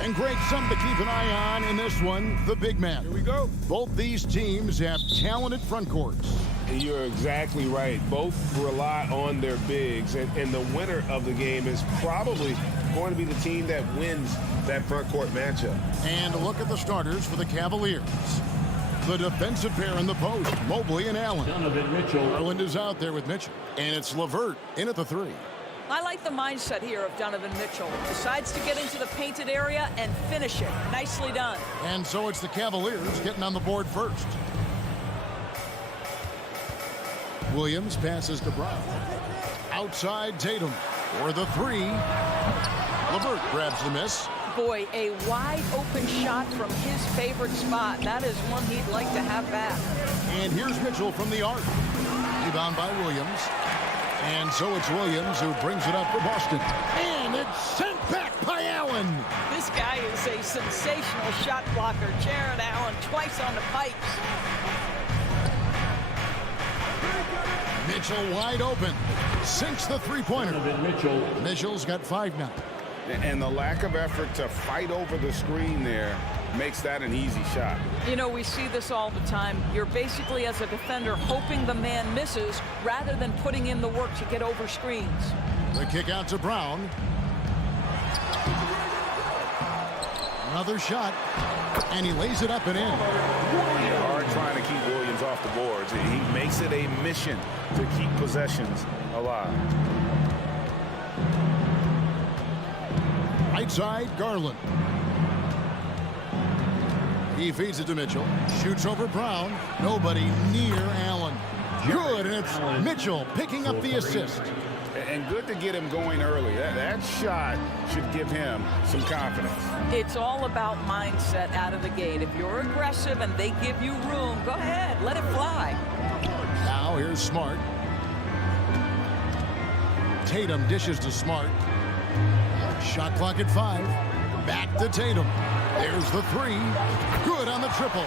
And great, something to keep an eye on in this one, the big man. Here we go. Both these teams have talented front courts. You're exactly right. Both rely on their bigs, and the winner of the game is probably going to be the team that wins that front court matchup. And a look at the starters for the Cavaliers. The defensive pair in the post, Mobley and Allen. Donovan Mitchell. Garland is out there with Mitchell. And it's LeVert in at the 3. I like the mindset here of Donovan Mitchell. Decides to get into the painted area and finish it. Nicely done. And so it's the Cavaliers getting on the board first. Williams passes to Brown. Outside Tatum for the 3. LeVert grabs the miss. Boy, a wide open shot from his favorite spot. That is one he'd like to have back. And here's Mitchell from the arc. Rebound by Williams. And so it's Williams who brings it up for Boston. And it's sent back by Allen. This guy is a sensational shot blocker. Jared Allen twice on the pipes. Mitchell wide open. Sinks the three-pointer. Mitchell. Mitchell's got 5 now. And the lack of effort to fight over the screen there makes that an easy shot. You know, we see this all the time. You're basically, as a defender, hoping the man misses rather than putting in the work to get over screens. The kick out to Brown. Another shot. And he lays it up and in. Hard trying to keep Williams off the boards. He makes it a mission to keep possessions alive. Right side, Garland. He feeds it to Mitchell. Shoots over Brown. Nobody near Allen. Good, and it's Mitchell picking up the assist. And good to get him going early. That shot should give him some confidence. It's all about mindset out of the gate. If you're aggressive and they give you room, go ahead, let it fly. Now here's Smart. Tatum dishes to Smart. Shot clock at 5. Back to Tatum. There's the 3. Good on the triple.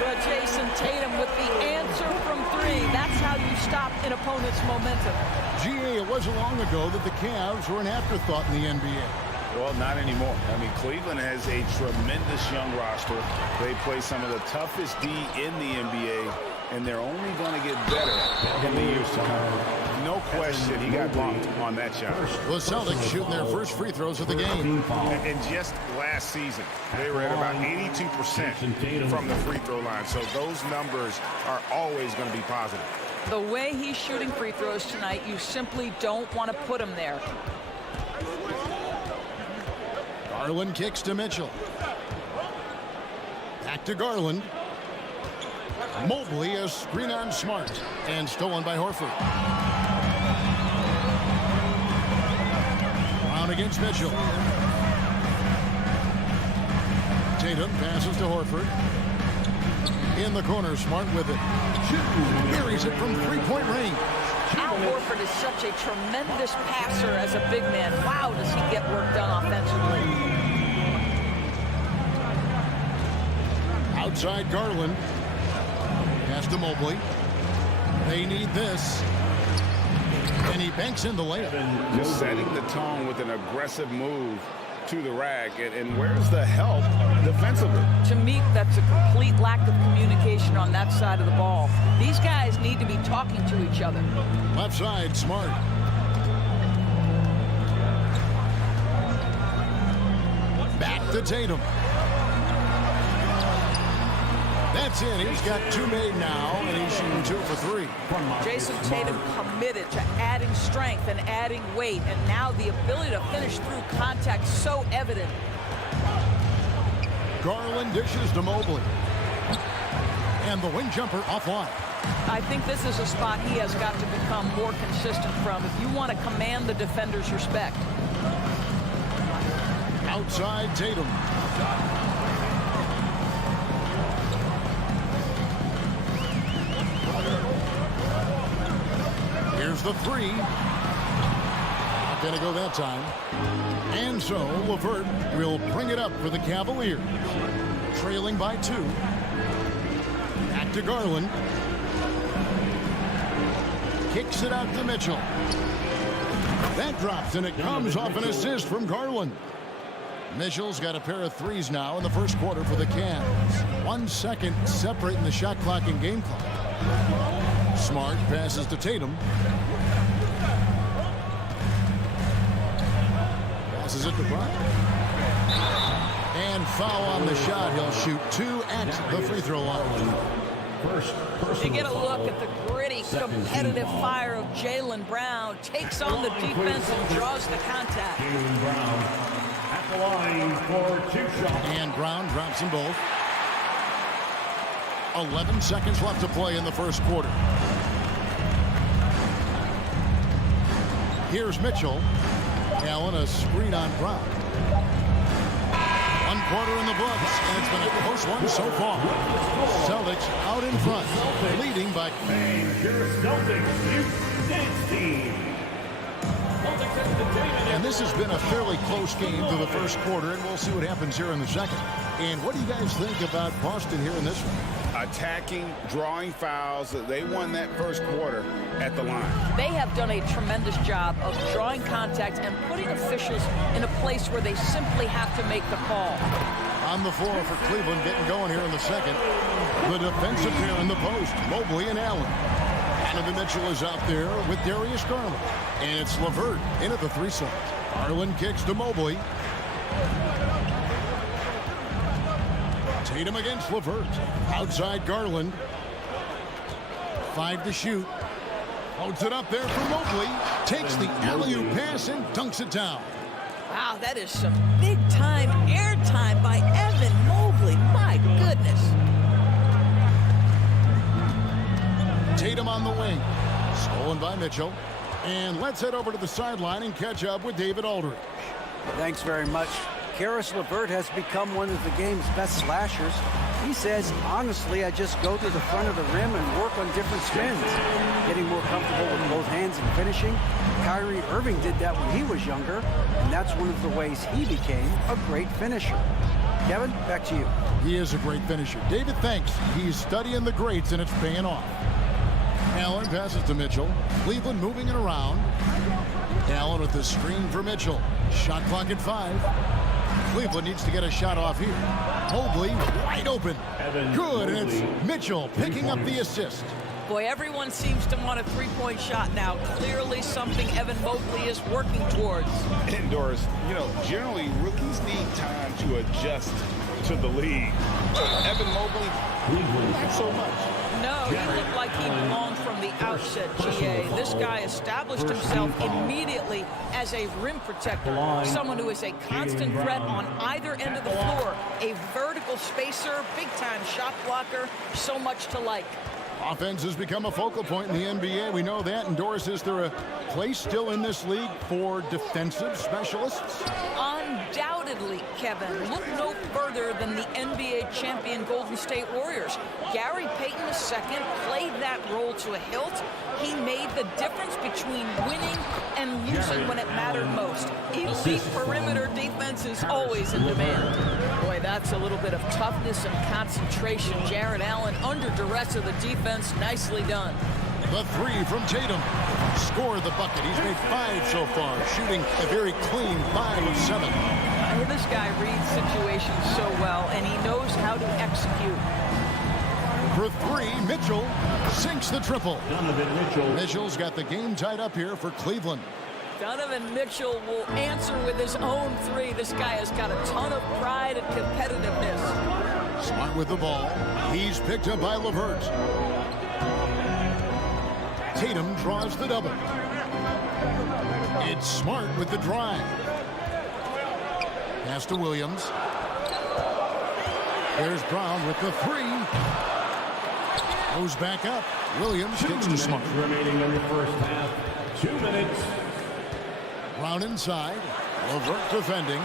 But Jason Tatum with the answer from 3. That's how you stop an opponent's momentum. GA, it wasn't long ago that the Cavs were an afterthought in the NBA. Well, not anymore. I mean, Cleveland has a tremendous young roster. They play some of the toughest D in the NBA, and they're only going to get better in the years to come. No question, he got bumped on that shot. The Celtics shooting their first free throws of the game. And just last season, they were at about 82% from the free throw line. So those numbers are always going to be positive. The way he's shooting free throws tonight, you simply don't want to put him there. Garland kicks to Mitchell. Back to Garland. Mobley, a screen on Smart. And stolen by Horford. Brown against Mitchell. Tatum passes to Horford. In the corner, Smart with it. Buries it from three-point range. Al Horford is such a tremendous passer as a big man. Wow, does he get work done offensively. Outside Garland. Pass to Mobley. They need this. And he banks in the layup. Just setting the tone with an aggressive move to the rack. And where's the help defensively? To me, that's a complete lack of communication on that side of the ball. These guys need to be talking to each other. Left side, Smart. Back to Tatum. That's it. He's got 2 made now, and he's shooting 2 for 3. Jason Tatum committed to adding strength and adding weight, and now the ability to finish through contact so evident. Garland dishes to Mobley. And the wing jumper offline. I think this is a spot he has got to become more consistent from if you want to command the defender's respect. Outside Tatum. Here's the 3. Not going to go that time. And so LeVert will bring it up for the Cavaliers. Trailing by 2. Back to Garland. Kicks it out to Mitchell. That drops, and it comes off an assist from Garland. Mitchell's got a pair of threes now in the first quarter for the Cavs. 1 second separating the shot clock and game clock. Smart passes to Tatum. Passes it to Bryant. And foul on the shot. He'll shoot 2 at the free throw line. You get a look at the gritty, competitive fire of Jaylen Brown. Takes on the defense and draws the contact. Jaylen Brown at the line for 2 shots. And Brown drops them both. 11 seconds left to play in the first quarter. Here's Mitchell. Allen, a screen on Brown. 1 quarter in the books, and it's been a close one so far. Celtics out in front, leading by... Your Celtics Youth Dance Team. And this has been a fairly close game through the first quarter, and we'll see what happens here in the second. And what do you guys think about Boston here in this one? Attacking, drawing fouls. They won that first quarter at the line. They have done a tremendous job of drawing contact and putting officials in a place where they simply have to make the call. On the floor for Cleveland, getting going here in the second. The defensive pair in the post, Mobley and Allen. Donovan Mitchell is out there with Darius Garland. And it's LeVert in at the 3 slot. Garland kicks to Mobley. Tatum against LeVert. Outside Garland. 5 to shoot. Holds it up there for Mobley. Takes the alley-oop pass and dunks it down. Wow, that is some big-time airtime by Evan Mobley. My goodness. Tatum on the wing. Stolen by Mitchell. And let's head over to the sideline and catch up with David Aldridge. Thanks very much. Karis LeVert has become one of the game's best slashers. He says, honestly, I just go to the front of the rim and work on different spins, getting more comfortable with both hands and finishing. Kyrie Irving did that when he was younger, and that's one of the ways he became a great finisher. Kevin, back to you. He is a great finisher. David, thanks. He's studying the greats, and it's paying off. Allen passes to Mitchell. Cleveland moving it around. Allen with the screen for Mitchell. Shot clock at 5. Cleveland needs to get a shot off here. Mobley wide open. Good, and it's Mitchell picking up the assist. Boy, everyone seems to want a three-point shot now. Clearly something Evan Mobley is working towards. Indoors, generally rookies need time to adjust to the league. But Evan Mobley, not so much. No, he looked like he belonged from the outset, GA. This guy established himself immediately as a rim protector, someone who is a constant threat on either end of the floor, a vertical spacer, big-time shot blocker, so much to like. Offense has become a focal point in the NBA. We know that. And Doris, is there a place still in this league for defensive specialists? Undoubtedly, Kevin. Look no further than the NBA champion Golden State Warriors. Gary Payton II played that role to a hilt. He made the difference between winning and losing when it mattered most. Elite perimeter defense is always in demand. Boy, that's a little bit of toughness and concentration. Jared Allen under duress of the defense. Nicely done. The 3 from Tatum. Scored the bucket. He's made 5 so far, shooting a very clean 5 of 7. This guy reads situations so well, and he knows how to execute. For 3, Mitchell sinks the triple. Donovan Mitchell. Mitchell's got the game tied up here for Cleveland. Donovan Mitchell will answer with his own 3. This guy has got a ton of pride and competitiveness. Smart with the ball. He's picked up by LeVert. Tatum draws the double. It's Smart with the drive. Pass to Williams. There's Brown with the 3. Goes back up. Williams kicks to Smart. Remaining in the first half. 2 minutes. Brown inside. LeVert defending.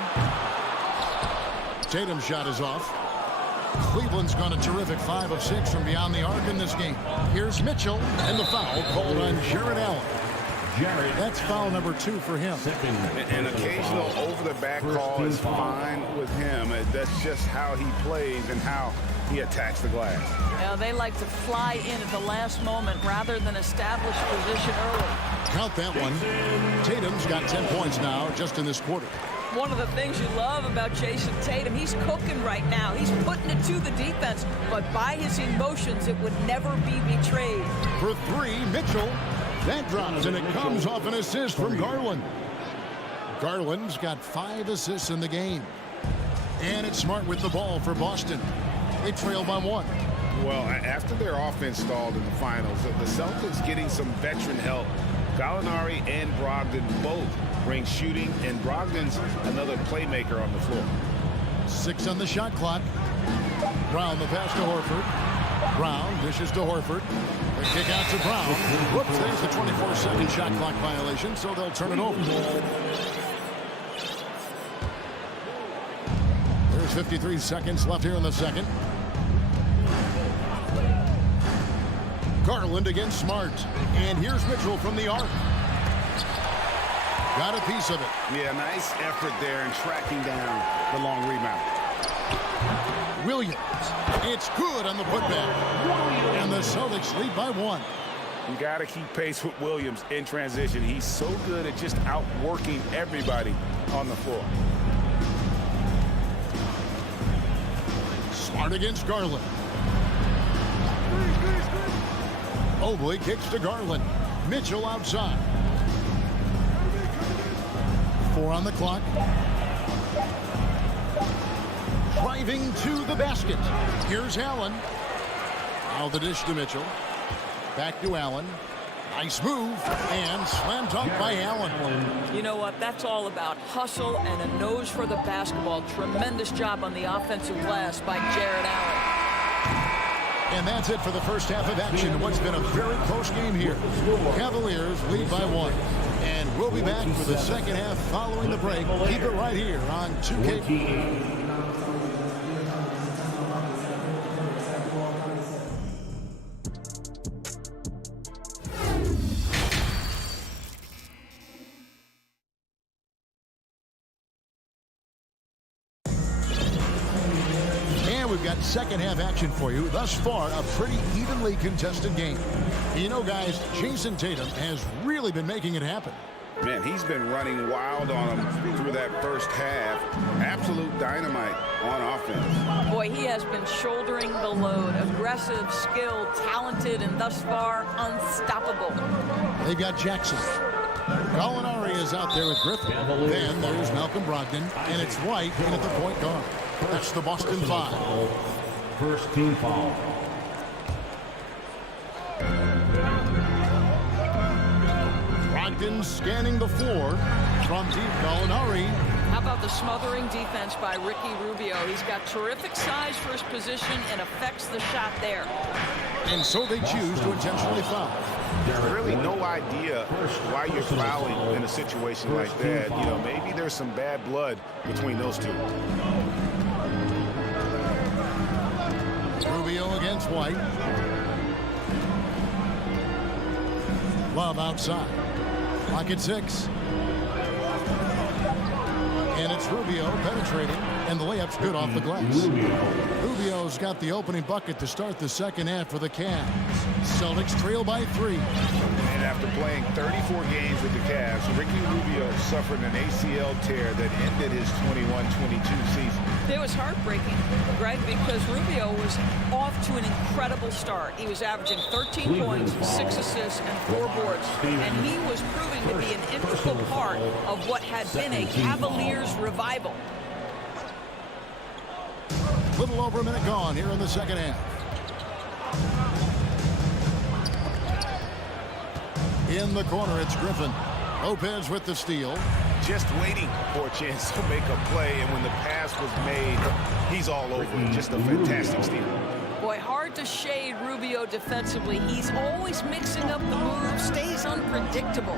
Tatum's shot is off. Cleveland's gone a terrific 5 of 6 from beyond the arc in this game. Here's Mitchell, and the foul called on Jared Allen. That's foul number 2 for him. An occasional over-the-back call is fine with him. That's just how he plays and how he attacks the glass. They like to fly in at the last moment rather than establish position early. Count that one. Tatum's got 10 points now just in this quarter. one of the things you love about Jason Tatum. He's cooking right now. He's putting it to the defense, but by his emotions, it would never be betrayed. For three, Mitchell. That drops, and it comes off an assist from Garland. Garland's got 5 assists in the game. And it's Smart with the ball for Boston. They trail by 1. Well, after their offense stalled in the finals, the Celtics getting some veteran help. Gallinari and Brogdon both bring shooting, and Brogdon's another playmaker on the floor. 6 on the shot clock. Brown the pass to Horford. Brown dishes to Horford. The kick out to Brown. Whoops, there's the 24-second shot clock violation, so they'll turn it over. There's 53 seconds left here in the second. Garland against Smart. And here's Mitchell from the arc. Got a piece of it. Yeah, nice effort there in tracking down the long rebound. Williams. It's good on the putback. And the Celtics lead by 1. You got to keep pace with Williams in transition. He's so good at just outworking everybody on the floor. Smart against Garland. Mobley kicks to Garland. Mitchell outside. 4 on the clock. Driving to the basket. Here's Allen. Now the dish to Mitchell. Back to Allen. Nice move. And slam dunk by Allen. You know what? That's all about hustle and a nose for the basketball. Tremendous job on the offensive glass by Jared Allen. And that's it for the first half of action in what's been a very close game here. Cavaliers lead by 1. And we'll be back for the second half following the break. Keep it right here on 2K. We've got second half action for you. Thus far, a pretty evenly contested game. You know, guys, Jason Tatum has really been making it happen. Man, he's been running wild on him through that first half. Absolute dynamite on offense. Boy, he has been shouldering the load. Aggressive, skilled, talented, and thus far, unstoppable. They've got Jackson. Gallinari is out there with Griffin. Then there's Malcolm Brogdon, and it's White in at the point guard. That's the Boston 5. First team foul. Brogdon scanning the floor from deep. Gallinari. How about the smothering defense by Ricky Rubio? He's got terrific size for his position and affects the shot there. And so they choose to intentionally foul. There's really no idea why you're fouling in a situation like that. You know, maybe there's some bad blood between those two. Rubio against White. Love outside. Clock at 6. And it's Rubio penetrating, and the layup's good off the glass. Rubio's got the opening bucket to start the second half for the Cavs. Celtics trail by 3. And after playing 34 games with the Cavs, Ricky Rubio suffered an ACL tear that ended his 21-22 season. It was heartbreaking, Greg, because Rubio was off to an incredible start. He was averaging 13 points, 6 assists, and 4 boards. And he was proving to be an integral part of what had been a Cavaliers revival. Little over a minute gone here in the second half. In the corner, it's Griffin. Lopez with the steal. Just waiting for a chance to make a play, and when the pass was made, he's all over it. Just a fantastic steal. Boy, hard to shade Rubio defensively. He's always mixing up the moves, stays unpredictable.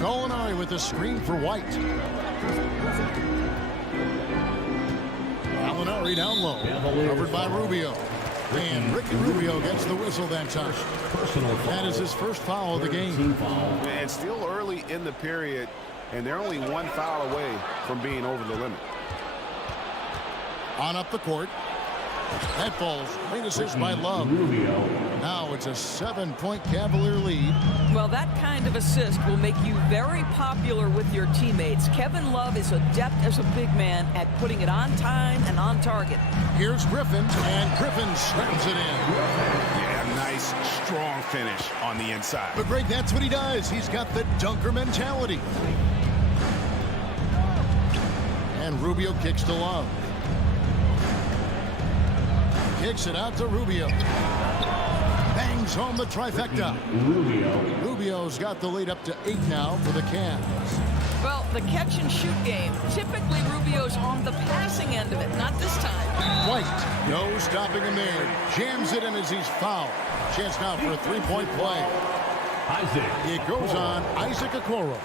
Gallinari with the screen for White. Gallinari down low, covered by Rubio. And Ricky Rubio gets the whistle that time. That is his first foul of the game. And still early in the period, and they're only 1 foul away from being over the limit. On up the court. That falls. Great assist by Love. Now it's a 7-point Cavalier lead. Well, that kind of assist will make you very popular with your teammates. Kevin Love is adept as a big man at putting it on time and on target. Here's Griffin, and Griffin slams it in. Yeah, nice, strong finish on the inside. But Greg, that's what he does. He's got the dunker mentality. And Rubio kicks to Love. Kicks it out to Rubio. Bangs home the trifecta. Rubio's got the lead up to 8 now for the Cavs. Well, the catch and shoot game, typically Rubio's on the passing end of it, not this time. White, no stopping him there. Jams it in as he's fouled. Chance now for a 3-point play. It goes on Isaac Okoro.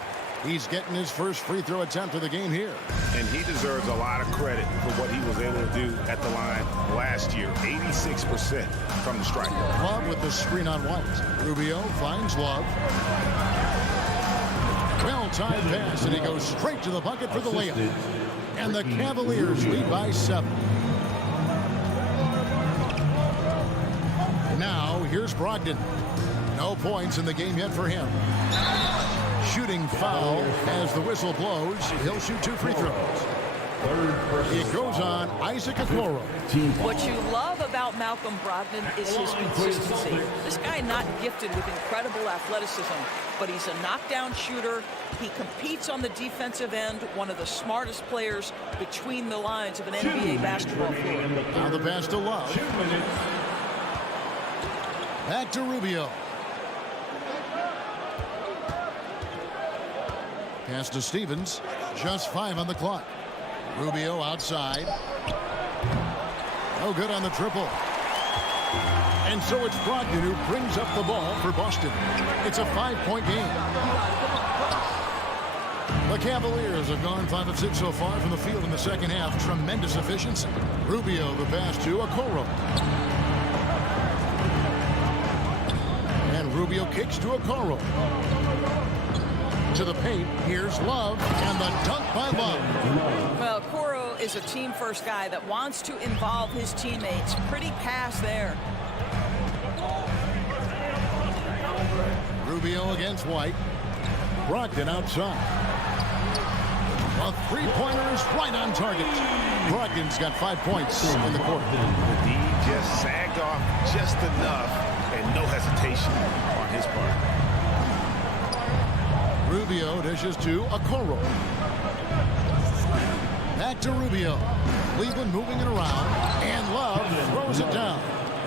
He's getting his first free throw attempt of the game here. And he deserves a lot of credit for what he was able to do at the line last year. 86% from the stripe. Love with the screen on White. Rubio finds Love. Well-timed pass, and he goes straight to the bucket for the layup. And the Cavaliers lead by 7. Now, here's Brogdon. No points in the game yet for him. Shooting foul as the whistle blows. He'll shoot 2 free throws. It goes on Isaac Okoro. What you love about Malcolm Brogdon is his consistency. This guy not gifted with incredible athleticism, but he's a knockdown shooter. He competes on the defensive end, one of the smartest players between the lines of an NBA basketball floor. Now the pass to Love. Back to Rubio. Pass to Stevens. Just 5 on the clock. Rubio outside. No good on the triple. And so it's Brogdon who brings up the ball for Boston. It's a 5-point game. The Cavaliers have gone 5 of 6 so far from the field in the second half. Tremendous efficiency. Rubio the pass to Okoro. And Rubio kicks to Okoro. To the paint, here's Love, and the dunk by Love. Well, Okoro is a team-first guy that wants to involve his teammates. Pretty pass there. Rubio against White. Brogdon outside. A 3-pointer is right on target. Brogdon's got 5 points in the quarter. The D just sagged off just enough, and no hesitation on his part. Rubio dishes to Okoro. Back to Rubio. Cleveland moving it around, and Love throws it down.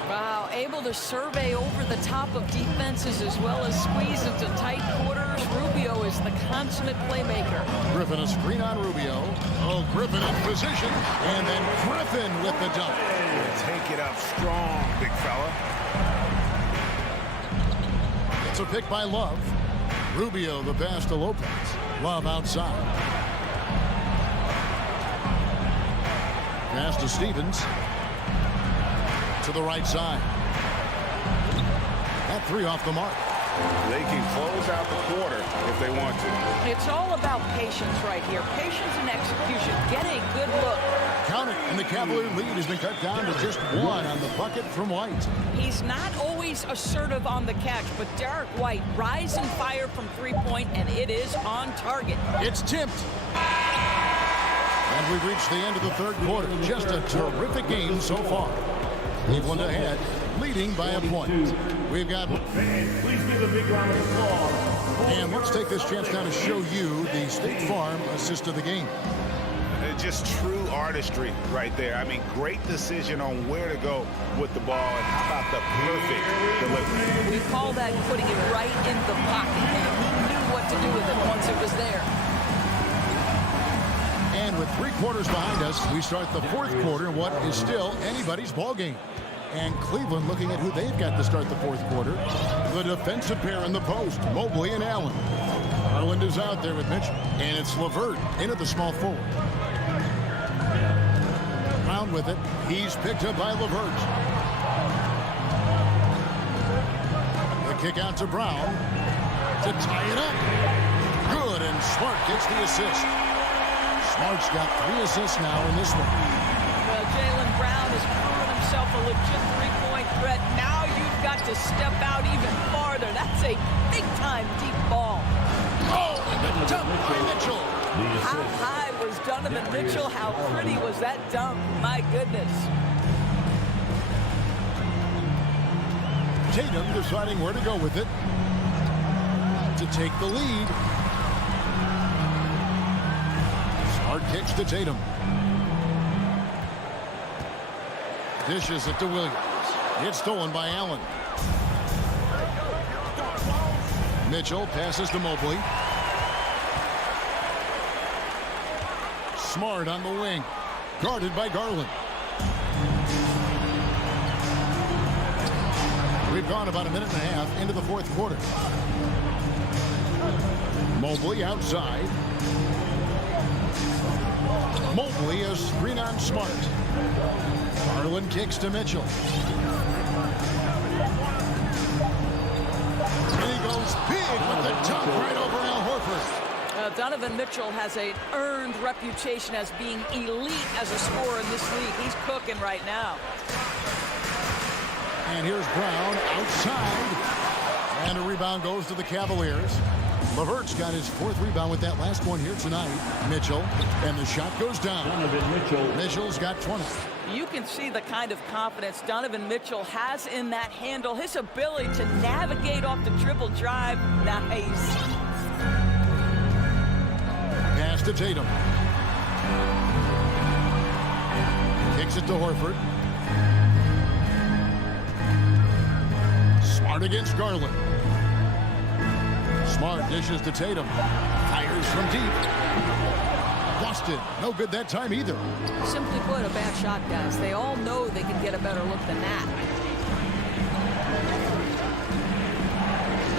Wow, able to survey over the top of defenses as well as squeeze into tight quarters. Rubio is the consummate playmaker. Griffin a screen on Rubio. Oh, Griffin in position, and then Griffin with the dunk. Take it up strong, big fella. It's a pick by Love. Rubio the pass to Lopez. Love outside. Pass to Stevens. To the right side. That 3 off the mark. They can close out the quarter if they want to. It's all about patience right here. Patience and execution. Get a good look. Count it, and the Cavalier lead has been cut down to just 1 on the bucket from White. He's not always assertive on the catch, but Derek White rise and fire from 3-point, and it is on target. It's tipped. And we've reached the end of the 3rd quarter. Just a terrific game so far. Cleveland ahead, leading by a point. We've got... Please give a big round of applause. And let's take this chance now to show you the State Farm assist of the game. Just true artistry right there. I mean, great decision on where to go with the ball, and how about the perfect delivery. We call that putting it right in the pocket, and he knew what to do with it once it was there. And with 3 quarters behind us, we start the 4th quarter in what is still anybody's ball game. And Cleveland looking at who they've got to start the 4th quarter. The defensive pair in the post, Mobley and Allen. Garland is out there with Mitchell, and it's LeVert into the small forward. Brown with it. He's picked up by LeVert. The kick out to Brown to tie it up. Good, and Smart gets the assist. Smart's got 3 assists now in this one. Well, Jaylen Brown has proven himself a legit three-point threat. Now you've got to step out even farther. That's a big-time deep ball. Oh, and the dunk by Mitchell. How high was Donovan Mitchell? How pretty was that dunk? My goodness. Tatum deciding where to go with it to take the lead. Smart kicks to Tatum. Dishes it to Williams. It's stolen by Allen. Mitchell passes to Mobley. Smart on the wing. Guarded by Garland. We've gone about a minute and a half into the fourth quarter. Mobley outside. Mobley a screen on Smart. Garland kicks to Mitchell. And he goes big with the dunk right over Al Horford. Donovan Mitchell has an earned reputation as being elite as a scorer in this league. He's cooking right now. And here's Brown outside. And a rebound goes to the Cavaliers. LeVert's got his fourth rebound with that last one here tonight. Mitchell. And the shot goes down. Donovan Mitchell. Mitchell's got 20. You can see the kind of confidence Donovan Mitchell has in that handle. His ability to navigate off the dribble drive. Nice. Pass to Tatum. Kicks it to Horford. Smart against Garland. Smart dishes to Tatum. Fires from deep. Busted. No good that time either. Simply put, a bad shot, guys. They all know they can get a better look than that.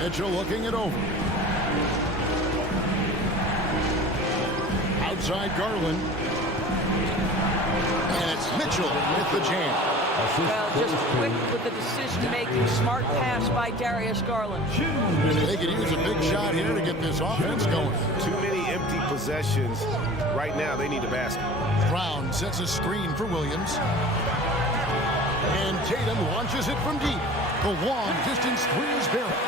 Mitchell looking it over. Outside Garland. And it's Mitchell with the jam. Well, just quick with the decision-making. Smart pass by Darius Garland. They could use a big shot here to get this offense going. Too many empty possessions. Right now, they need a basket. Brown sets a screen for Williams. And Tatum launches it from deep. The long distance three is Barrett.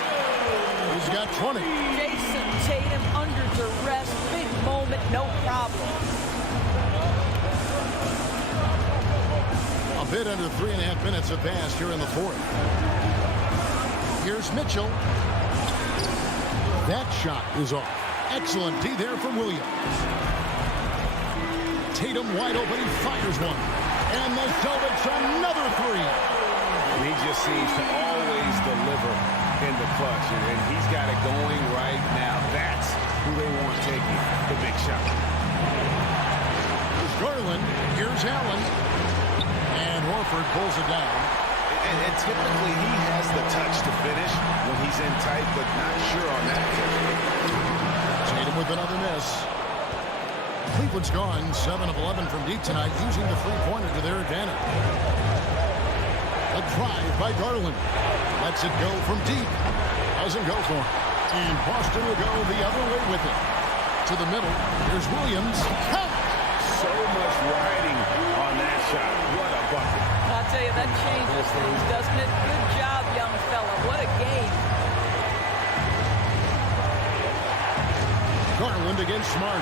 He's got 20. Jason Tatum under duress. Big moment, no problem. A bit under 3.5 minutes have passed here in the fourth. Here's Mitchell. That shot is off. Excellent D there from Williams. Tatum wide open. He fires one. And the Celtics another three. And he just seems to always deliver in the clutch. And he's got it going right now. That's who they want taking the big shot. Here's Garland. Here's Allen. And Horford pulls it down. And typically he has the touch to finish when he's in tight, but not sure on that. Tatum with another miss. Cleveland's gone 7 of 11 from deep tonight, using the three-pointer to their advantage. A drive by Garland. Lets it go from deep. Doesn't go for him. And Boston will go the other way with it. To the middle. Here's Williams. Count! So much riding on that shot. What a bucket. I'll tell you, that changes things, doesn't it? Good job, young fella. What a game. Garland against Smart.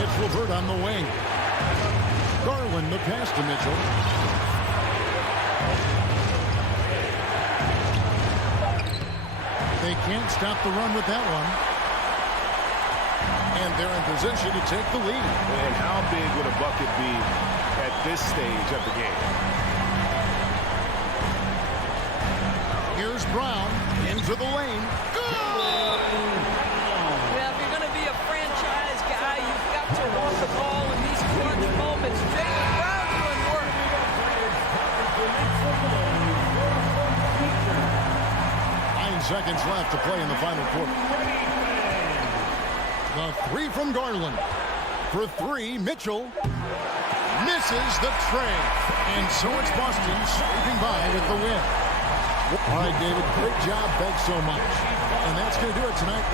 It's LeVert on the wing. Garland the pass to Mitchell. They can't stop the run with that one. And they're in position to take the lead. And how big would a bucket be at this stage of the game? Here's Brown into the lane. Well, if you're going to be a franchise guy, you've got to want the ball in these clutch moments. Jaylen Brown doing work. 9 seconds left to play in the final quarter. The three from Garland. For three, Mitchell misses the tray. And so it's Boston sweeping by with the win. All right, David, great job. Thanks so much. And that's going to do it tonight.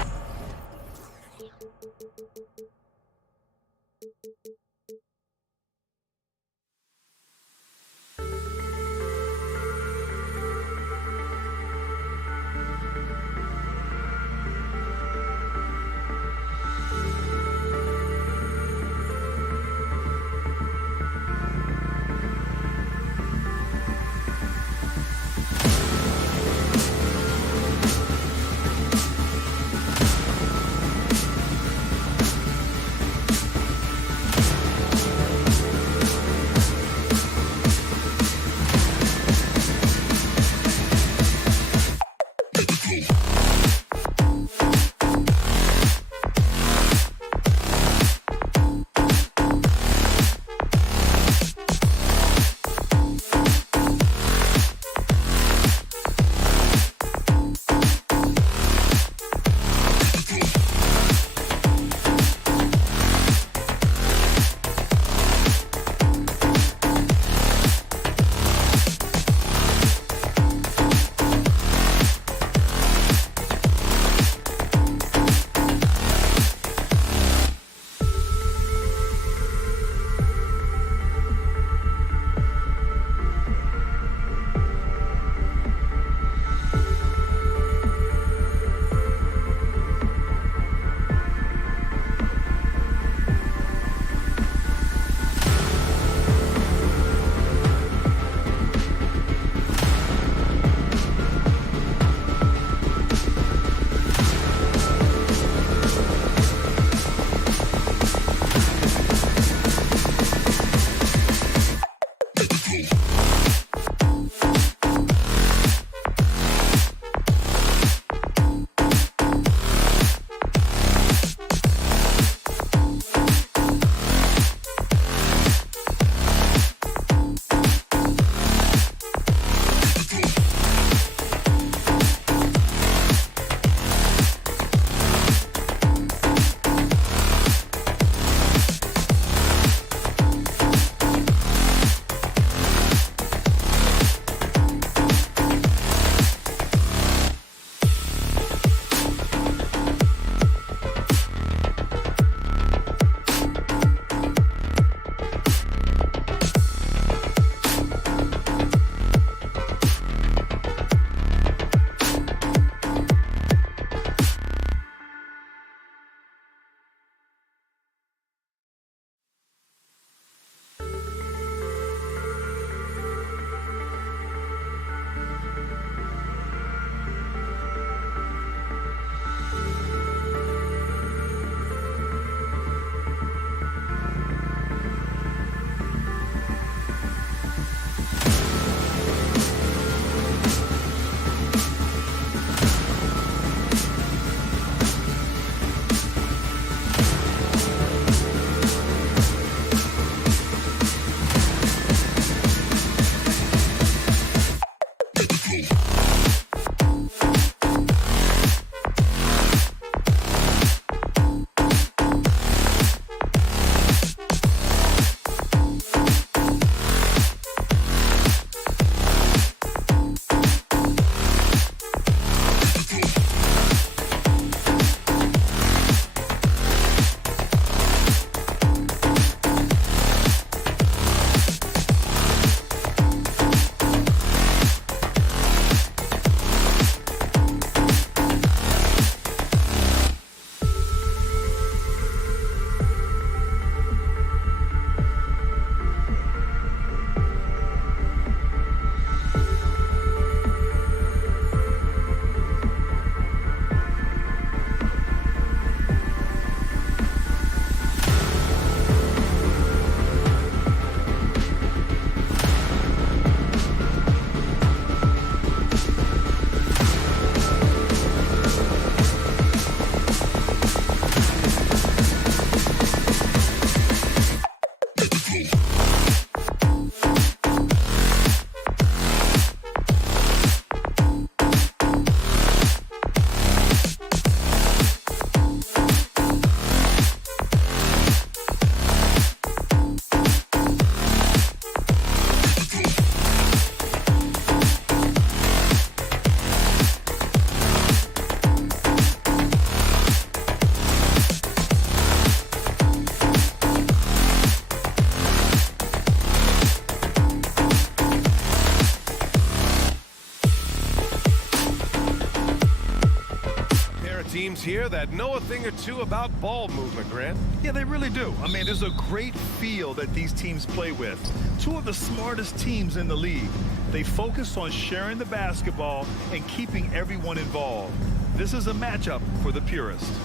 teams here that know a thing or two about ball movement, Grant. Yeah, they really do. I mean, there's a great feel that these teams play with. Two of the smartest teams in the league. They focus on sharing the basketball and keeping everyone involved. This is a matchup for the purists.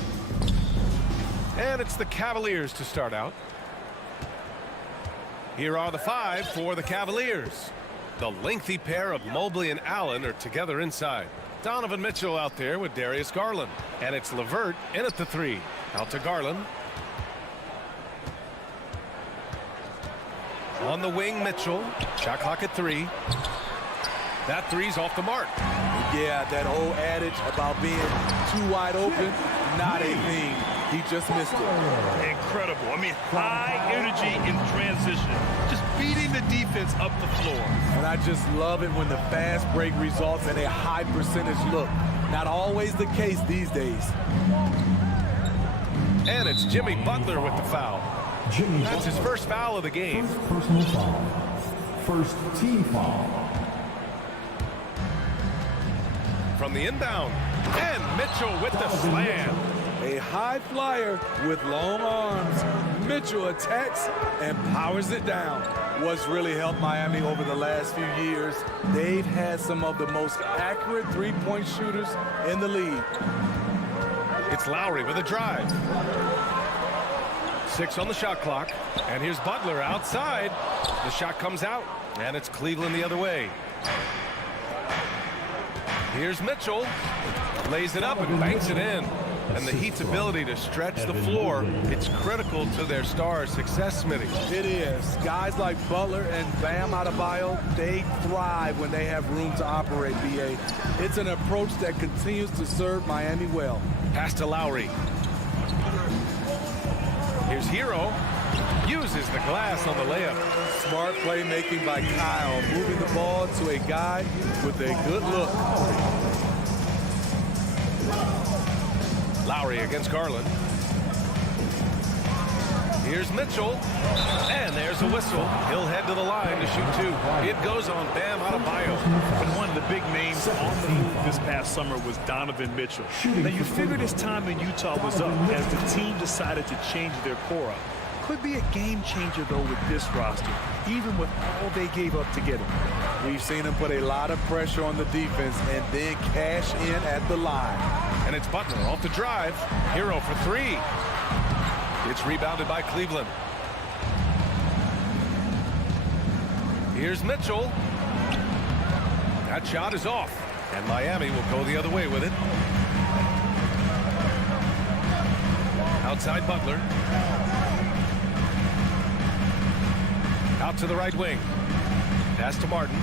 And it's the Cavaliers to start out. Here are the 5 for the Cavaliers. The lengthy pair of Mobley and Allen are together inside. Donovan Mitchell out there with Darius Garland. And it's LeVert in at the 3. Out to Garland. On the wing, Mitchell. Shot clock at 3. That 3's off the mark. Yeah, that old adage about being too wide open, not a thing. He just missed it. Incredible. I mean, high energy in transition. Just beating the defense up the floor. And I just love it when the fast break results in a high percentage look. Not always the case these days. And it's Jimmy Butler with the foul. That's his first foul of the game. First personal foul. First team foul. From the inbound. And Mitchell with the slam. A high flyer with long arms. Mitchell attacks and powers it down. What's really helped Miami over the last few years, they've had some of the most accurate three-point shooters in the league. It's Lowry with a drive. 6 on the shot clock. And here's Butler outside. The shot comes out. And it's Cleveland the other way. Here's Mitchell. Lays it up and banks it in. And the Heat's ability to stretch the floor, it's critical to their stars' success, Smitty. It is. Guys like Butler and Bam Adebayo, they thrive when they have room to operate, B.A. It's an approach that continues to serve Miami well. Pass to Lowry. Here's Hero. Uses the glass on the layup. Smart playmaking by Kyle, moving the ball to a guy with a good look. Lowry against Garland. Here's Mitchell. And there's a whistle. He'll head to the line to shoot 2. It goes on Bam Adebayo. And one of the big names on the move this past summer was Donovan Mitchell. Now, you figured his time in Utah was up as the team decided to change their core up. Could be a game changer, though, with this roster, even with all they gave up to get him. We've seen him put a lot of pressure on the defense and then cash in at the line. And it's Butler off the drive. Hero for 3. It's rebounded by Cleveland. Here's Mitchell. That shot is off. And Miami will go the other way with it. Outside Butler. Out to the right wing. Pass to Martin.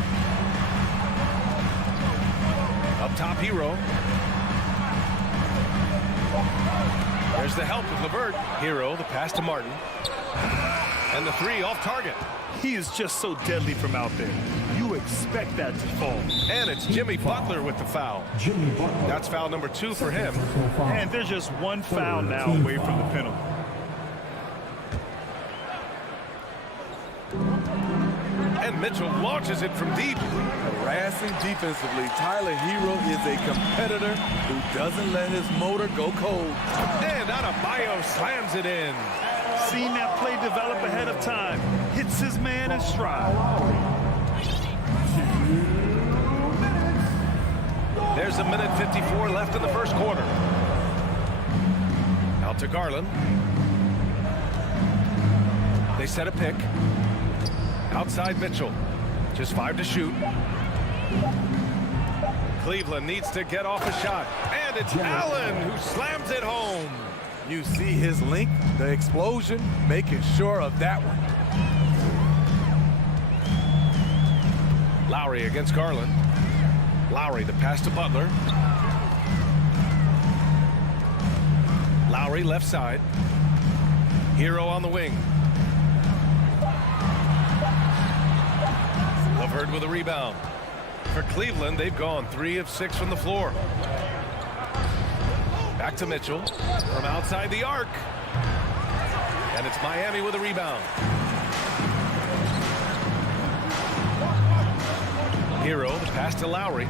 Up top, Hero. There's the help with LeVert. Hero, the pass to Martin. And the 3 off target. He is just so deadly from out there. You expect that to fall. And it's Jimmy Butler with the foul. That's foul number 2 for him. And there's just one foul now away from the penalty. And Mitchell launches it from deep. Harassing defensively, Tyler Hero is a competitor who doesn't let his motor go cold. And Adebayo slams it in. Seen that play develop ahead of time. Hits his man in stride. There's a minute 54 left in the first quarter. Out to Garland. They set a pick. Outside Mitchell. Just 5 to shoot. Cleveland needs to get off a shot. And it's Allen who slams it home. You see his length, the explosion, making sure of that one. Lowry against Garland. Lowry, the pass to Butler. Lowry left side. Hero on the wing. LeVert with a rebound. For Cleveland, they've gone 3 of 6 from the floor. Back to Mitchell from outside the arc. And it's Miami with a rebound. Hero, the pass to Lowry.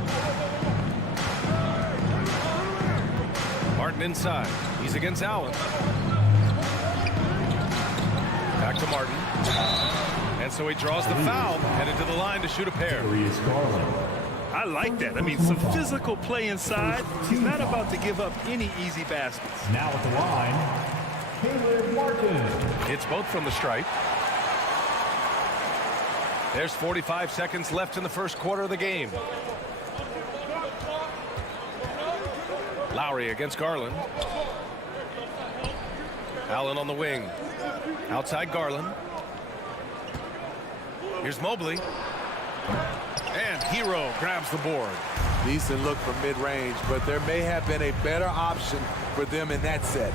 Martin Martin inside. He's against Allen. Back to Martin. And so he draws the foul, headed to the line to shoot a pair. I like that. I mean, some physical play inside. He's not about to give up any easy baskets. Now at the line, Caleb Martin. It's both from the stripe. There's 45 seconds left in the first quarter of the game. Lowry against Garland. Allen on the wing. Outside Garland. Here's Mobley. And Hero grabs the board. Decent look from mid-range, but there may have been a better option for them in that set.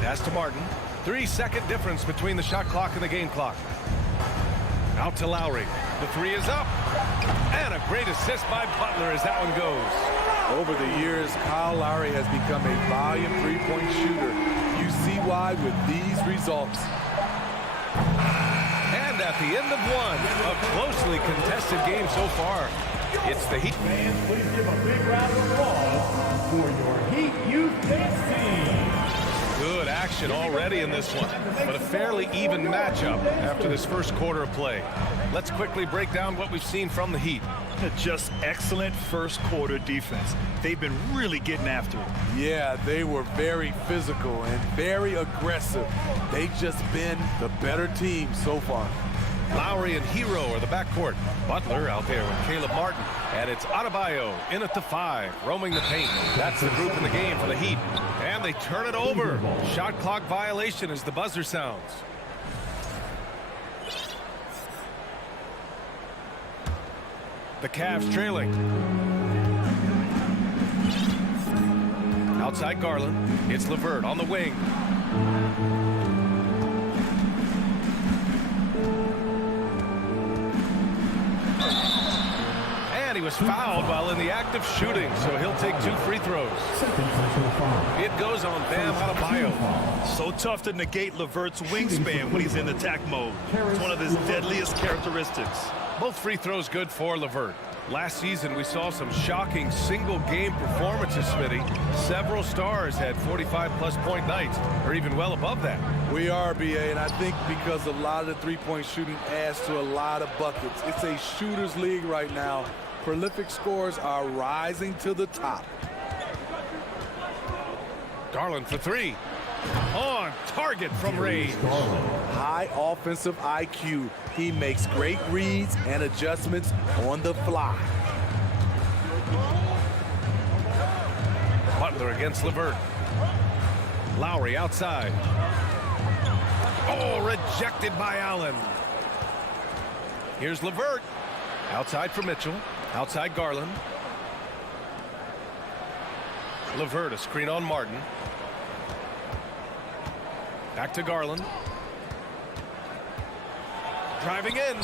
Pass to Martin. 3-second difference between the shot clock and the game clock. Out to Lowry. The three is up. And a great assist by Butler as that one goes. Over the years, Kyle Lowry has become a volume three-point shooter. You see why with these results. And at the end of one, a closely contested game so far. It's the Heat. Fans, please give a big round of applause for your Heat Youth Dance Team. Good action already in this one, but a fairly even matchup after this first quarter of play. Let's quickly break down what we've seen from the Heat. Just excellent first quarter defense. They've been really getting after it. Yeah, they were very physical and very aggressive. They've just been the better team so far. Lowry and Hero are the backcourt. Butler out there with Caleb Martin. And it's Adebayo in at the 5, roaming the paint. That's the group in the game for the Heat. And they turn it over. Shot clock violation as the buzzer sounds. The Cavs trailing. Outside Garland. It's LeVert on the wing. And he was fouled while in the act of shooting, so he'll take 2 free throws. It goes on Bam Adebayo. So tough to negate LeVert's wingspan when he's in attack mode. It's one of his deadliest characteristics. Both free throws good for LeVert. Last season, we saw some shocking single-game performances, Smitty. Several stars had 45-plus point nights, or even well above that. We are, BA, and I think because a lot of the three-point shooting adds to a lot of buckets. It's a shooter's league right now. Prolific scores are rising to the top. Garland for 3. On target from range. High offensive IQ. He makes great reads and adjustments on the fly. Butler against LeVert. Lowry outside. Oh, rejected by Allen. Here's LeVert. Outside for Mitchell. Outside Garland. LeVert, a screen on Martin. Back to Garland. Driving in.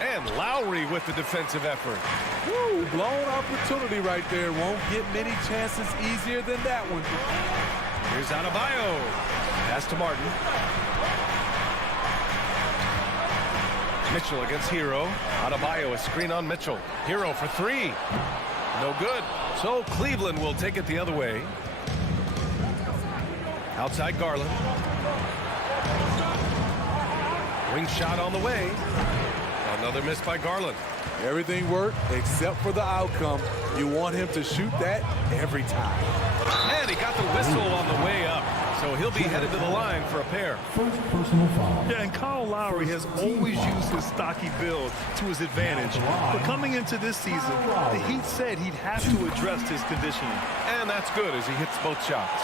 And Lowry with the defensive effort. Woo, blown opportunity right there. Won't get many chances easier than that one. Here's Adebayo. Pass to Martin. Mitchell against Hero. Adebayo, a screen on Mitchell. Hero for 3. No good. So Cleveland will take it the other way. Outside Garland. Wing shot on the way. Another miss by Garland. Everything worked except for the outcome. You want him to shoot that every time. And he got the whistle on the way up. So he'll be headed to the line for a pair. First personal foul. Yeah, and Kyle Lowry has always used his stocky build to his advantage. But coming into this season, the Heat said he'd have to address his conditioning. And that's good as he hits both shots.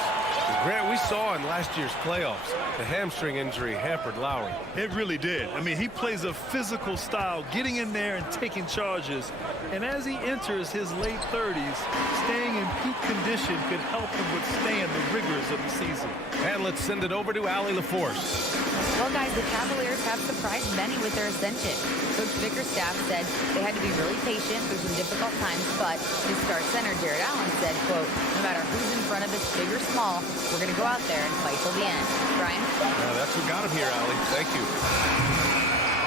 Grant, we saw in last year's playoffs, the hamstring injury hampered Lowry. It really did. I mean, he plays a physical style, getting in there and taking charges. And as he enters his late 30s, staying in peak condition could help him withstand the rigors of the season. And let's send it over to Allie LaForce. Well, guys, the Cavaliers have surprised many with their ascension. Coach Bickerstaff said they had to be really patient through some difficult times, but his star center, Jared Allen, said, quote, no matter who's in front of us, big or small, we're going to go out there and fight till the end. Brian? That's what got him here, Allie. Thank you.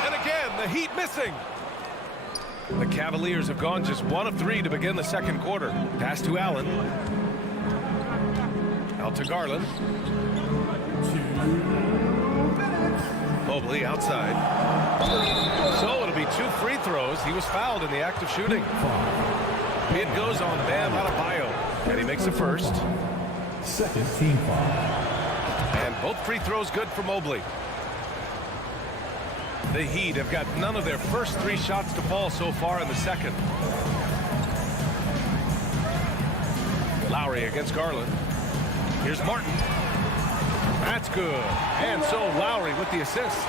And again, the Heat missing. The Cavaliers have gone just 1 of 3 to begin the second quarter. Pass to Allen. Out to Garland. Mobley outside. So it'll be 2 free throws. He was fouled in the act of shooting. It goes on Bam Adebayo, and he makes the first. Second team foul. And both free throws good for Mobley. The Heat have got none of their first 3 shots to fall so far in the second. Lowry against Garland. Here's Martin. That's good. And so Lowry with the assist.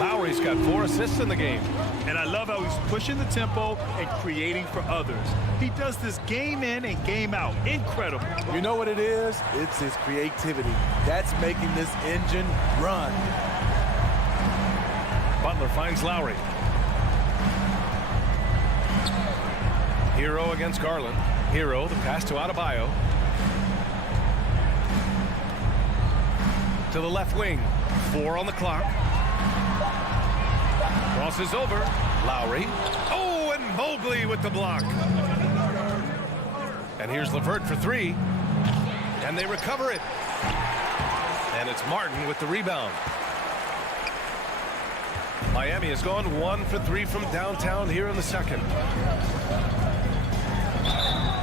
Lowry's got 4 assists in the game. And I love how he's pushing the tempo and creating for others. He does this game in and game out. Incredible. You know what it is? It's his creativity. That's making this engine run. Butler finds Lowry. Hero against Garland. Hero, the pass to Adebayo. To the left wing. 4 on the clock. Crosses over. Lowry. Oh, and Mobley with the block. And here's LeVert for 3. And they recover it. And it's Martin with the rebound. Miami has gone 1 for 3 from downtown here in the second.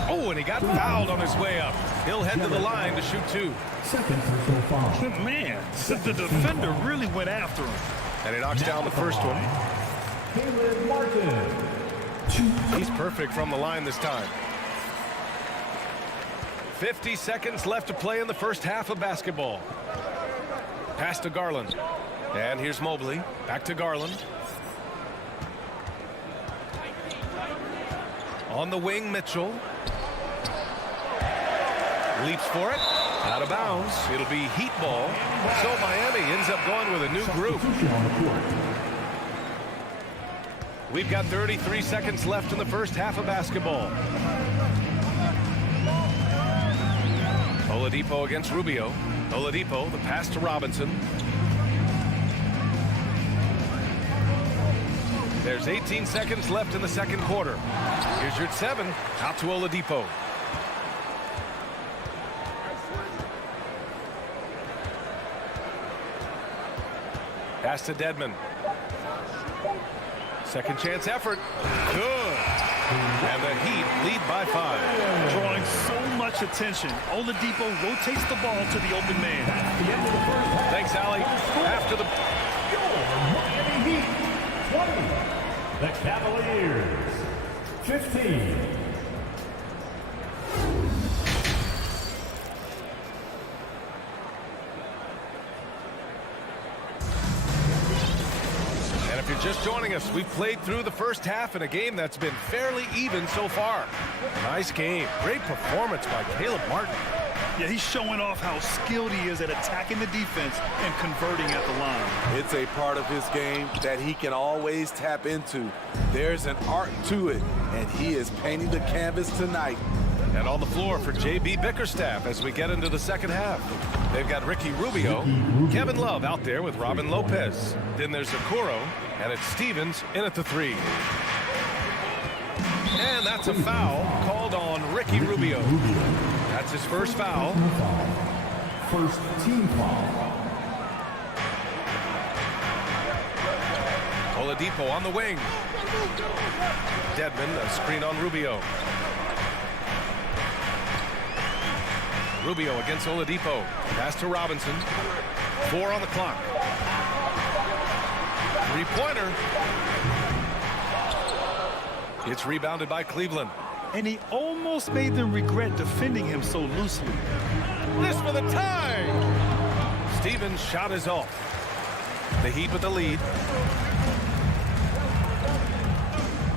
Oh, and he got fouled on his way up. He'll head to the line to shoot 2. Second personal foul. Man, the defender really went after him. And he knocks down the first one. Caleb Martin. He's perfect from the line this time. 50 seconds left to play in the first half of basketball. Pass to Garland. And here's Mobley. Back to Garland. On the wing, Mitchell. Leaps for it. Out of bounds. It'll be Heat ball. So Miami ends up going with a new group. We've got 33 seconds left in the first half of basketball. Oladipo against Rubio. Oladipo, the pass to Robinson. There's 18 seconds left in the second quarter. Here's your 7. Out to Oladipo. Pass to Dedmon. Second chance effort. Good. And the Heat lead by 5. Drawing so much attention. Oladipo rotates the ball to the open man. Thanks, Allie. After the... Miami Heat, 20. The Cavaliers, 15. And if you're just joining us, we've played through the first half in a game that's been fairly even so far. Nice game. Great performance by Caleb Martin. Yeah, he's showing off how skilled he is at attacking the defense and converting at the line. It's a part of his game that he can always tap into. There's an art to it, and he is painting the canvas tonight. And on the floor for J.B. Bickerstaff as we get into the second half. They've got Ricky Rubio, Kevin Love out there with Robin Lopez. Then there's Okoro, and it's Stevens in at the 3. And that's a foul called on Ricky Rubio. That's his first foul. First team foul. Oladipo on the wing. Dedmon, a screen on Rubio. Rubio against Oladipo. Pass to Robinson. 4 on the clock. 3-pointer. It's rebounded by Cleveland. And he almost made them regret defending him so loosely. This for the tie. Stevens' shot is off. The Heat with the lead.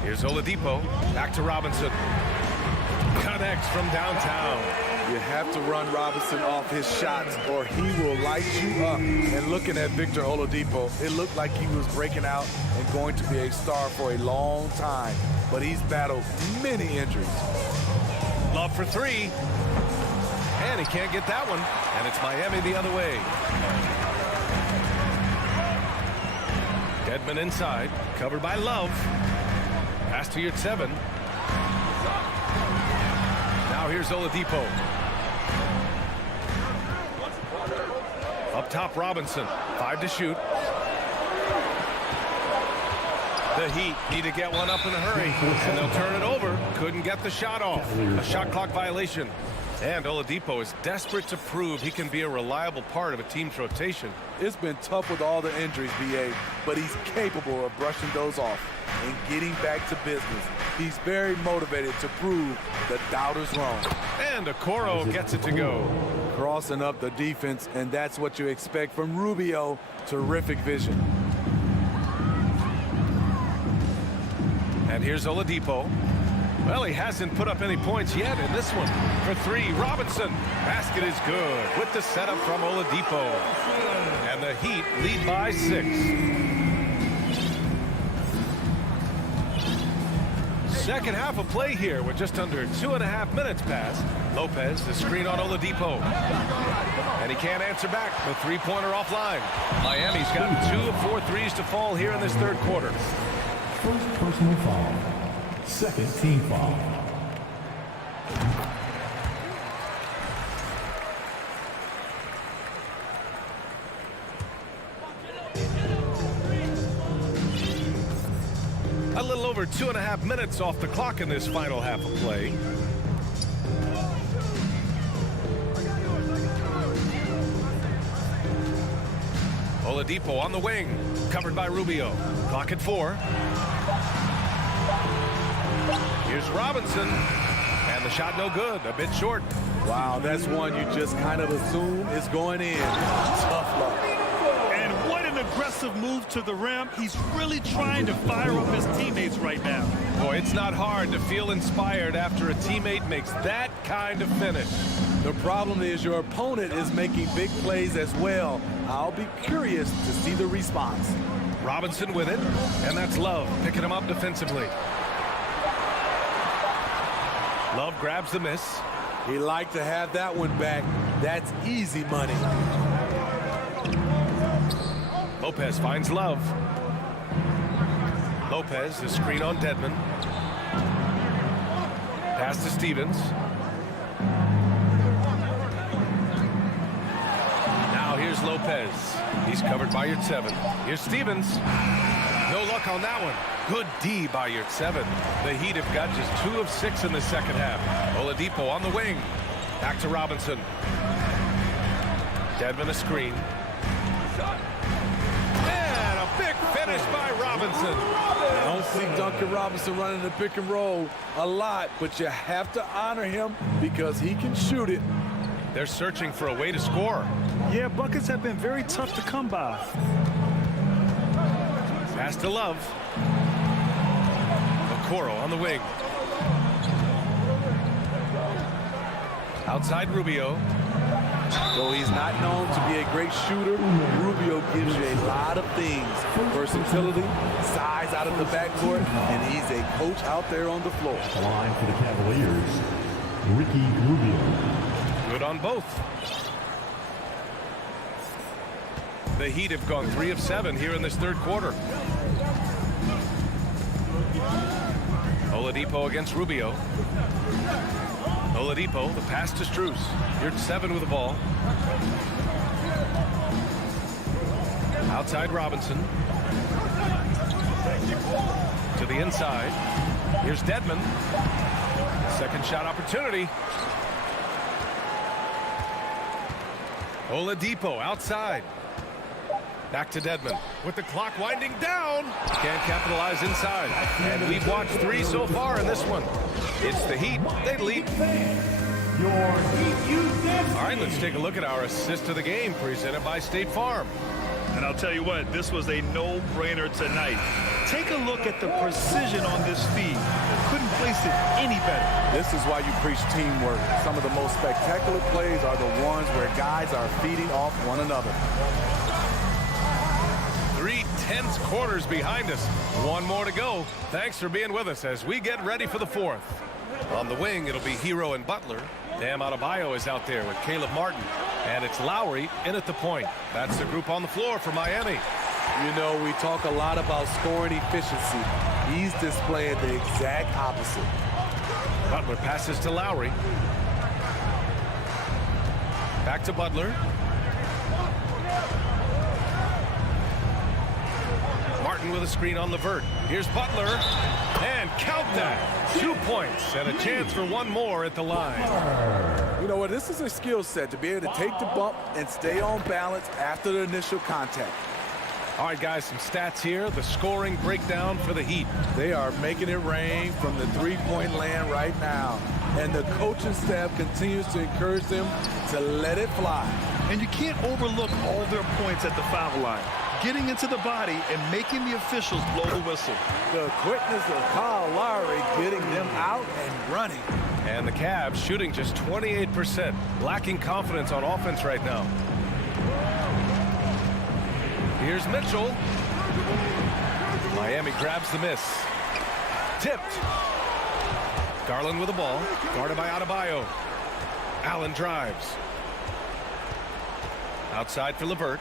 Here's Oladipo. Back to Robinson. Connects from downtown. You have to run Robinson off his shots or he will light you up. And looking at Victor Oladipo, it looked like he was breaking out and going to be a star for a long time. But he's battled many injuries. Love for 3. And he can't get that one. And it's Miami the other way. Dedmon inside. Covered by Love. Pass to Yurtseven. Now here's Oladipo. Up top, Robinson. 5 to shoot. The Heat need to get one up in a hurry, and they'll turn it over. Couldn't get the shot off. A shot clock violation. And Oladipo is desperate to prove he can be a reliable part of a team's rotation. It's been tough with all the injuries, BA, but he's capable of brushing those off and getting back to business. He's very motivated to prove the doubters wrong. And Okoro gets it to go. Crossing up the defense, and that's what you expect from Rubio. Terrific vision. And here's Oladipo. Well, he hasn't put up any points yet in this one. For 3, Robinson. Basket is good with the setup from Oladipo. And the Heat lead by 6. Second half of play here with just under 2.5 minutes passed. Lopez, the screen on Oladipo. And he can't answer back. The three-pointer offline. Miami's got 2 of 4 threes to fall here in this third quarter. First personal foul. Second team foul. A little over 2.5 minutes off the clock in this final half of play. Oladipo on the wing, covered by Rubio. Clock at 4. Here's Robinson, and the shot no good, a bit short. Wow, that's one you just kind of assume is going in. Tough luck. And what an aggressive move to the rim. He's really trying to fire up his teammates right now. Boy, it's not hard to feel inspired after a teammate makes that kind of finish. The problem is your opponent is making big plays as well. I'll be curious to see the response. Robinson with it, and that's Love picking him up defensively. Love grabs the miss. He liked to have that one back. That's easy money. Lopez finds Love. Lopez, the screen on Dedmon. Pass to Stevens. Now here's Lopez. He's covered by Yurtseven. Here's Stevens. No luck on that one. Good D by Yurtseven. The Heat have got just 2 of 6 in the second half. Oladipo on the wing. Back to Robinson. Dedmon a screen. And a big finish by Robinson. I don't see Duncan Robinson running the pick and roll a lot, but you have to honor him because he can shoot it. They're searching for a way to score. Yeah, buckets have been very tough to come by. Pass to Love. Okoro on the wing. Outside Rubio. Though he's not known to be a great shooter, Rubio gives you a lot of things. Versatility, size out of the backcourt, and he's a coach out there on the floor. The line for the Cavaliers, Ricky Rubio. Good on both. The Heat have gone 3 of 7 here in this third quarter. Oladipo against Rubio. Oladipo, the pass to Strus. Yurtseven with the ball. Outside Robinson. To the inside. Here's Dedmon. Second shot opportunity. Oladipo outside. Back to Dedmon with the clock winding down. Can't capitalize inside. And we've watched 3 so far in this one. It's the Heat. They lead. All right, let's take a look at our assist of the game presented by State Farm. And I'll tell you what, this was a no-brainer tonight. Take a look at the precision on this feed. Couldn't place it any better. This is why you preach teamwork. Some of the most spectacular plays are the ones where guys are feeding off one another. 3 tense quarters behind us. 1 more to go. Thanks for being with us as we get ready for the 4th. On the wing, it'll be Hero and Butler. Bam Adebayo is out there with Caleb Martin. And it's Lowry in at the point. That's the group on the floor for Miami. You know, we talk a lot about scoring efficiency. He's displaying the exact opposite. Butler passes to Lowry. Back to Butler. Martin with a screen on LeVert. Here's Butler. And count that. 2 points and a chance for one more at the line. You know what? This is a skill set to be able to take the bump and stay on balance after the initial contact. All right, guys, some stats here. The scoring breakdown for the Heat. They are making it rain from the three-point land right now. And the coaching staff continues to encourage them to let it fly. And you can't overlook all their points at the foul line. Getting into the body and making the officials blow the whistle. The quickness of Kyle Lowry getting them out and running. And the Cavs shooting just 28%. Lacking confidence on offense right now. Here's Mitchell. Miami grabs the miss. Tipped. Garland with the ball. Guarded by Adebayo. Allen drives. Outside for LeVert.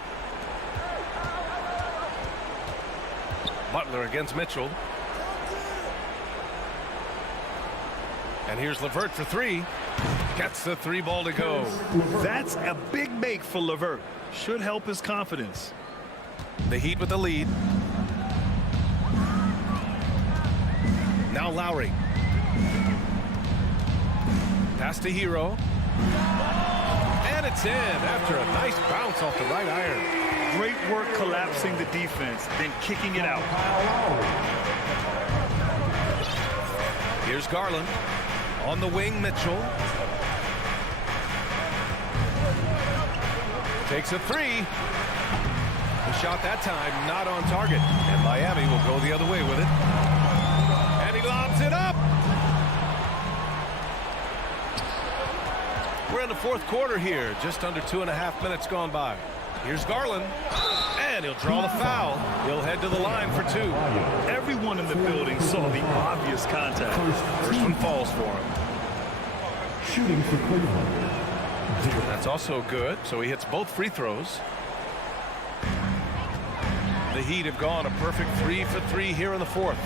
Butler against Mitchell. And here's LeVert for three. Gets the three ball to go. That's a big make for LeVert. Should help his confidence. The Heat with the lead. Now Lowry. Pass to Hero. And it's in after a nice bounce off the right iron. Great work collapsing the defense, then kicking it out. Here's Garland. On the wing, Mitchell. Takes a three. The shot that time not on target. And Miami will go the other way with it. And he lobs it up. We're in the fourth quarter here. Just under 2.5 minutes gone by. Here's Garland. And he'll draw the foul. He'll head to the line for two. Everyone in the building saw the obvious contact. First one falls for him. Shooting for Cleveland. That's also good. So he hits both free throws. The Heat have gone a perfect 3 for 3 here in the fourth.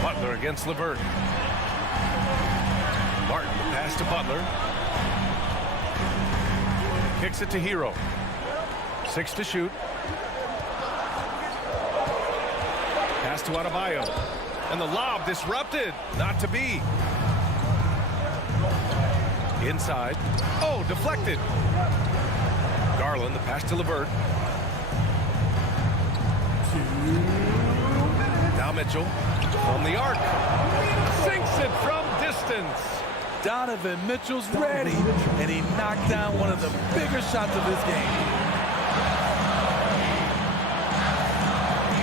Butler against LeVert. Martin, the pass to Butler. Kicks it to Hero. 6 to shoot. Pass to Adebayo. And the lob disrupted. Not to be. Inside. Oh, deflected. Garland, the pass to LeVert. Now Mitchell from the arc. Sinks it from distance. Donovan Mitchell's ready, and he knocked down one of the bigger shots of his game.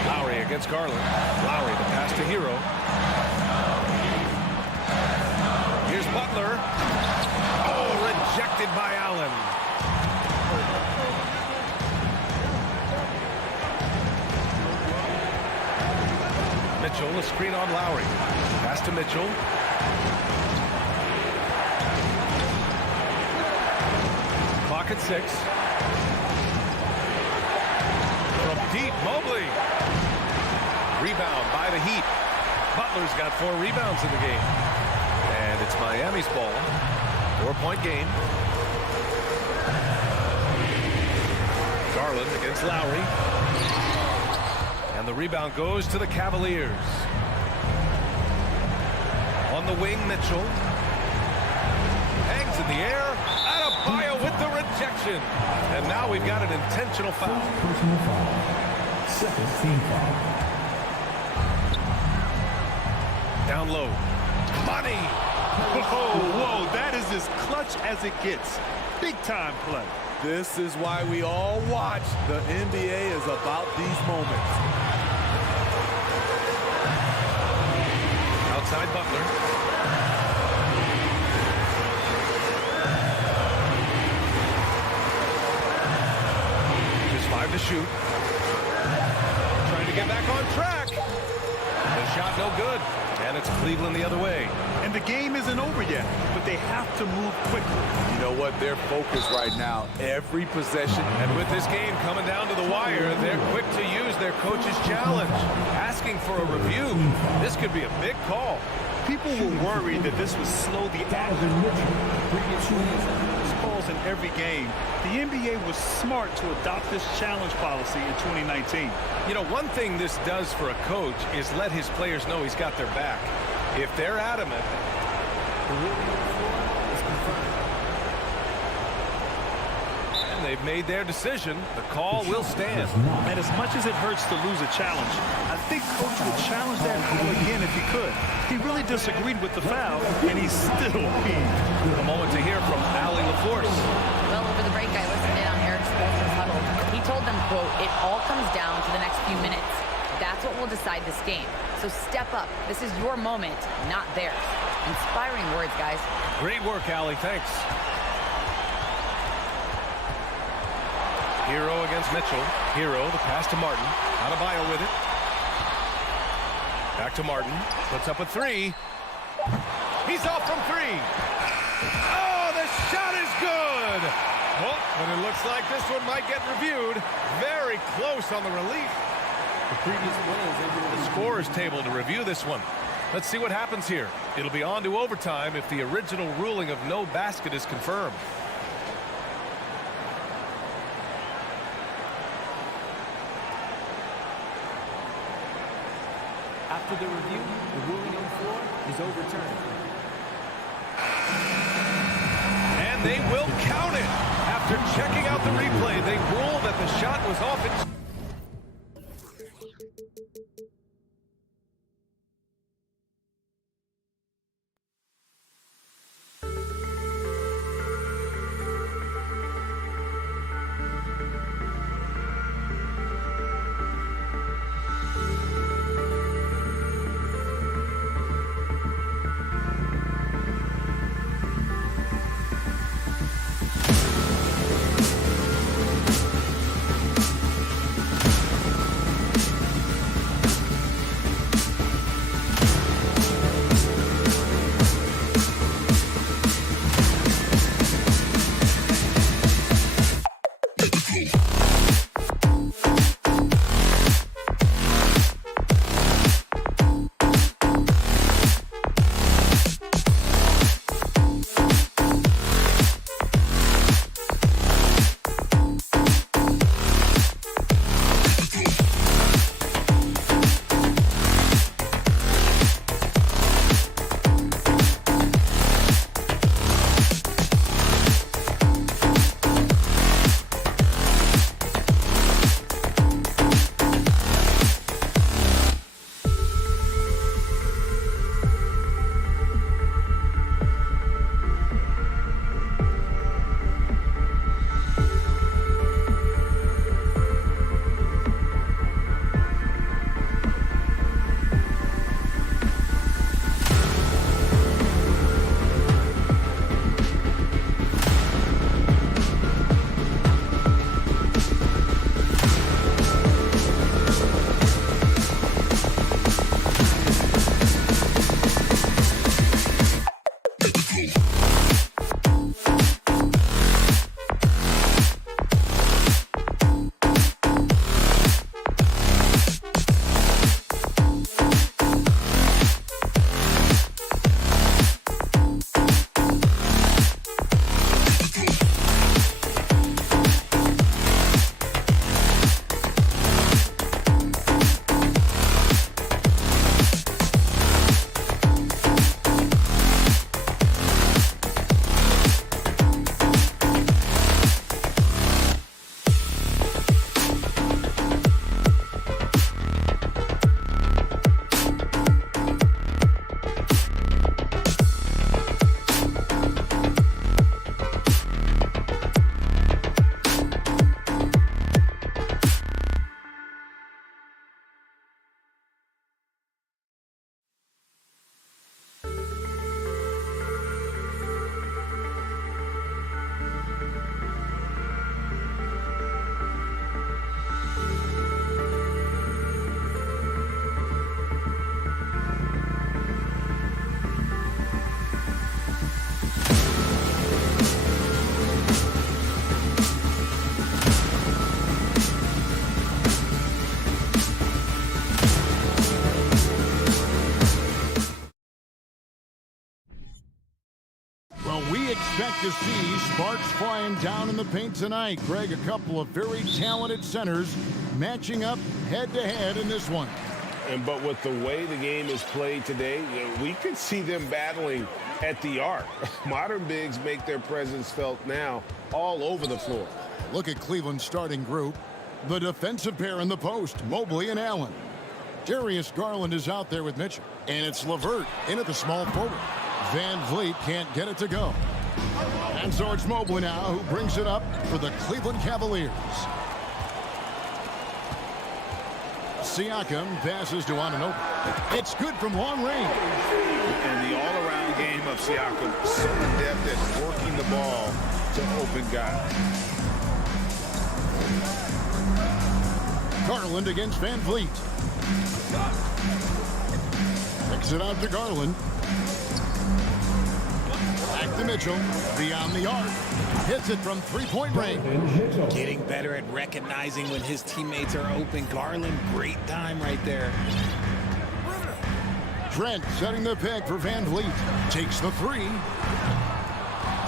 Lowry against Garland. Lowry, the pass to Hero. Here's Butler. Oh, rejected by Allen. Mitchell, a screen on Lowry. Pass to Mitchell. Clock at 6. From deep, Mobley. Rebound by the Heat. Butler's got 4 rebounds in the game. And it's Miami's ball. 4-point game. Garland against Lowry. And the rebound goes to the Cavaliers. On the wing, Mitchell. Hangs in the air. Adebayo with the rejection. And now we've got an intentional foul. Personal foul. Second team foul. Down low. Money. Whoa, that is as clutch as it gets. Big time play. This is why we all watch. The NBA is about these moments. Outside Butler. Just 5 to shoot. Trying to get back on track. The shot no good. And it's Cleveland the other way. And the game isn't over yet, but they have to move quickly. You know what? They're focused right now. Every possession. And with this game coming down to the wire, they're quick to use their coach's challenge, asking for a review. This could be a big call. People were worried that this would slow the action. Calls in every game. The NBA was smart to adopt this challenge policy in 2019. You know, one thing this does for a coach is let his players know he's got their back. If they're adamant, and they've made their decision, the call will stand. And as much as it hurts to lose a challenge, I think Coach would challenge that call again if he could. He really disagreed with the foul, and he's still peeved. A moment to hear from Allie LaForce. Well, over the break, I listened in on Eric Spoelstra's huddle. He told them, quote, "It all comes down to the next few minutes. That's what will decide this game. So step up. This is your moment, not theirs." Inspiring words, guys. Great work, Allie. Thanks. Hero against Mitchell. Hero, the pass to Martin. Adebayo with it. Back to Martin. Puts up a three. He's off from three. Oh, the shot is good. Oh, but it looks like this one might get reviewed. Very close on the relief. The scorer's table to review this one. Let's see what happens here. It'll be on to overtime if the original ruling of no basket is confirmed. After the review, the ruling on the floor is overturned. And they will count it. After checking out the replay, they rule that the shot was off its... Sparks flying down in the paint tonight. Greg, a couple of very talented centers matching up head-to-head in this one. But with the way the game is played today, we could see them battling at the arc. Modern bigs make their presence felt now all over the floor. Look at Cleveland's starting group. The defensive pair in the post, Mobley and Allen. Darius Garland is out there with Mitchell. And it's LeVert in at the small forward. Van Vliet can't get it to go. And so it's Mobley now who brings it up for the Cleveland Cavaliers. Siakam passes to Anunoby. It's good from long range. And the all-around game of Siakam, so adept at working the ball to open guys. Garland against Van Vliet. Kicks it out to Garland. Back to Mitchell. Beyond the arc. Hits it from three-point range. Getting better at recognizing when his teammates are open. Garland, great time right there. Trent setting the pick for Van Vliet. Takes the three.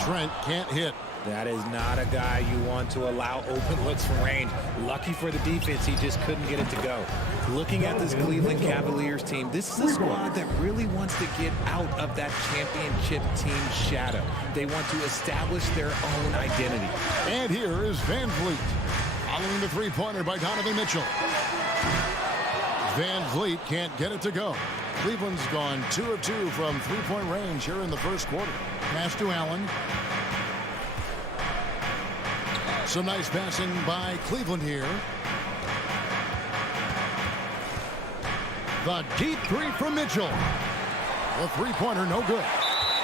Trent can't hit. That is not a guy you want to allow open looks from range. Lucky for the defense, he just couldn't get it to go. Looking at this Cleveland Cavaliers team, this is a squad that really wants to get out of that championship team shadow. They want to establish their own identity. And here is Van Vliet. Following the three-pointer by Donovan Mitchell. Van Vliet can't get it to go. Cleveland's gone 2 of 2 from three-point range here in the first quarter. Pass to Allen. Some nice passing by Cleveland here. The deep three from Mitchell. The three-pointer, no good.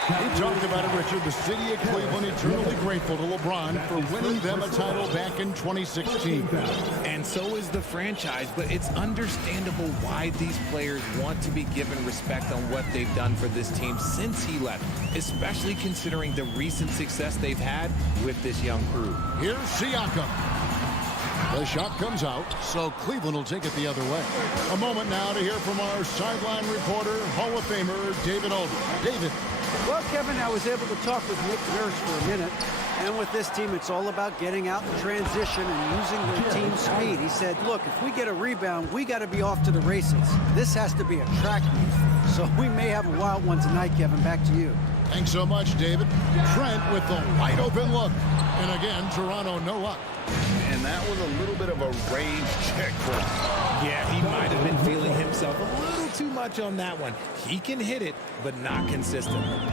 We talked about it, Richard. The city of Cleveland eternally grateful to LeBron for winning them a title back in 2016. And so is the franchise, but it's understandable why these players want to be given respect on what they've done for this team since he left, especially considering the recent success they've had with this young crew. Here's Siakam. The shot comes out, so Cleveland will take it the other way. A moment now to hear from our sideline reporter, Hall of Famer David Aldridge. David. Well, Kevin, I was able to talk with Nick Nurse for a minute. And with this team, it's all about getting out in transition and using their team speed. He said, look, if we get a rebound, we got to be off to the races. This has to be a track meet. So we may have a wild one tonight, Kevin. Back to you. Thanks so much, David. Trent with the wide open look. And again, Toronto, no luck. And that was a little bit of a range check for him. Yeah, he might have been feeling himself a little too much on that one. He can hit it, but not consistently.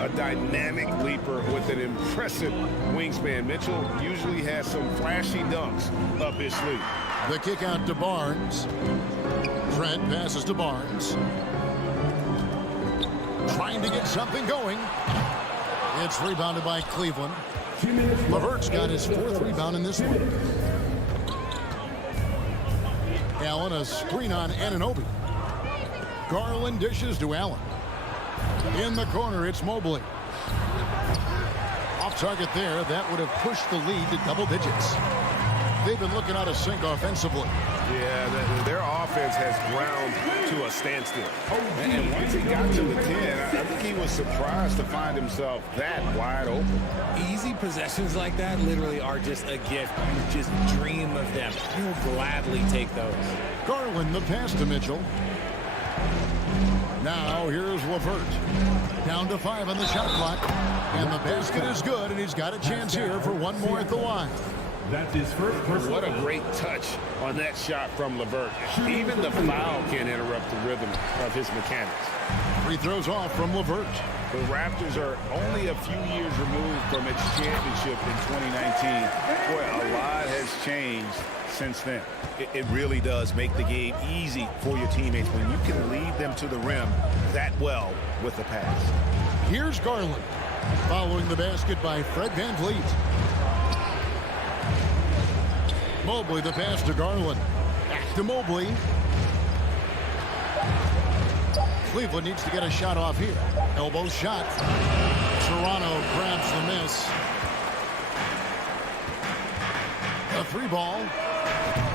A dynamic leaper with an impressive wingspan. Mitchell usually has some flashy dunks up his sleeve. The kick out to Barnes. Trent passes to Barnes. Trying to get something going. It's rebounded by Cleveland. LeVert's got his 4th rebound in this one. Allen, a screen on Anunoby. Garland dishes to Allen. In the corner, it's Mobley. Off target there. That would have pushed the lead to double digits. They've been looking out of sync offensively. Yeah, their offense has ground to a standstill. And once he got to the 10, I think he was surprised to find himself that wide open. Easy possessions like that literally are just a gift. You just dream of them. You'll gladly take those. Garland, the pass to Mitchell. Now here's LeVert. Down to 5 on the shot clock. And the basket is good, and he's got a chance here for one more at the line. That's his first personal. What a great touch on that shot from LeVert. Even the foul can interrupt the rhythm of his mechanics. Free throws off from LeVert. The Raptors are only a few years removed from its championship in 2019. Boy, a lot has changed since then. It really does make the game easy for your teammates when you can lead them to the rim that well with the pass. Here's Garland. Following the basket by Fred Van Vliet. Mobley, the pass to Garland. Back to Mobley. Cleveland needs to get a shot off here. Elbow shot. Toronto grabs the miss. A 3-ball.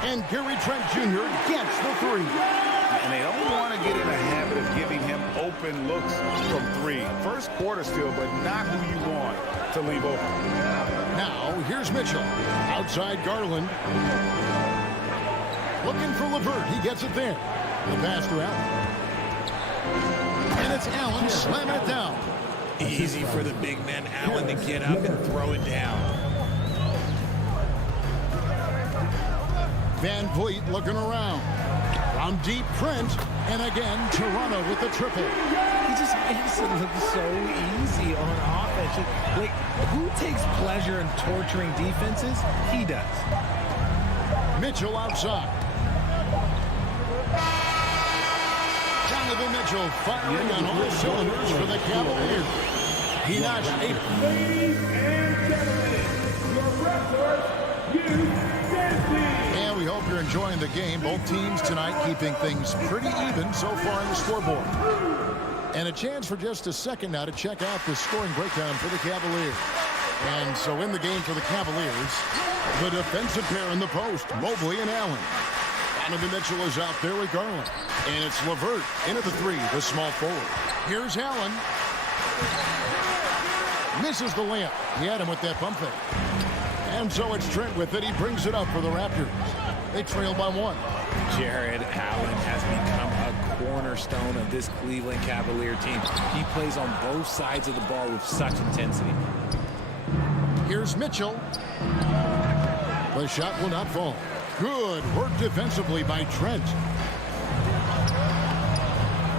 And Gary Trent Jr. gets the 3. And they don't want to get in a habit of giving him open looks from 3. First quarter still, but not who you want to leave open. Now, here's Mitchell. Outside Garland. Looking for LeVert. He gets it there. The pass to Allen. And it's Allen slamming it down. Easy for the big man Allen to get up and throw it down. Van Vliet looking around. From deep, Trent. And again, Toronto with the triple. He just makes it look so easy on offense. Like, who takes pleasure in torturing defenses? He does. Mitchell outside. Donovan Mitchell firing on all cylinders for the Cavaliers. He notched 8. Ladies and gentlemen, your Raptors, and we hope you're enjoying the game. Both teams tonight keeping things pretty even so far on the scoreboard. And a chance for just a second now to check out the scoring breakdown for the Cavaliers. And so in the game for the Cavaliers, the defensive pair in the post, Mobley and Allen. Donovan Mitchell is out there with Garland. And it's LeVert into the 3, the small forward. Here's Allen. Misses the layup. He had him with that pump fake. And so it's Trent with it. He brings it up for the Raptors. They trail by 1. Jared Allen has become a cornerstone of this Cleveland Cavalier team. He plays on both sides of the ball with such intensity. Here's Mitchell. The shot will not fall. Good work defensively by Trent.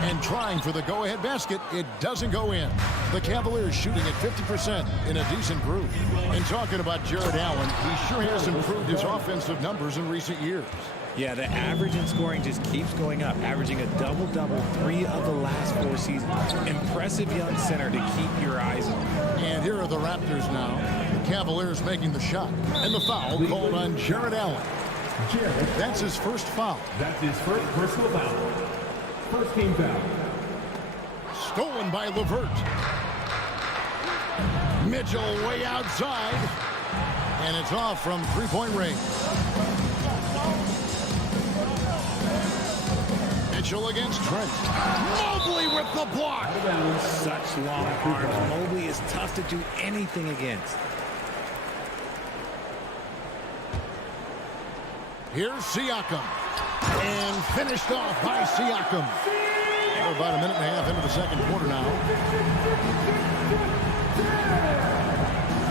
And trying for the go-ahead basket, it doesn't go in. The Cavaliers shooting at 50% in a decent group. And talking about Jared Allen, he sure has improved his offensive numbers in recent years. Yeah, the average in scoring just keeps going up, averaging a double-double 3 of the last 4 seasons. Impressive young center to keep your eyes on. And here are the Raptors now. The Cavaliers making the shot. And the foul called on Jared Allen. That's his first foul. That's his first personal foul. First team foul. Stolen by LeVert. Mitchell way outside. And it's off from three-point range. Mitchell against Trent. Mobley with the block. Such long arms. Mobley is tough to do anything against. Here's Siakam. And finished off by Siakam. We're about a minute and a half into the second quarter now.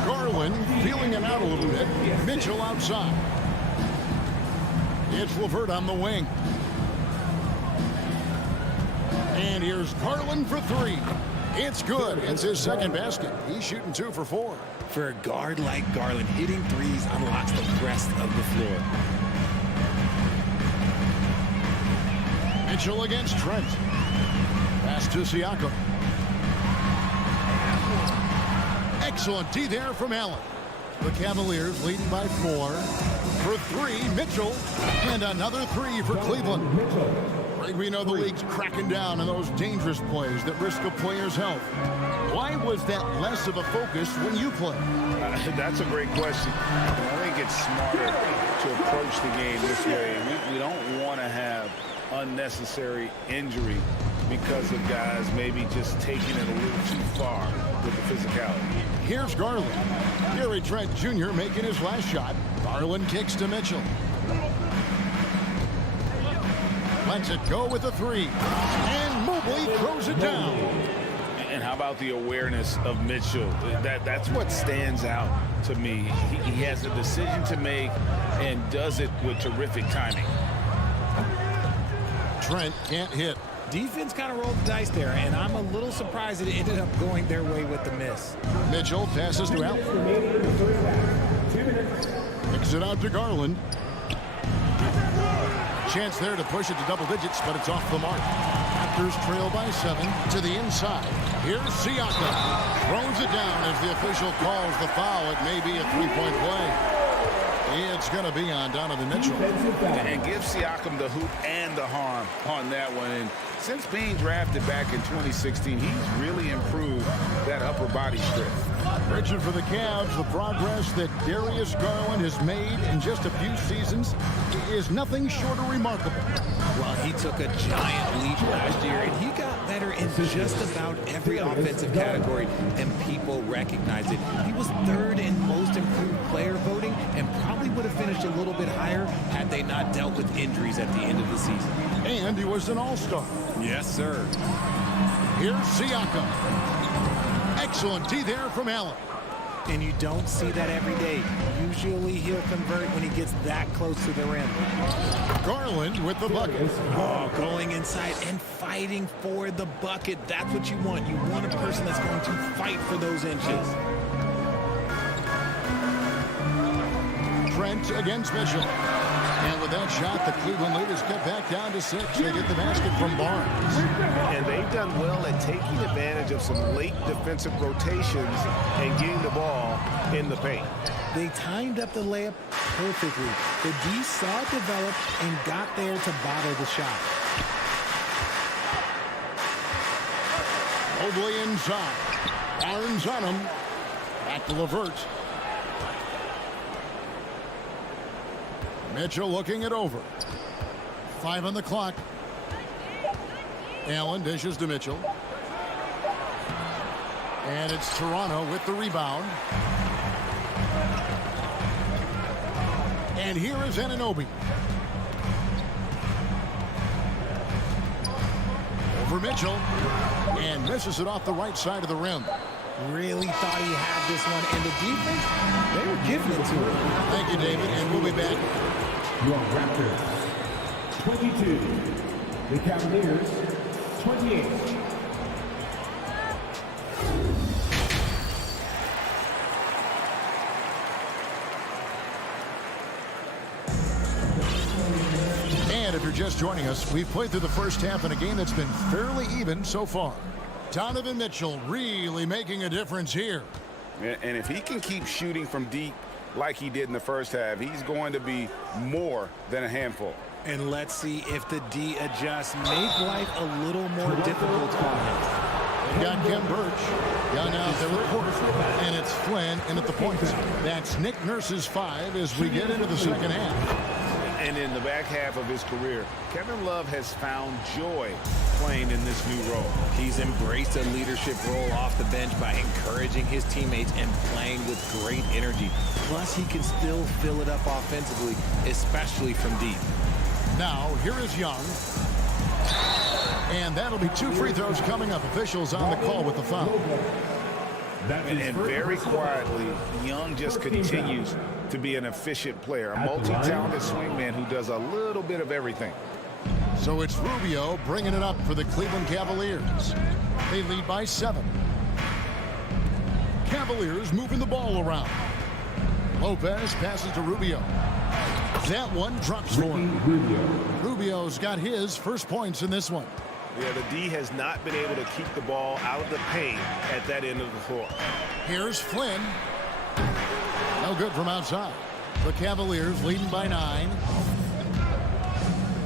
Garland feeling it out a little bit. Mitchell outside. It's LeVert on the wing. And here's Garland for 3. It's good. It's his second basket. He's shooting 2 for 4. For a guard like Garland, hitting threes unlocks the rest of the floor. Mitchell against Trent. Pass to Siakam. Excellent D there from Allen. The Cavaliers leading by 4. For 3, Mitchell. And another 3 for Cleveland. We know the league's cracking down on those dangerous plays that risk a player's health. Why was that less of a focus when you play? That's a great question. I think it's smarter to approach the game this way. We don't want to have unnecessary injury because of guys maybe just taking it a little too far with the physicality. Here's Garland. Gary Trent Jr. making his last shot. Garland kicks to Mitchell. Lets it go with a 3. And Mobley throws it down. And how about the awareness of Mitchell? That's what stands out to me. He has a decision to make and does it with terrific timing. Trent can't hit. Defense kind of rolled the dice there, and I'm a little surprised that it ended up going their way with the miss. Mitchell passes to Allen. Kicks it out to Garland. Chance there to push it to double digits, but it's off the mark. Raptors trail by 7 to the inside. Here's Siakam. Throws it down as the official calls the foul. It may be a 3-point play. It's going to be on Donovan Mitchell. And give Siakam the hoop and the harm on that one. And since being drafted back in 2016, he's really improved that upper body strength. Richard, for the Cavs, the progress that Darius Garland has made in just a few seasons is nothing short of remarkable. Well, he took a giant leap last year, and he got better in just about every offensive category, and people recognize it. He was third in most improved player voting and probably would have finished a little bit higher had they not dealt with injuries at the end of the season. And he was an all-star. Yes, sir. Here's Siakam. Excellent D there from Allen. And you don't see that every day. Usually he'll convert when he gets that close to the rim. Garland with the bucket. Oh, going inside and fighting for the bucket. That's what you want. You want a person that's going to fight for those inches. Trent against Mitchell. And with that shot, the Cleveland leaders cut back down to 6. They get the basket from Barnes. And they've done well at taking advantage of some late defensive rotations and getting the ball in the paint. They timed up the layup perfectly. The D saw it develop and got there to bottle the shot. Mobley inside. Barnes on him. Back to LeVert. Mitchell looking it over. 5 on the clock. Allen dishes to Mitchell. And it's Toronto with the rebound. And here is Anunoby. Over Mitchell. And misses it off the right side of the rim. Really thought he had this one. And the defense, they were giving it to him. Thank you, David. And we'll be back. Your Raptors, 22. The Cavaliers, 28. And if you're just joining us, we've played through the first half in a game that's been fairly even so far. Donovan Mitchell really making a difference here. And if he can keep shooting from deep like he did in the first half, he's going to be more than a handful. And let's see if the D adjusts, make life a little more difficult for him. They've got Kem Birch down out there with Porter, and it's Flynn in at the point. That's Nick Nurse's 5 as we get into the second half. And in the back half of his career, Kevin Love has found joy playing in this new role. He's embraced a leadership role off the bench by encouraging his teammates and playing with great energy. Plus, he can still fill it up offensively, especially from deep. Now, here is Young. And that'll be 2 free throws coming up. Officials on the call with the foul. And very quietly, Young just continues to be an efficient player, a multi-talented swingman who does a little bit of everything. So it's Rubio bringing it up for the Cleveland Cavaliers. They lead by 7. Cavaliers moving the ball around. Lopez passes to Rubio. That one drops for him. Rubio's got his first points in this one. Yeah, the D has not been able to keep the ball out of the paint at that end of the floor. Here's Flynn. No good from outside. The Cavaliers leading by 9.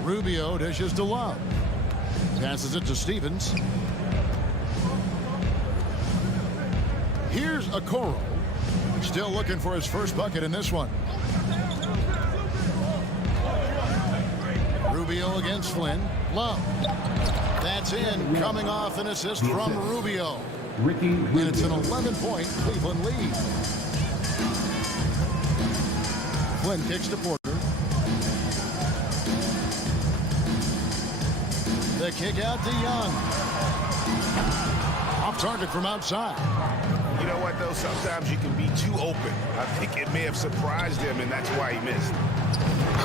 Rubio dishes to Love. Passes it to Stevens. Here's Okoro. Still looking for his first bucket in this one. Rubio against Flynn. Love. That's in. Coming off an assist from Rubio. And it's an 11-point Cleveland lead. Flynn kicks to Porter. The kick out to Young. Off target from outside. You know what, though? Sometimes you can be too open. I think it may have surprised him, and that's why he missed.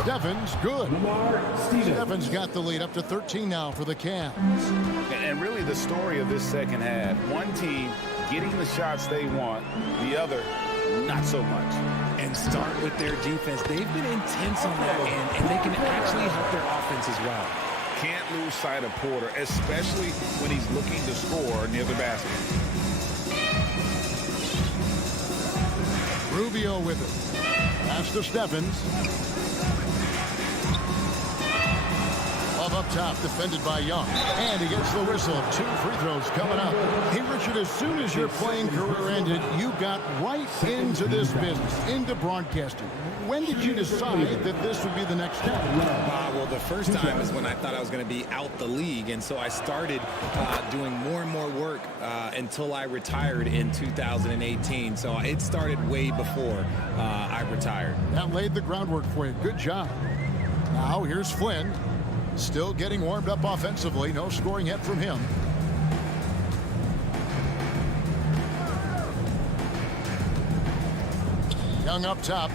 Stephens, good. Stephens got the lead up to 13 now for the Cavs. And really the story of this second half, one team getting the shots they want, the other not so much. And start with their defense. They've been intense on that end, and they can actually help their offense as well. Can't lose sight of Porter, especially when he's looking to score near the basket. Rubio with it. Pass to Stephens. Up top, defended by Young. And he gets the whistle. 2 free throws coming up. Hey, Richard, as soon as your playing career ended, you got right into this business, into broadcasting. When did you decide that this would be the next step? Well, the first time is when I thought I was going to be out the league, and so I started doing more and more work until I retired in 2018. So it started way before I retired. That laid the groundwork for you. Good job. Now, here's Flynn. Still getting warmed up offensively. No scoring yet from him. Young up top.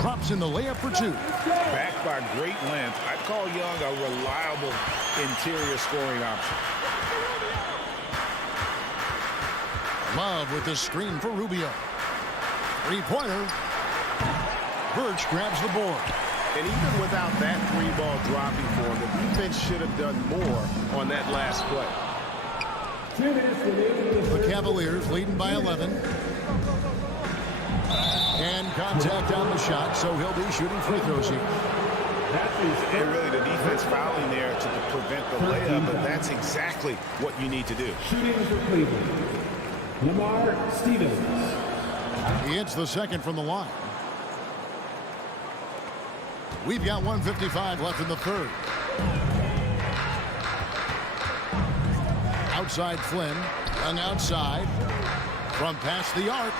Drops in the layup for 2. Backed by great length. I call Young a reliable interior scoring option. Love with the screen for Rubio. 3-pointer. Birch grabs the board. And even without that 3-ball dropping for him, the defense should have done more on that last play. The Cavaliers leading by 11. And contact on the shot, so he'll be shooting free throws here. And really the defense fouling there to prevent the layup, but that's exactly what you need to do. Shooting for Cleveland, Lamar Stevens. He hits the second from the line. We've got 1:55 left in the third. Outside Flynn. Young outside. From past the arc.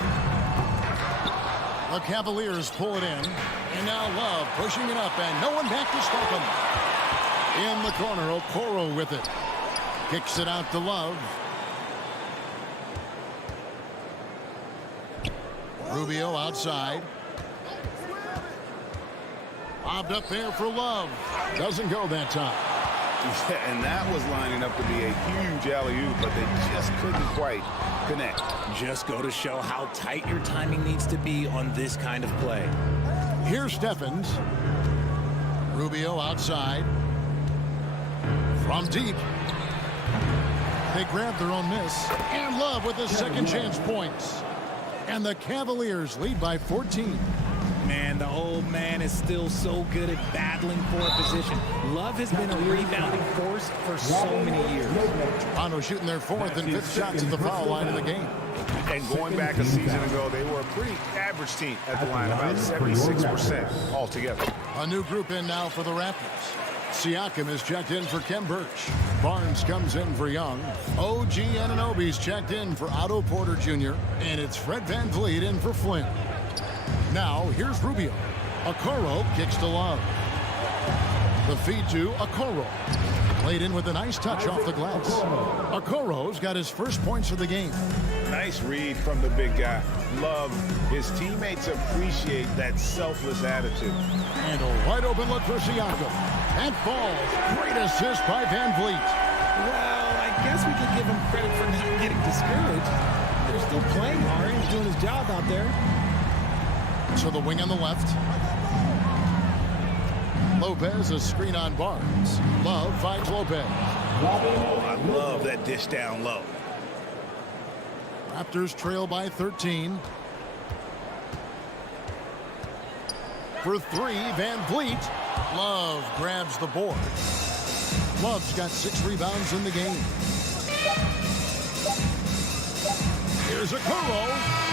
The Cavaliers pull it in. And now Love pushing it up, and no one back to stop him. In the corner, Okoro with it. Kicks it out to Love. Rubio outside. Bobbed up there for Love. Doesn't go that time. Yeah, and that was lining up to be a huge alley-oop, but they just couldn't quite connect. Just go to show how tight your timing needs to be on this kind of play. Here's Stephens. Rubio outside. From deep. They grab their own miss. And Love with his second chance points. And the Cavaliers lead by 14. Man, the old man is still so good at battling for a position. Love has been a rebounding force for so many years. Toronto shooting their 4th and 5th shots at the foul line of the game. And going back a season ago, they were a pretty average team at the line, about 76% altogether. A new group in now for the Raptors. Siakam is checked in for Kem Birch. Barnes comes in for Young. OG Anunoby's checked in for Otto Porter Jr. And it's Fred VanVleet in for Flynn. Now, here's Rubio. Okoro kicks to Love. The feed to Okoro. Played in with a nice touch off the glass. Okoro's got his first points of the game. Nice read from the big guy. Love. His teammates appreciate that selfless attitude. And a wide open look for Siakam. And falls. Great assist by VanVleet. Well, I guess we could give him credit for not getting discouraged. They're still playing hard. He's doing his job out there. So the wing on the left. Lopez, a screen on Barnes. Love finds Lopez. Oh, I love that dish down low. Raptors trail by 13. For 3, VanVleet. Love grabs the board. Love's got 6 rebounds in the game. Here's Okoro,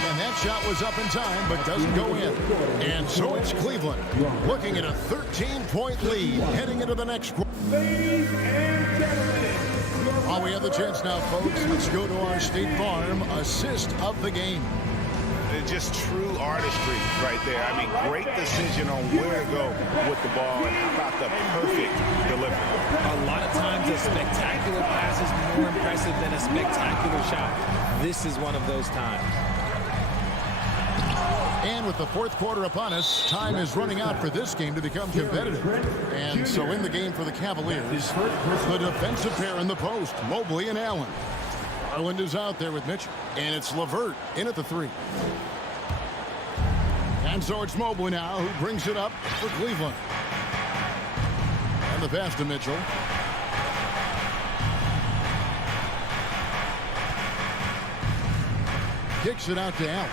and that shot was up in time, but doesn't go in. And so it's Cleveland, looking at a 13-point lead, heading into the next quarter. Ladies and gentlemen, While we have the chance now, folks, let's go to our State Farm assist of the game. It's just true artistry right there. I mean, great decision on where to go with the ball, and how about the perfect delivery. A lot of times a spectacular pass is more impressive than a spectacular shot. This is one of those times. And with the 4th quarter upon us, time is running out for this game to become competitive. And so in the game for the Cavaliers, the defensive pair in the post, Mobley and Allen. Garland is out there with Mitchell, and it's LeVert in at the 3. And so it's Mobley now who brings it up for Cleveland. And the pass to Mitchell. Kicks it out to Allen.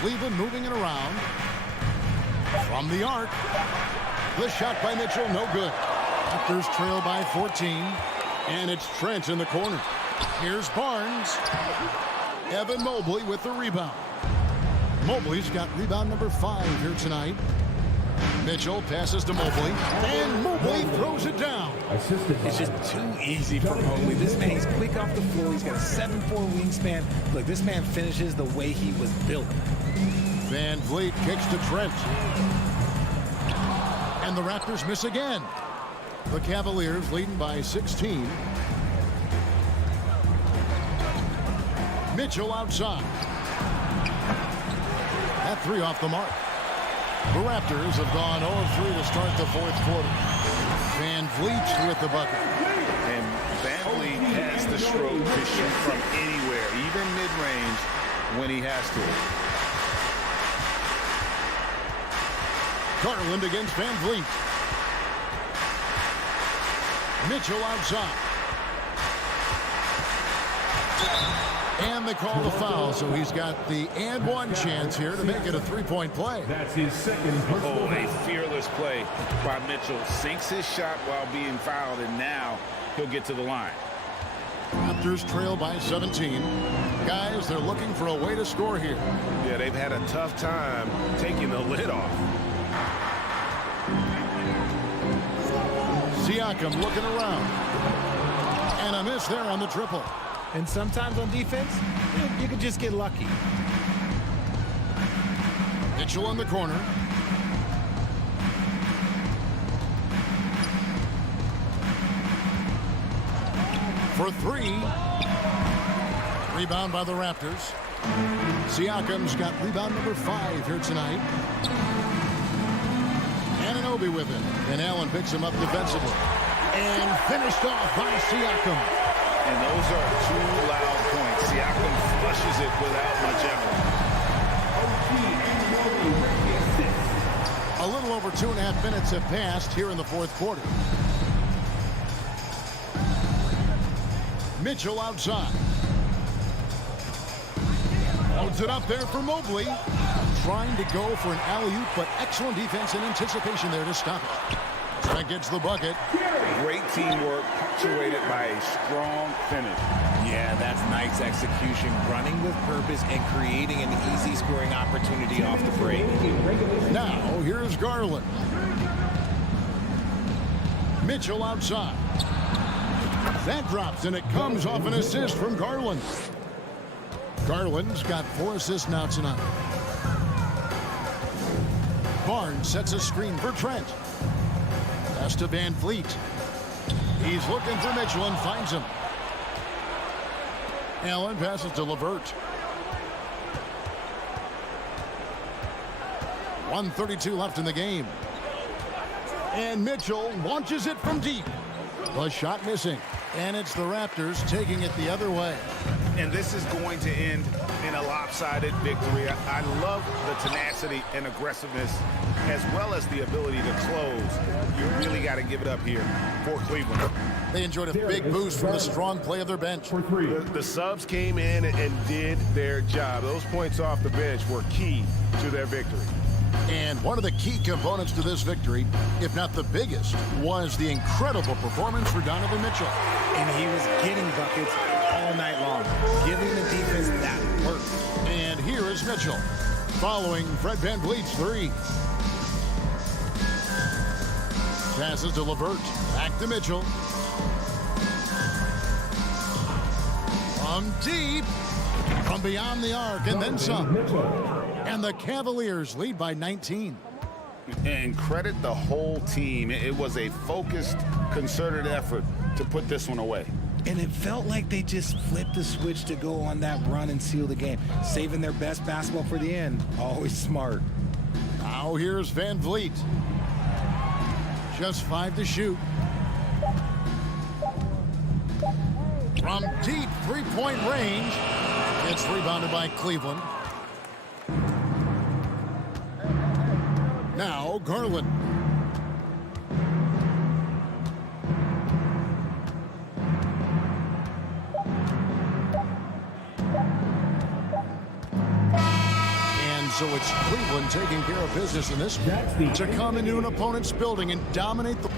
Cleveland moving it around. From the arc. The shot by Mitchell, no good. Raptors trail by 14. And it's Trent in the corner. Here's Barnes. Evan Mobley with the rebound. Mobley's got rebound number 5 here tonight. Mitchell passes to Mobley, and Mobley throws it down. It's just too easy for Mobley. This man, he's quick off the floor. He's got a 7'4" wingspan. Look, this man finishes the way he was built. Van Vliet kicks to Trent. And the Raptors miss again. The Cavaliers leading by 16. Mitchell outside. That 3 off the mark. The Raptors have gone 0-3 to start the 4th quarter. Van Vliet with the bucket. And Van Vliet has the stroke to shoot from anywhere, even mid-range, when he has to. Garland against Van Vliet. Mitchell outside. And they call the foul, so he's got the and one chance here to make it a 3-point play. That's his second personal Oh, a fearless play by Mitchell. Sinks his shot while being fouled, and now he'll get to the line. Raptors trail by 17. Guys, they're looking for a way to score here. Yeah, they've had a tough time taking the lid off. Siakam looking around. And a miss there on the triple. And sometimes on defense, you can just get lucky. Mitchell in the corner. For 3. Rebound by the Raptors. Siakam's got rebound number 5 here tonight. Anunoby with it. And Allen picks him up defensively. And finished off by Siakam. And those are 2 loud points. Siakam flushes it without much effort. A little over 2.5 minutes have passed here in the 4th quarter. Mitchell outside. Holds it up there for Mobley. Trying to go for an alley-oop, but excellent defense and anticipation there to stop it. That gets the bucket. Great teamwork, punctuated by a strong finish. Yeah, that's nice execution, running with purpose and creating an easy scoring opportunity off the break. Now, here's Garland. Mitchell outside. That drops, and it comes off an assist from Garland. Garland's got 4 assists now tonight. Barnes sets a screen for Trent. Pass to Van Vliet. He's looking for Mitchell and finds him. Allen passes to LeVert. 1:32 left in the game. And Mitchell launches it from deep. The shot missing. And it's the Raptors taking it the other way. And this is going to end in a lopsided victory. I love the tenacity and aggressiveness, as well as the ability to close. You really got to give it up here for Cleveland. They enjoyed a big boost from the strong play of their bench. The subs came in and did their job. Those points off the bench were key to their victory. And one of the key components to this victory, if not the biggest, was the incredible performance for Donovan Mitchell. And he was getting buckets all night long, giving the defense that work. And here is Mitchell, following Fred VanVleet's 3. Passes to LeVert, back to Mitchell. From deep, from beyond the arc, and then some. And the Cavaliers lead by 19. And credit the whole team. It was a focused, concerted effort to put this one away. And it felt like they just flipped the switch to go on that run and seal the game, saving their best basketball for the end. Always smart. Now here's Van Vliet. Just 5 to shoot. From deep 3-point range. It's rebounded by Cleveland. Now Garland. So it's Cleveland taking care of business in this one. To come into an opponent's building and dominate the...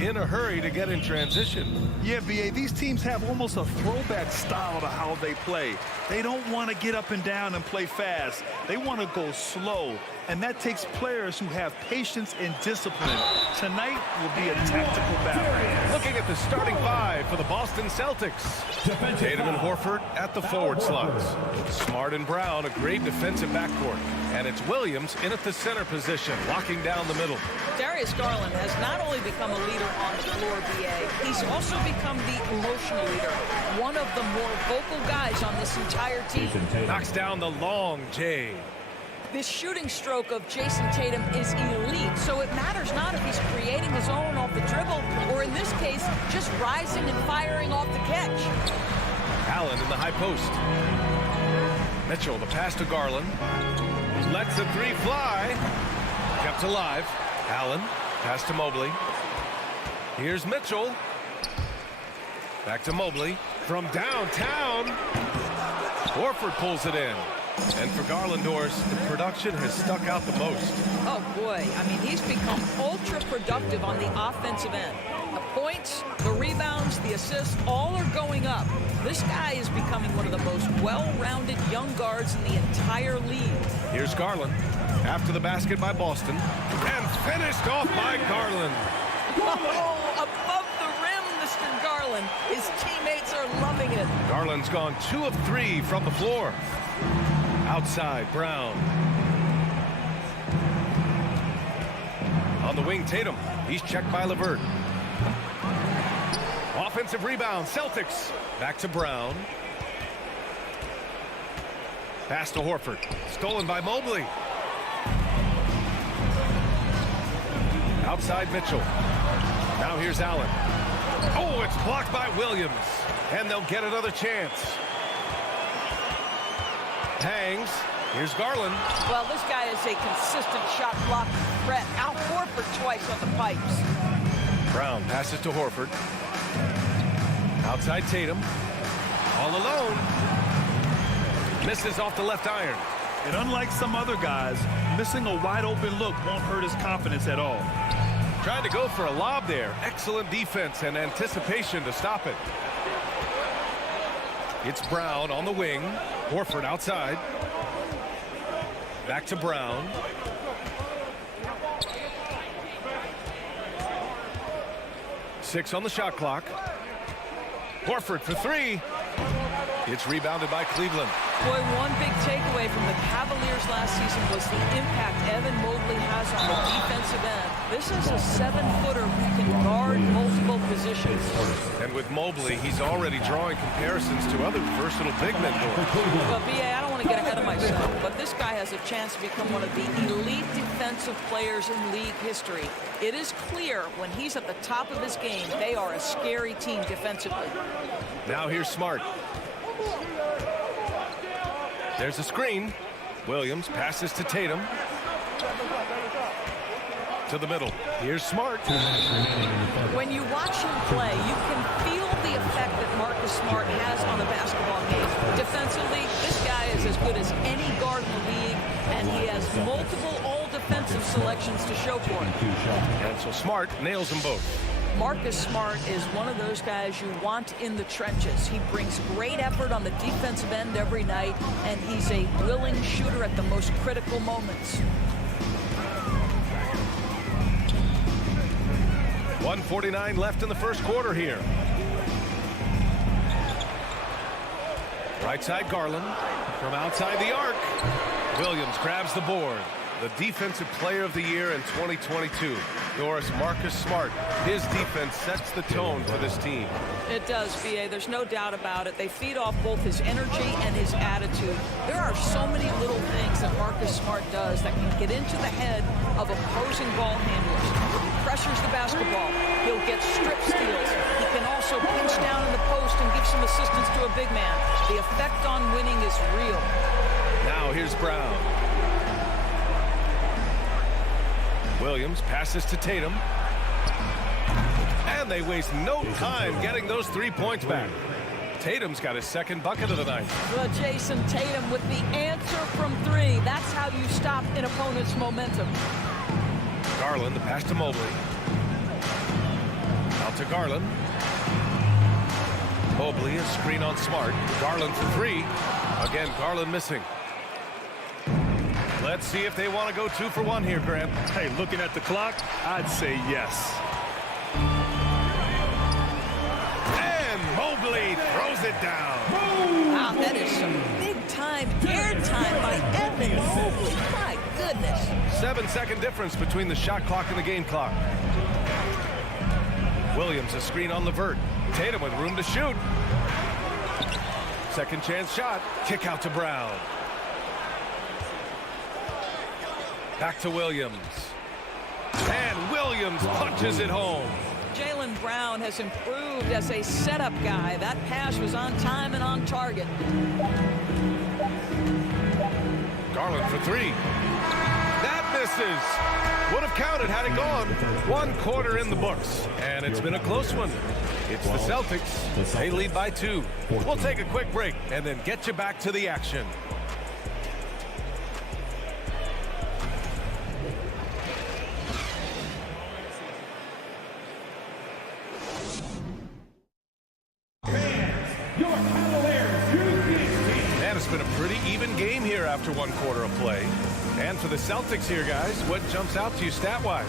in a hurry to get in transition. Yeah, B.A., these teams have almost a throwback style to how they play. They don't want to get up and down and play fast. They want to go slow, and that takes players who have patience and discipline. Tonight will be a tactical battle. Looking at the starting five for the Boston Celtics. Tatum and Horford at the forward slots. Smart and Brown, a great defensive backcourt. And it's Williams in at the center position, locking down the middle. Darius Garland has not only become a leader on the floor, B.A., he's also become the emotional leader. One of the more vocal guys on this entire team. Knocks down the long J. This shooting stroke of Jason Tatum is elite, so it matters not if he's creating his own off the dribble, or in this case, just rising and firing off the catch. Allen in the high post. Mitchell, the pass to Garland. Lets the three fly. Kept alive. Allen, pass to Mobley. Here's Mitchell. Back to Mobley. From downtown. Horford pulls it in. And for Garlandors, the production has stuck out the most. Oh, boy. I mean, he's become ultra-productive on the offensive end. The points, the rebounds, the assists, all are going up. This guy is becoming one of the most well-rounded young guards in the entire league. Here's Garland. After the basket by Boston. And finished off by Garland. Oh, above the rim, Mr. Garland. His teammates are loving it. Garland's gone 2 of 3 from the floor. Outside, Brown. On the wing, Tatum. He's checked by LeVert. Offensive rebound, Celtics. Back to Brown. Pass to Horford. Stolen by Mobley. Outside Mitchell. Now here's Allen. Oh, it's blocked by Williams. And they'll get another chance. Hangs. Here's Garland. Well, this guy is a consistent shot block threat. Al Horford twice on the pipes. Brown passes to Horford. Outside Tatum. All alone. Misses off the left iron. And unlike some other guys, missing a wide open look won't hurt his confidence at all. Trying to go for a lob there. Excellent defense and anticipation to stop it. It's Brown on the wing. Horford outside. Back to Brown. Six on the shot clock. Horford for three. It's rebounded by Cleveland. Boy, one big takeaway from the Cavaliers last season was the impact Evan Mobley has on the defensive end. This is a 7-footer who can guard multiple positions. And with Mobley, he's already drawing comparisons to other versatile big men. Well, B.A., I don't want to get ahead of myself, but this guy has a chance to become one of the elite defensive players in league history. It is clear when he's at the top of his game, they are a scary team defensively. Now here's Smart. There's a screen. Williams passes to Tatum. To the middle. Here's Smart. When you watch him play, you can feel the effect that Marcus Smart has on a basketball game. Defensively, this guy is as good as any guard in the league, and he has multiple all-defensive selections to show for it. And so Smart nails them both. Marcus Smart is one of those guys you want in the trenches. He brings great effort on the defensive end every night, and he's a willing shooter at the most critical moments. 1:49 left in the first quarter here. Right side Garland. From outside the arc. Williams grabs the board. The defensive player of the year in 2022. Doris, Marcus Smart. His defense sets the tone for this team. It does, B.A. There's no doubt about it. They feed off both his energy and his attitude. There are so many little things that Marcus Smart does that can get into the head of opposing ball handlers. He pressures the basketball. He'll get strip steals. He can also pinch down in the post and give some assistance to a big man. The effect on winning is real. Now here's Brown. Williams passes to Tatum. And they waste no time getting those 3 points back. Tatum's got his second bucket of the night. Well, Jason Tatum with the answer from three. That's how you stop an opponent's momentum. Garland, the pass to Mobley. to Garland. Mobley, a screen on Smart. Garland for three. Again, Garland missing. Let's see if they want to go 2 for 1 here, Grant. Hey, looking at the clock, I'd say yes. And Mobley throws it down. Wow, that is some big-time airtime by Evan Mobley. My goodness. 7-second difference between the shot clock and the game clock. Williams, a screen on Levert. Tatum with room to shoot. Second chance shot. Kick out to Brown. Back to Williams. And Williams punches it home. Jaylen Brown has improved as a setup guy. That pass was on time and on target. Garland for three. That misses. Would have counted had it gone. 1 quarter in the books. And it's been a close one. It's the Celtics. They lead by 2. We'll take a quick break and then get you back to the action. And it's been a pretty even game here after 1 quarter of play. And for the Celtics here, guys, what jumps out to you stat-wise?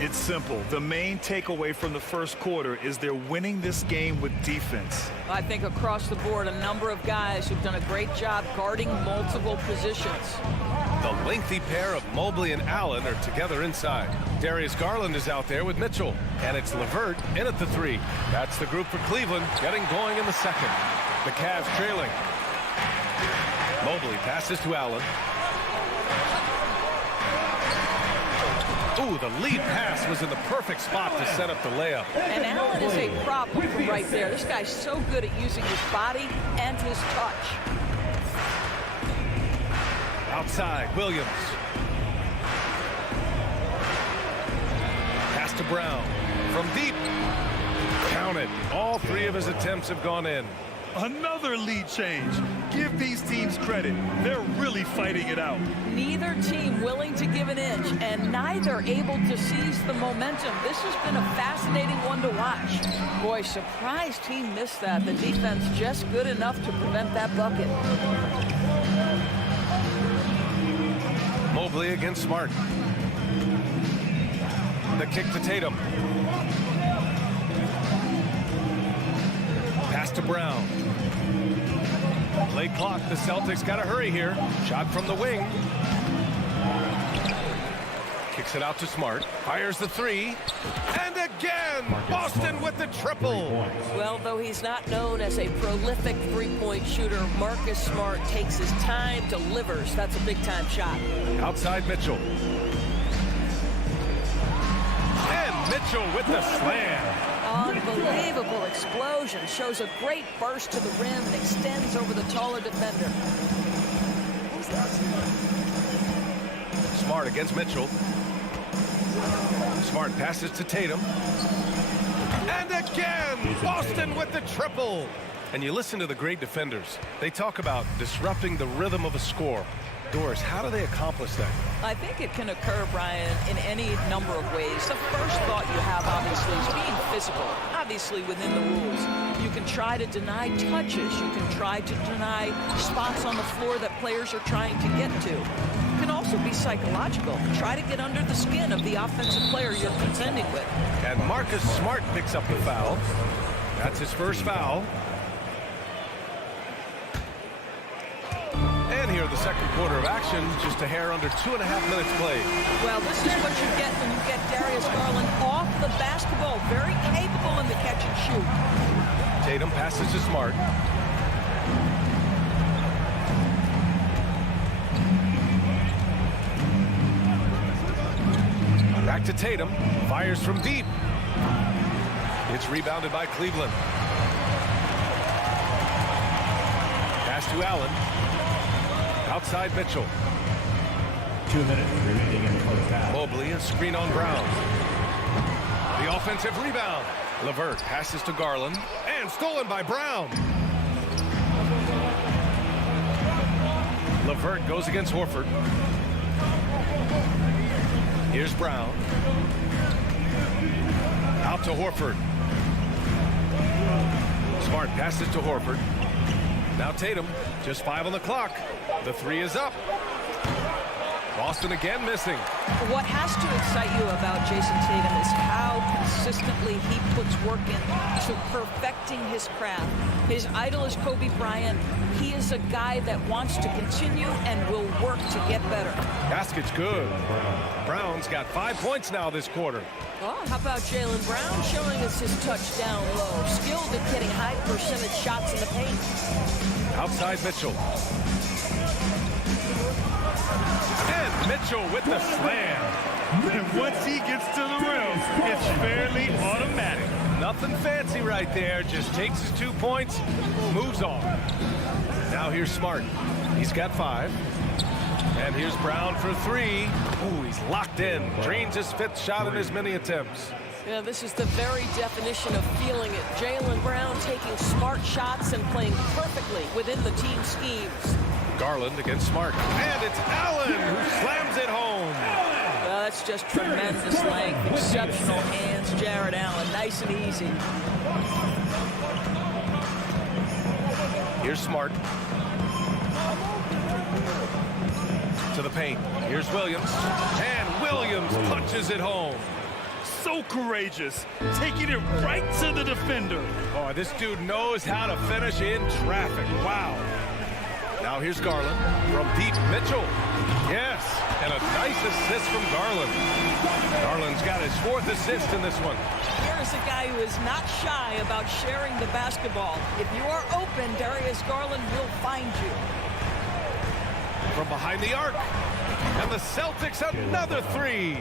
It's simple. The main takeaway from the first quarter is they're winning this game with defense. I think across the board, a number of guys who've done a great job guarding multiple positions. The lengthy pair of Mobley and Allen are together inside. Darius Garland is out there with Mitchell. And it's Levert in at the 3. That's the group for Cleveland getting going in the second. The Cavs trailing. Mobley passes to Allen. Ooh, the lead pass was in the perfect spot to set up the layup. And Allen is a problem from right there. This guy's so good at using his body and his touch. Outside, Williams. Pass to Brown. From deep. Counted. All 3 of his attempts have gone in. Another lead change. Give these teams credit. They're really fighting it out. Neither team willing to give an inch, and neither able to seize the momentum. This has been a fascinating one to watch. Boy, surprised he missed that. The defense just good enough to prevent that bucket. Mobley against Smart. The kick to Tatum. Pass to Brown. Play clock. The Celtics got to hurry here. Shot from the wing. Kicks it out to Smart. Fires the 3. And again, Boston with the triple. Well, though he's not known as a prolific three-point shooter, Marcus Smart takes his time, delivers. That's a big-time shot. Outside Mitchell. And Mitchell with the slam. Unbelievable explosion. Shows a great burst to the rim and extends over the taller defender. Smart against Mitchell. Smart passes to Tatum. And again, Boston with the triple. And you listen to the great defenders. They talk about disrupting the rhythm of a score. Doris, how do they accomplish that? I think it can occur, Brian, in any number of ways. The first thought you have, obviously, is being physical, obviously within the rules. You can try to deny touches. You can try to deny spots on the floor that players are trying to get to. It can also be psychological. Try to get under the skin of the offensive player you're contending with. And Marcus Smart picks up the foul. That's his first foul. And here, the second quarter of action, just a hair under 2.5 minutes played. Well, this is what you get when you get Darius Garland off the basketball. Very capable in the catch and shoot. Tatum passes to Smart. Back to Tatum. Fires from deep. It's rebounded by Cleveland. Pass to Allen. Outside Mitchell. 2 minutes remaining in the first half. Mobley, a screen on Brown. The offensive rebound. Levert passes to Garland. And stolen by Brown. Levert goes against Horford. Here's Brown. Out to Horford. Smart passes to Horford. Now Tatum, just 5 on the clock. The 3 is up. Boston again missing. What has to excite you about Jason Tatum is how consistently he puts work into perfecting his craft. His idol is Kobe Bryant. He is a guy that wants to continue and will work to get better. Basket's good. Brown's got 5 points now this quarter. Well, how about Jaylen Brown showing us his touchdown low? Skilled at getting high percentage shots in the paint. Outside Mitchell. And Mitchell with the slam. And once he gets to the rim, it's fairly automatic. Nothing fancy right there. Just takes his 2 points, moves on. Now here's Smart. He's got 5. And here's Brown for 3. Ooh, he's locked in. Drains his 5th shot in as many attempts. Yeah, this is the very definition of feeling it. Jaylen Brown taking smart shots and playing perfectly within the team schemes. Garland against Smart. And it's Allen who slams it home. Well, that's just tremendous length. Exceptional hands, Jared Allen. Nice and easy. Here's Smart. To the paint. Here's Williams. And Williams punches it home. So courageous, taking it right to the defender. Oh, this dude knows how to finish in traffic. Wow. Now here's Garland from deep. Mitchell. Yes, and a nice assist from Garland. Garland's got his 4th assist in this one. Here's a guy who is not shy about sharing the basketball. If you are open, Darius Garland will find you. From behind the arc. And the Celtics another 3.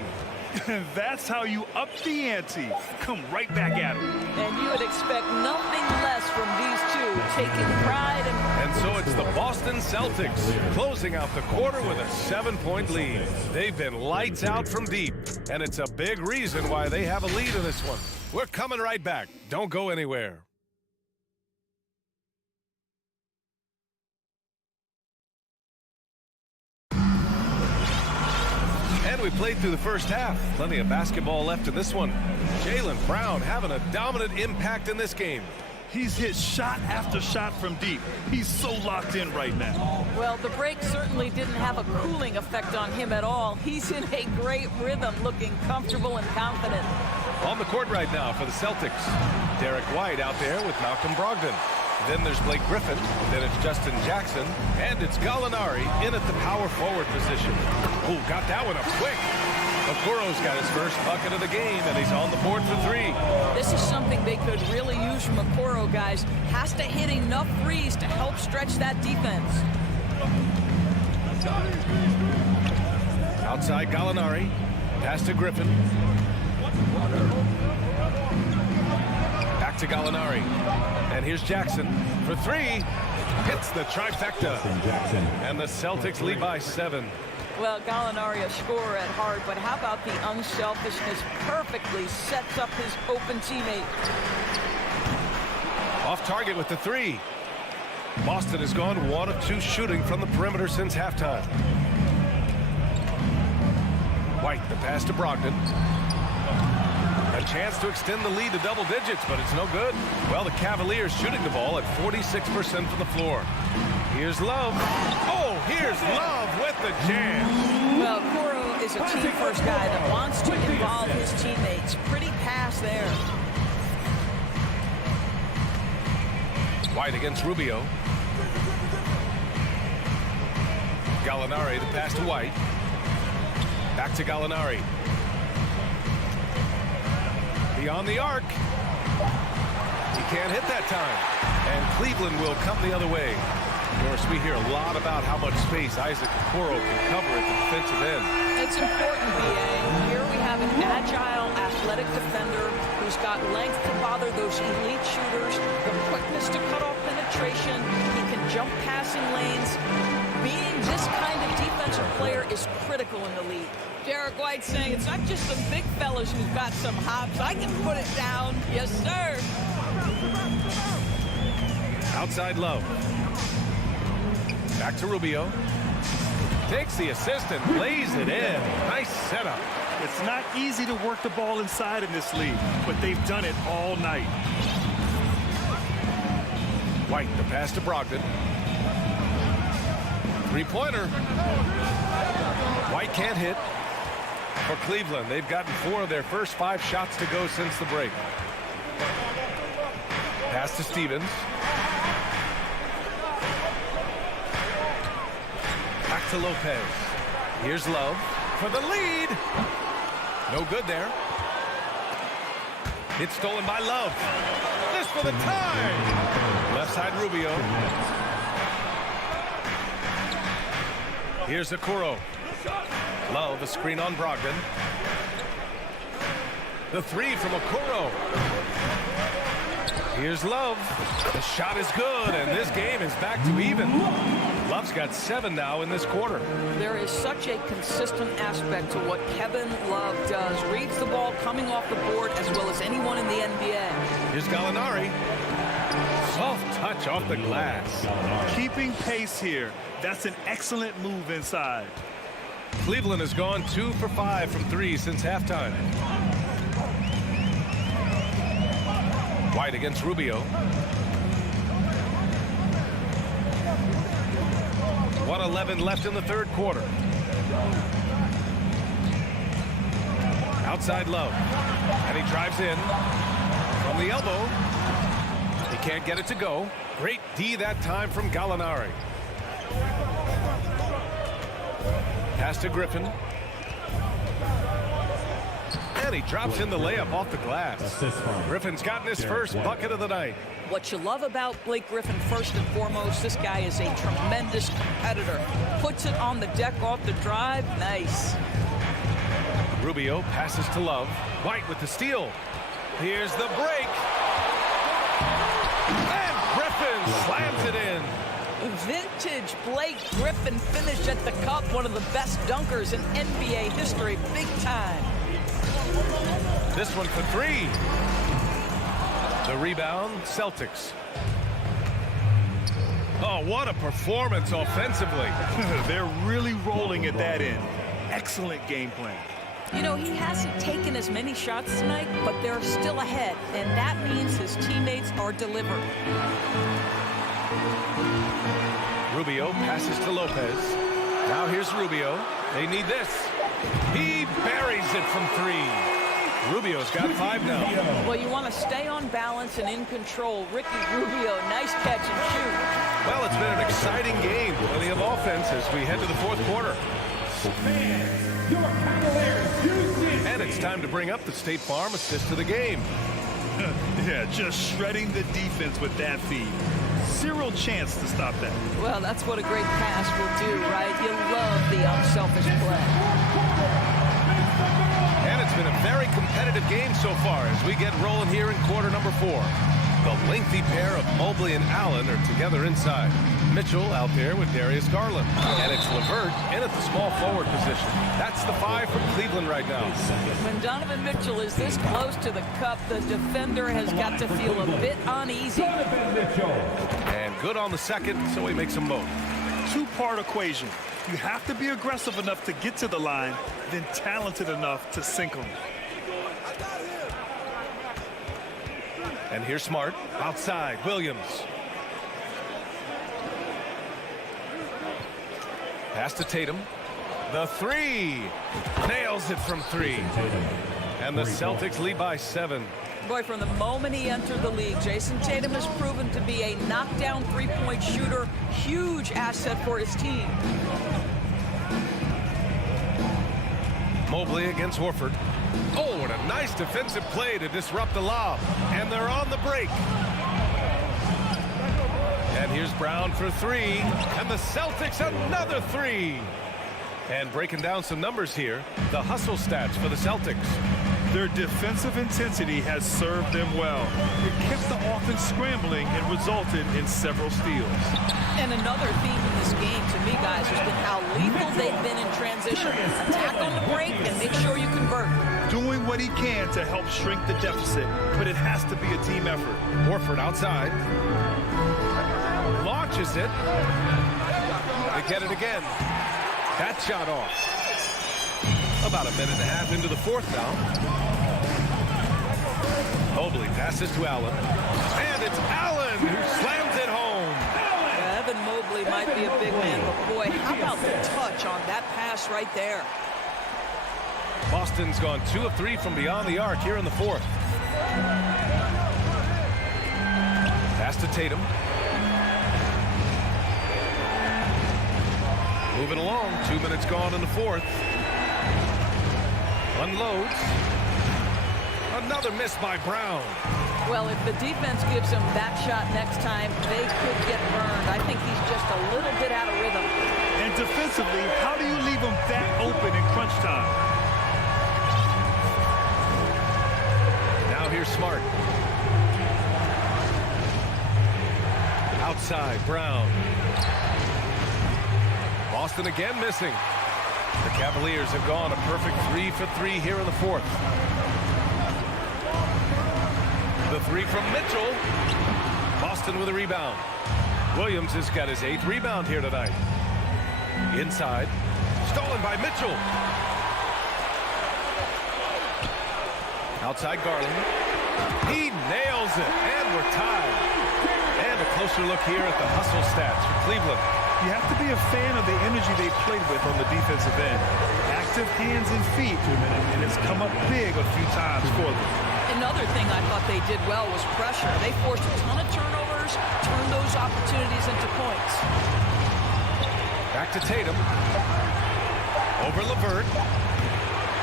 That's how you up the ante. Come right back at him. And you would expect nothing less from these two, taking pride and so it's the Boston Celtics closing out the quarter with a 7-point lead. They've been lights out from deep, and it's a big reason why they have a lead in this one. We're coming right back. Don't go anywhere. And we played through the first half. Plenty of basketball left in this one. Jaylen Brown having a dominant impact in this game. He's hit shot after shot from deep. He's so locked in right now. Well, the break certainly didn't have a cooling effect on him at all. He's in a great rhythm, looking comfortable and confident. On the court right now for the Celtics. Derek White out there with Malcolm Brogdon. Then there's Blake Griffin. Then it's Justin Jackson. And it's Gallinari in at the power forward position. Ooh, got that one up quick. Okoro's got his first bucket of the game, and he's on the board for 3. This is something they could really use from Okoro, guys. Has to hit enough threes to help stretch that defense. Outside Gallinari. Pass to Griffin. Back to Gallinari. And here's Jackson for 3. Hits the trifecta. And the Celtics lead by 7. Well, Gallinari a scorer at heart, but how about the unselfishness? Perfectly sets up his open teammate. Off target with the 3. Boston has gone 1 of 2 shooting from the perimeter since halftime. White, the pass to Brogdon. A chance to extend the lead to double digits, but it's no good. Well, the Cavaliers shooting the ball at 46% from the floor. Here's Love. Oh, here's Love with the jam. Well, Okoro is a team-first guy that wants to involve his teammates. Pretty pass there. White against Rubio. Gallinari, the pass to White. Back to Gallinari. Beyond the arc. He can't hit that time. And Cleveland will come the other way. Of course, we hear a lot about how much space Isaac Okoro can cover at the defensive end. It's important, B.A. Here we have an agile, athletic defender who's got length to bother those elite shooters, the quickness to cut off penetration. He can jump passing lanes. Being this kind of defensive player is critical in the league. Derek White saying it's not just some big fellas who've got some hops. I can put it down. Yes, sir. Outside Love. Back to Rubio. Takes the assist and lays it in. Nice setup. It's not easy to work the ball inside in this league, but they've done it all night. White, the pass to Brogdon. Three-pointer. White can't hit. For Cleveland, they've gotten 4 of their first 5 shots to go since the break. Pass to Stevens. Back to Lopez. Here's Love for the lead. No good there. It's stolen by Love. This for the tie. Left side Rubio. Here's Okoro. Love, a screen on Brogdon. The 3 from Okoro. Here's Love. The shot is good, and this game is back to even. Love's got 7 now in this quarter. There is such a consistent aspect to what Kevin Love does. Reads the ball coming off the board as well as anyone in the NBA. Here's Gallinari. Soft touch off the glass. Keeping pace here. That's an excellent move inside. Cleveland has gone 2 for 5 from 3 since halftime. White against Rubio. 1:11 left in the third quarter. Outside Love. And he drives in. From the elbow. He can't get it to go. Great D that time from Gallinari. Pass to Griffin. And he drops in the layup off the glass. Griffin's gotten his first bucket of the night. What you love about Blake Griffin, first and foremost, this guy is a tremendous competitor. Puts it on the deck off the drive. Nice. Rubio passes to Love. White with the steal. Here's the break. And Griffin slams it in. Vintage Blake Griffin finish at the cup. One of the best dunkers in NBA history. Big time. This one for 3. The rebound, Celtics. Oh, what a performance offensively. They're really rolling at that end. Excellent game plan. You know, he hasn't taken as many shots tonight, but they're still ahead, and that means his teammates are delivering. Rubio passes to Lopez. Now here's Rubio. They need this. He buries it from 3. Rubio's got 5 now. Well, you want to stay on balance and in control. Ricky Rubio, nice catch and shoot. Well, it's been an exciting game. Plenty of offense as we head to the fourth quarter. And it's time to bring up the State Farm assist to the game. Yeah, just shredding the defense with that feed. Zero chance to stop that. Well, that's what a great pass will do, right? You love the unselfish play. And it's been a very competitive game so far as we get rolling here in quarter number 4. The lengthy pair of Mobley and Allen are together inside. Mitchell out there with Darius Garland. And it's LeVert in at the small forward position. That's the 5 from Cleveland right now. When Donovan Mitchell is this close to the cup, the defender has got to feel a bit uneasy. And good on the second, so he makes them both. 2-part equation. You have to be aggressive enough to get to the line, then talented enough to sink them. And here's Smart. Outside, Williams. Pass to Tatum. The 3. Nails it from 3. And the Celtics lead by 7. Boy, from the moment he entered the league, Jason Tatum has proven to be a knockdown three-point shooter. Huge asset for his team. Mobley against Horford. Oh, what a nice defensive play to disrupt the lob. And they're on the break. And here's Brown for 3. And the Celtics another 3. And breaking down some numbers here, the hustle stats for the Celtics. Their defensive intensity has served them well. It kept the offense scrambling and resulted in several steals. And another theme in this game, to me, guys, has been how lethal they've been in transition. Attack on the break and make sure you convert. Doing what he can to help shrink the deficit, but it has to be a team effort. Horford outside. Launches it. They get it again. That shot off. About a minute and a half into the fourth now. Mobley passes to Allen. And it's Allen who slams it home. might be a big man, but boy, how about the touch on that pass right there? Boston's gone 2 of 3 from beyond the arc here in the fourth. Pass to Tatum. Moving along, 2 minutes gone in the fourth. Unloads. Another miss by Brown. Well, if the defense gives him that shot next time, they could get burned. I think he's just a little bit out of rhythm. And defensively, how do you leave him that open in crunch time? Now here's Smart. Outside, Brown. Boston again missing. The Cavaliers have gone a perfect 3 for 3 here in the fourth. The 3 from Mitchell. Boston with a rebound. Williams has got his 8th rebound here tonight. Inside. Stolen by Mitchell. Outside Garland. He nails it. And we're tied. And a closer look here at the hustle stats for Cleveland. You have to be a fan of the energy they played with on the defensive end. Active hands and feet, and it's come up big a few times for them. Another thing I thought they did well was pressure. They forced a ton of turnovers, turned those opportunities into points. Back to Tatum. Over LeVert.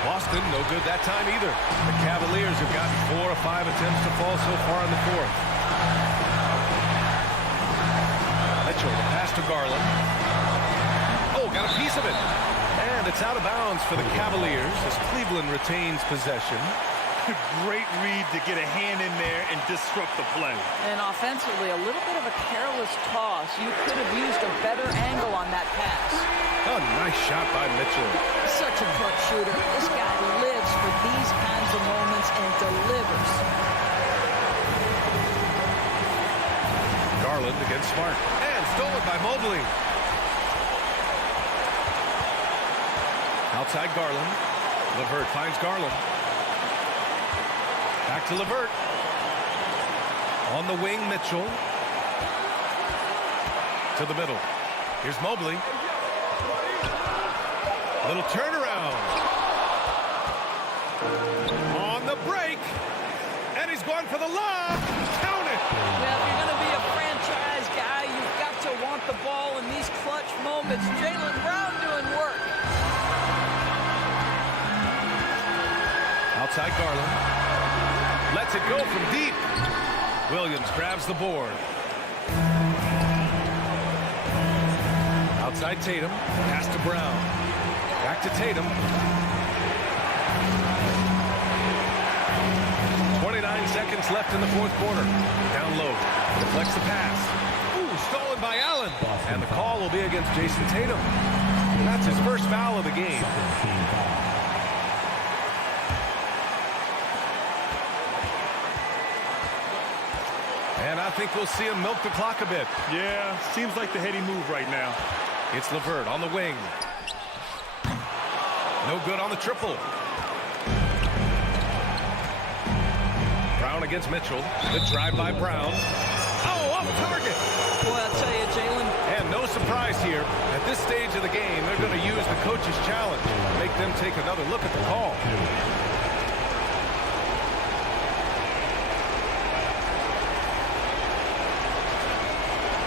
Boston, no good that time either. The Cavaliers have gotten 4 of 5 attempts to fall so far in the fourth. Mitchell, the pass to Garland. Oh, got a piece of it. And it's out of bounds for the Cavaliers as Cleveland retains possession. Great read to get a hand in there and disrupt the play. And offensively, a little bit of a careless toss. You could have used a better angle on that pass. Oh, nice shot by Mitchell. Such a clutch shooter. This guy lives for these kinds of moments and delivers. Garland against Smart. And stolen by Mobley. Outside Garland. LeVert finds Garland. Back to LeVert. On the wing, Mitchell. To the middle. Here's Mobley. Little turnaround. On the break. And he's going for the lob. Count it. Well, if you're going to be a franchise guy, you've got to want the ball in these clutch moments. Jaylen Brown doing work. Outside Garland. Lets it go from deep. Williams grabs the board. Outside Tatum. Pass to Brown. Back to Tatum. 29 seconds left in the fourth quarter. Down low. Deflects the pass. Ooh, stolen by Allen. And the call will be against Jason Tatum. That's his first foul of the game. And I think we'll see him milk the clock a bit. Yeah, seems like the heady move right now. It's LeVert on the wing. No good on the triple. Brown against Mitchell. Good drive by Brown. Oh, off target. Boy, I'll tell you, Jaylen. And no surprise here. At this stage of the game, they're going to use the coach's challenge. Make them take another look at the call.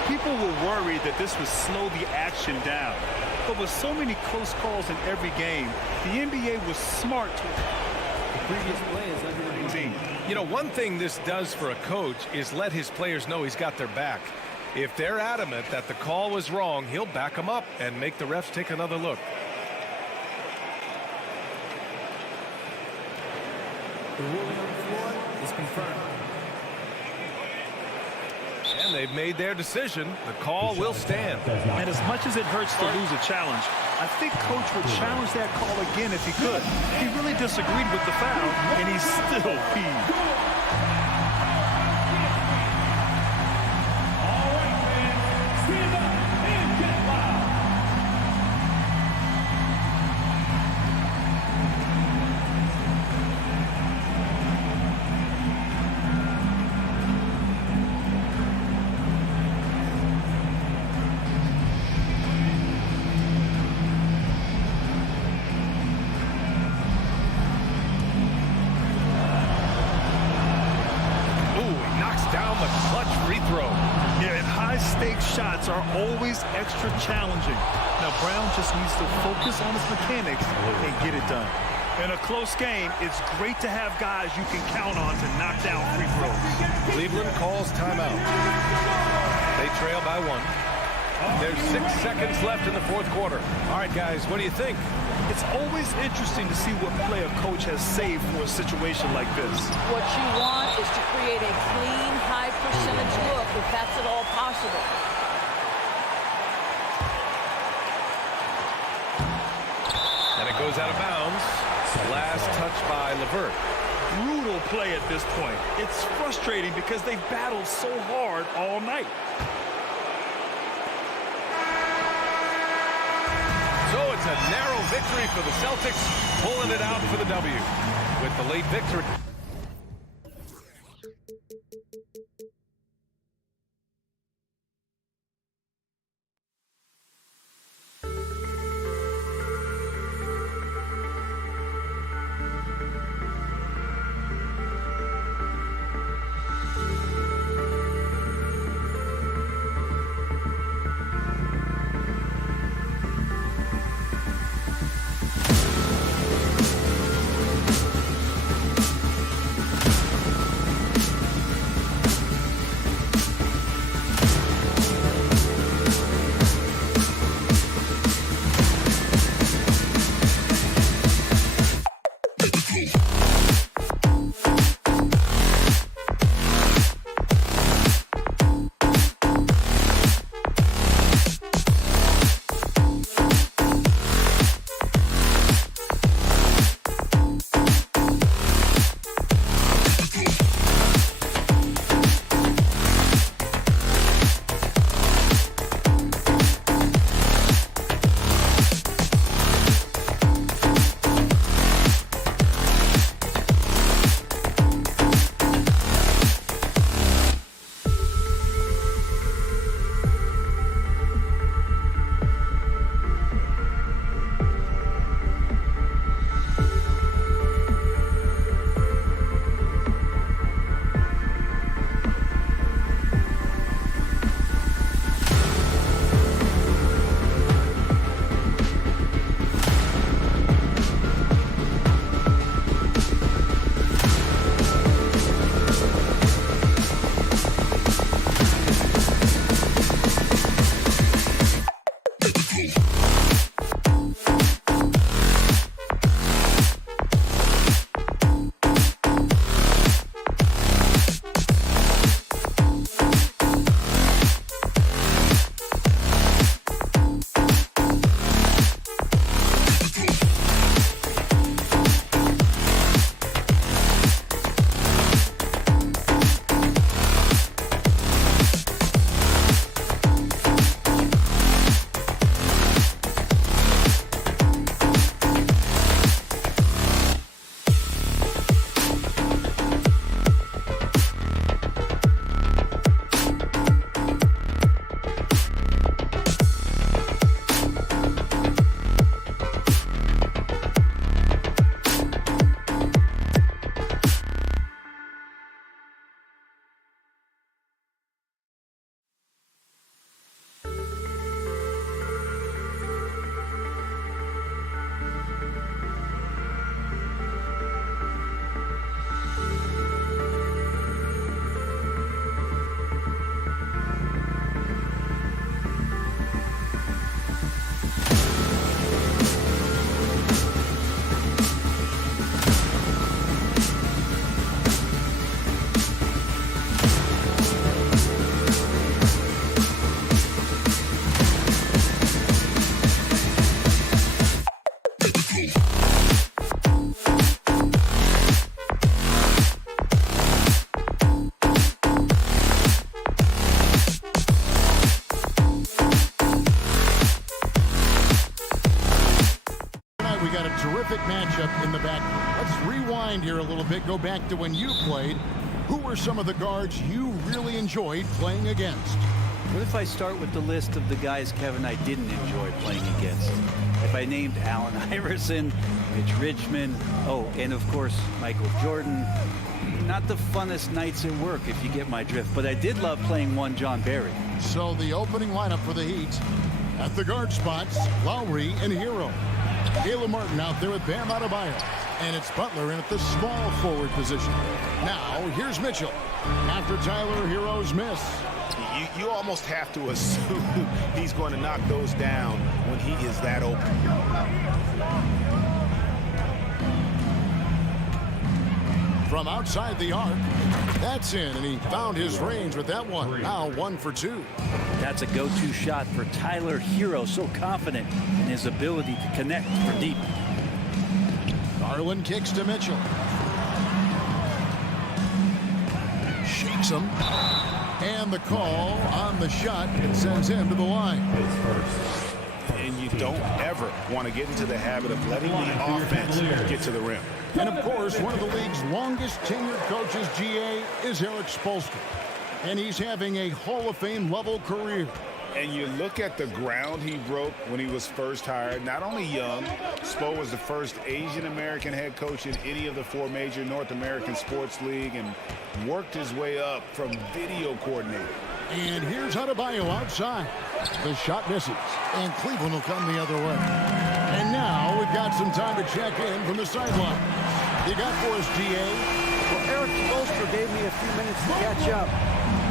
People were worried that this would slow the action down. But with so many close calls in every game, the NBA was smart to the previous play is under 19. You know, one thing this does for a coach is let his players know he's got their back. If they're adamant that the call was wrong, he'll back them up and make the refs take another look. The ruling on the floor is confirmed. And they've made their decision. The call will stand. And as much as it hurts to lose a challenge, I think Coach would challenge that call again if he could. He really disagreed with the foul, and he's still peeved. All right, fans, stand up and get loud. a clutch free throw. Yeah, and high-stakes shots are always extra challenging. Now, Brown just needs to focus on his mechanics and get it done. In a close game, it's great to have guys you can count on to knock down free throws. Cleveland calls timeout. They trail by 1. There's 6 seconds left in the fourth quarter. All right, guys, what do you think? It's always interesting to see what play a coach has saved for a situation like this. What you want is to create a clean, high-percentage look if that's at all possible. And it goes out of bounds. Last touch by LeVert. Brutal play at this point. It's frustrating because they battled so hard all night. So it's a narrow victory for the Celtics, pulling it out for the W with the late victory. terrific matchup in the back. Let's rewind here a little bit, go back to when you played. Who were some of the guards you really enjoyed playing against? What if I start with the list of the guys, Kevin, I didn't enjoy playing against? If I named Allen Iverson, Mitch Richmond, oh, and of course, Michael Jordan, not the funnest nights at work, if you get my drift, but I did love playing one John Barry. So the opening lineup for the Heat. At the guard spots, Lowry and Hero. Caleb Martin out there with Bam Adebayo. And it's Butler in at the small forward position. Now, here's Mitchell. After Tyler Hero's miss. You almost have to assume he's going to knock those down when he is that open. From outside the arc, that's in, and he found his range with that one. Now 1 for 2. That's a go-to shot for Tyler Hero, so confident in his ability to connect from deep. Garland kicks to Mitchell. Shakes him. And the call on the shot, it sends him to the line. And you don't ever want to get into the habit of letting the offense get to the rim. And of course, one of the league's longest tenured coaches, GA, is Eric Spoelstra. And he's having a Hall of Fame level career. And you look at the ground he broke when he was first hired. Not only young, Spo was the first Asian-American head coach in any of the 4 major North American sports league and worked his way up from video coordinator. And here's Adebayo outside. The shot misses, and Cleveland will come the other way. And now we've got some time to check in from the sideline. You got for us, GA? Well, Eric Spoelstra gave me a few minutes to catch up.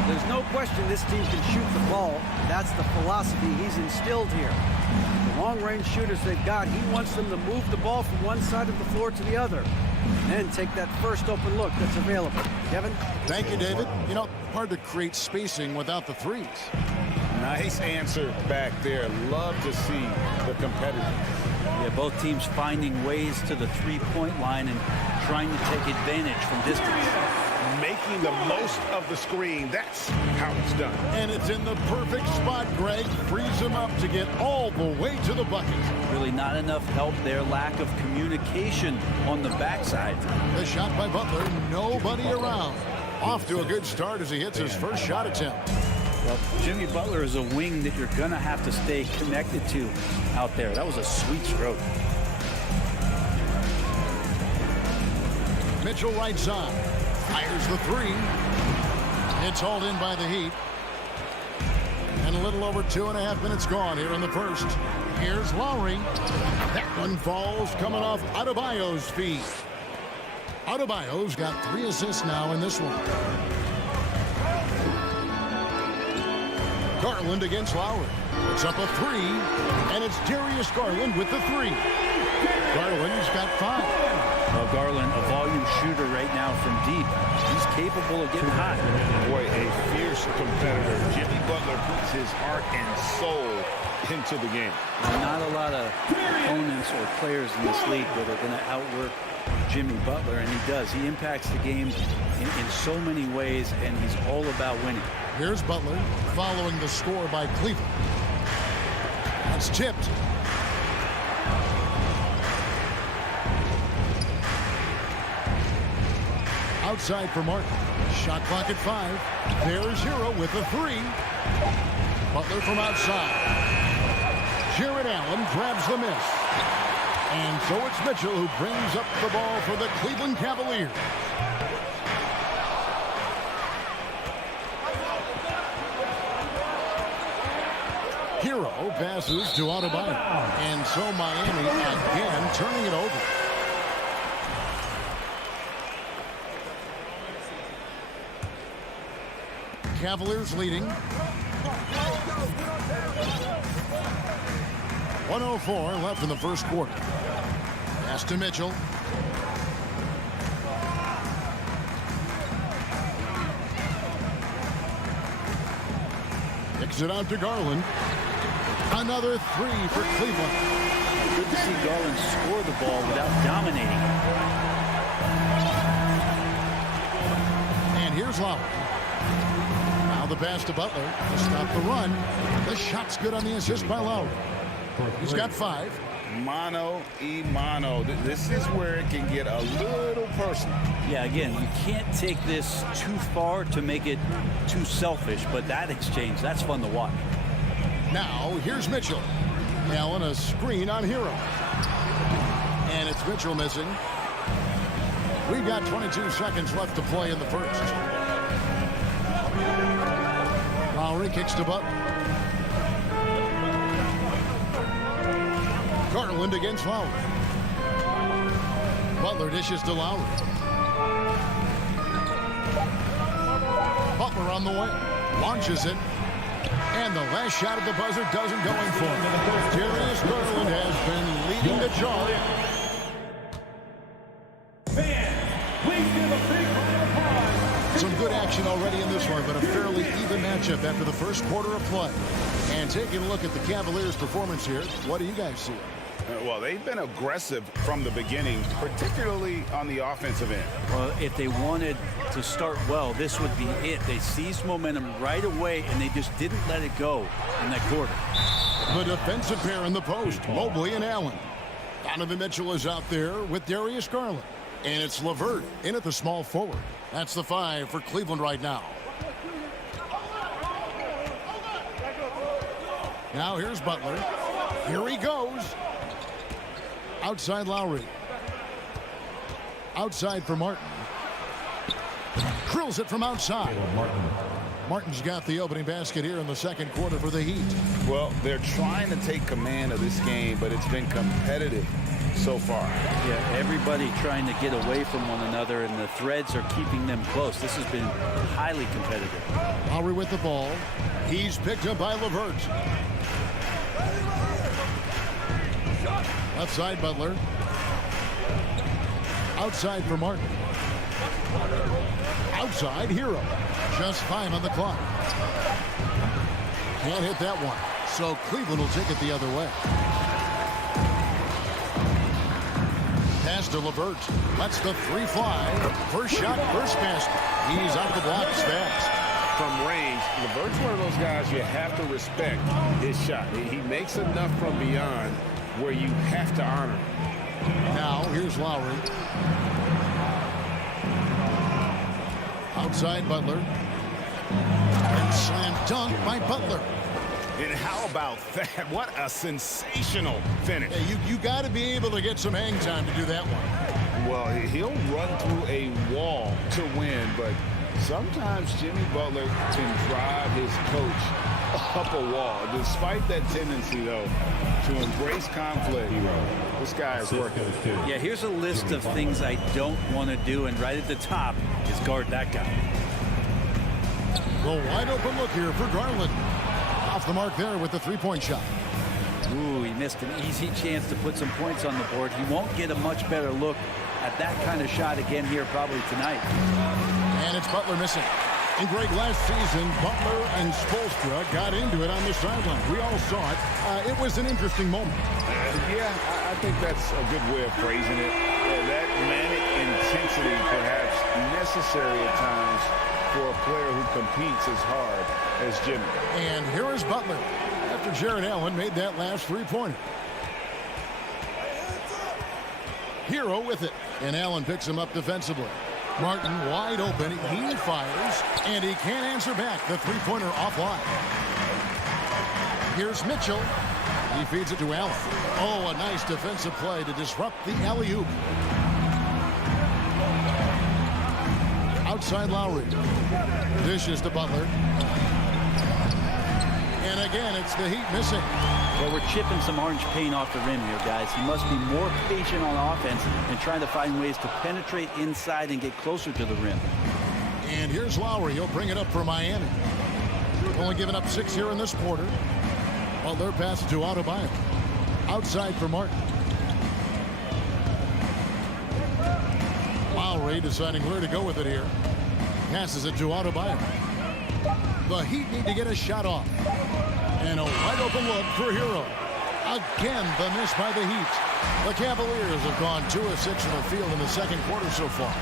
There's no question this team can shoot the ball. That's the philosophy he's instilled here. The long-range shooters they've got, he wants them to move the ball from one side of the floor to the other. And then take that first open look that's available. Kevin? Thank you, David. You know, hard to create spacing without the threes. Nice answer back there. Love to see the competitors. Yeah, both teams finding ways to the three-point line and trying to take advantage from distance. Making the most of the screen. That's how it's done. And it's in the perfect spot, Greg. Frees him up to get all the way to the bucket. Really not enough help there. Lack of communication on the backside. The shot by Butler. Nobody around. Off to a good start as he hits his first shot attempt. Well, Jimmy Butler is a wing that you're going to have to stay connected to out there. That was a sweet stroke. Mitchell right side. Fires the 3. It's hauled in by the Heat. And a little over 2.5 minutes gone here in the first. Here's Lowry. That one falls coming off Adebayo's feet. Adebayo's got 3 assists now in this one. Garland against Lowry. It's up a 3. And it's Darius Garland with the 3. Garland's got 5. Well, Garland, a volume shooter right now from deep. He's capable of getting hot. Boy, a fierce competitor. Jimmy Butler puts his heart and soul into the game. Not a lot of opponents or players in this league that are going to outwork Jimmy Butler, and he does. He impacts the game in so many ways, and he's all about winning. Here's Butler following the score by Cleveland. It's tipped. Outside for Martin. Shot clock at 5. There's Hero with the 3. Butler from outside. Jared Allen grabs the miss. And so it's Mitchell who brings up the ball for the Cleveland Cavaliers. Hero passes to Adebayo. And so Miami again turning it over. Cavaliers leading. 1:04 left in the first quarter. Pass to Mitchell. Kicks it out to Garland. Another 3 for Cleveland. Good to see Garland score the ball without dominating. And here's Lowry. Now the pass to Butler to stop the run. The shot's good on the assist by Lowry. He's got 5. Mano y mano. This is where it can get a little personal. Yeah, again, you can't take this too far to make it too selfish, but that exchange, that's fun to watch. Now, here's Mitchell. Allen a screen on Hero. And it's Mitchell missing. We've got 22 seconds left to play in the first. Lowry kicks to Butler. Garland against Lowry. Butler dishes to Lowry. Butler on the way. Launches it. And the last shot of the buzzer doesn't go in for him. Darius Garland has been leading the charge. Some good action already in this one, but a fairly even matchup after the first quarter of play. And taking a look at the Cavaliers' performance here, what do you guys see? Well, they've been aggressive from the beginning, particularly on the offensive end. Well, if they wanted to start well, this would be it. They seized momentum right away, and they just didn't let it go in that quarter. The defensive pair in the post, Mobley and Allen. Donovan Mitchell is out there with Darius Garland. And it's LeVert in at the small forward. That's the 5 for Cleveland right now. Now here's Butler. Here he goes. Outside Lowry. Outside for Martin. Drills it from outside. Martin's got the opening basket here in the second quarter for the Heat. Well, they're trying to take command of this game, but it's been competitive so far. Yeah, everybody trying to get away from one another, and the threads are keeping them close. This has been highly competitive. Lowry with the ball. He's picked up by LeVert. Left side, Butler. Outside for Martin. Outside, Hero. Just 5 on the clock. Can't hit that one. So Cleveland will take it the other way. Pass to LeVert. Lets the 3 fly. First shot, first basket. He's out the blocks fast. From range, LeVert's one of those guys you have to respect his shot. He makes enough from beyond where you have to honor him. Now, here's Lowry. Outside Butler. And slam dunk by Butler. And how about that? What a sensational finish. Hey, you got to be able to get some hang time to do that one. Well, he'll run through a wall to win, but sometimes Jimmy Butler can drive his coach up a wall. Despite that tendency, though, to embrace conflict, this guy is working. Yeah, here's a list of things I don't want to do, and right at the top is guard that guy. The wide open look here for Garland. Off the mark there with the 3-point shot. Ooh, he missed an easy chance to put some points on the board. He won't get a much better look at that kind of shot again here probably tonight. And it's Butler missing. And Greg, last season, Butler and Spoelstra got into it on the sideline. We all saw it. It was an interesting moment. Yeah, I think that's a good way of phrasing it. That manic intensity perhaps necessary at times for a player who competes as hard as Jimmy. And here is Butler after Jared Allen made that last 3-pointer. Hero with it. And Allen picks him up defensively. Martin wide open. He fires. And he can't answer back. The 3-pointer offline. Here's Mitchell. He feeds it to Allen. Oh, a nice defensive play to disrupt the alley-oop. Outside Lowry. Dishes to Butler. And again, it's the Heat missing. Well, we're chipping some orange paint off the rim here, guys. He must be more patient on offense and trying to find ways to penetrate inside and get closer to the rim. And here's Lowry. He'll bring it up for Miami. Only giving up 6 here in this quarter. Butler passes to Adebayo. Outside for Martin. Lowry deciding where to go with it here. Passes it to Adebayo. The Heat need to get a shot off. And a wide open look for Hero. Again, the miss by the Heat. The Cavaliers have gone 2 of 6 from the field in the second quarter so far.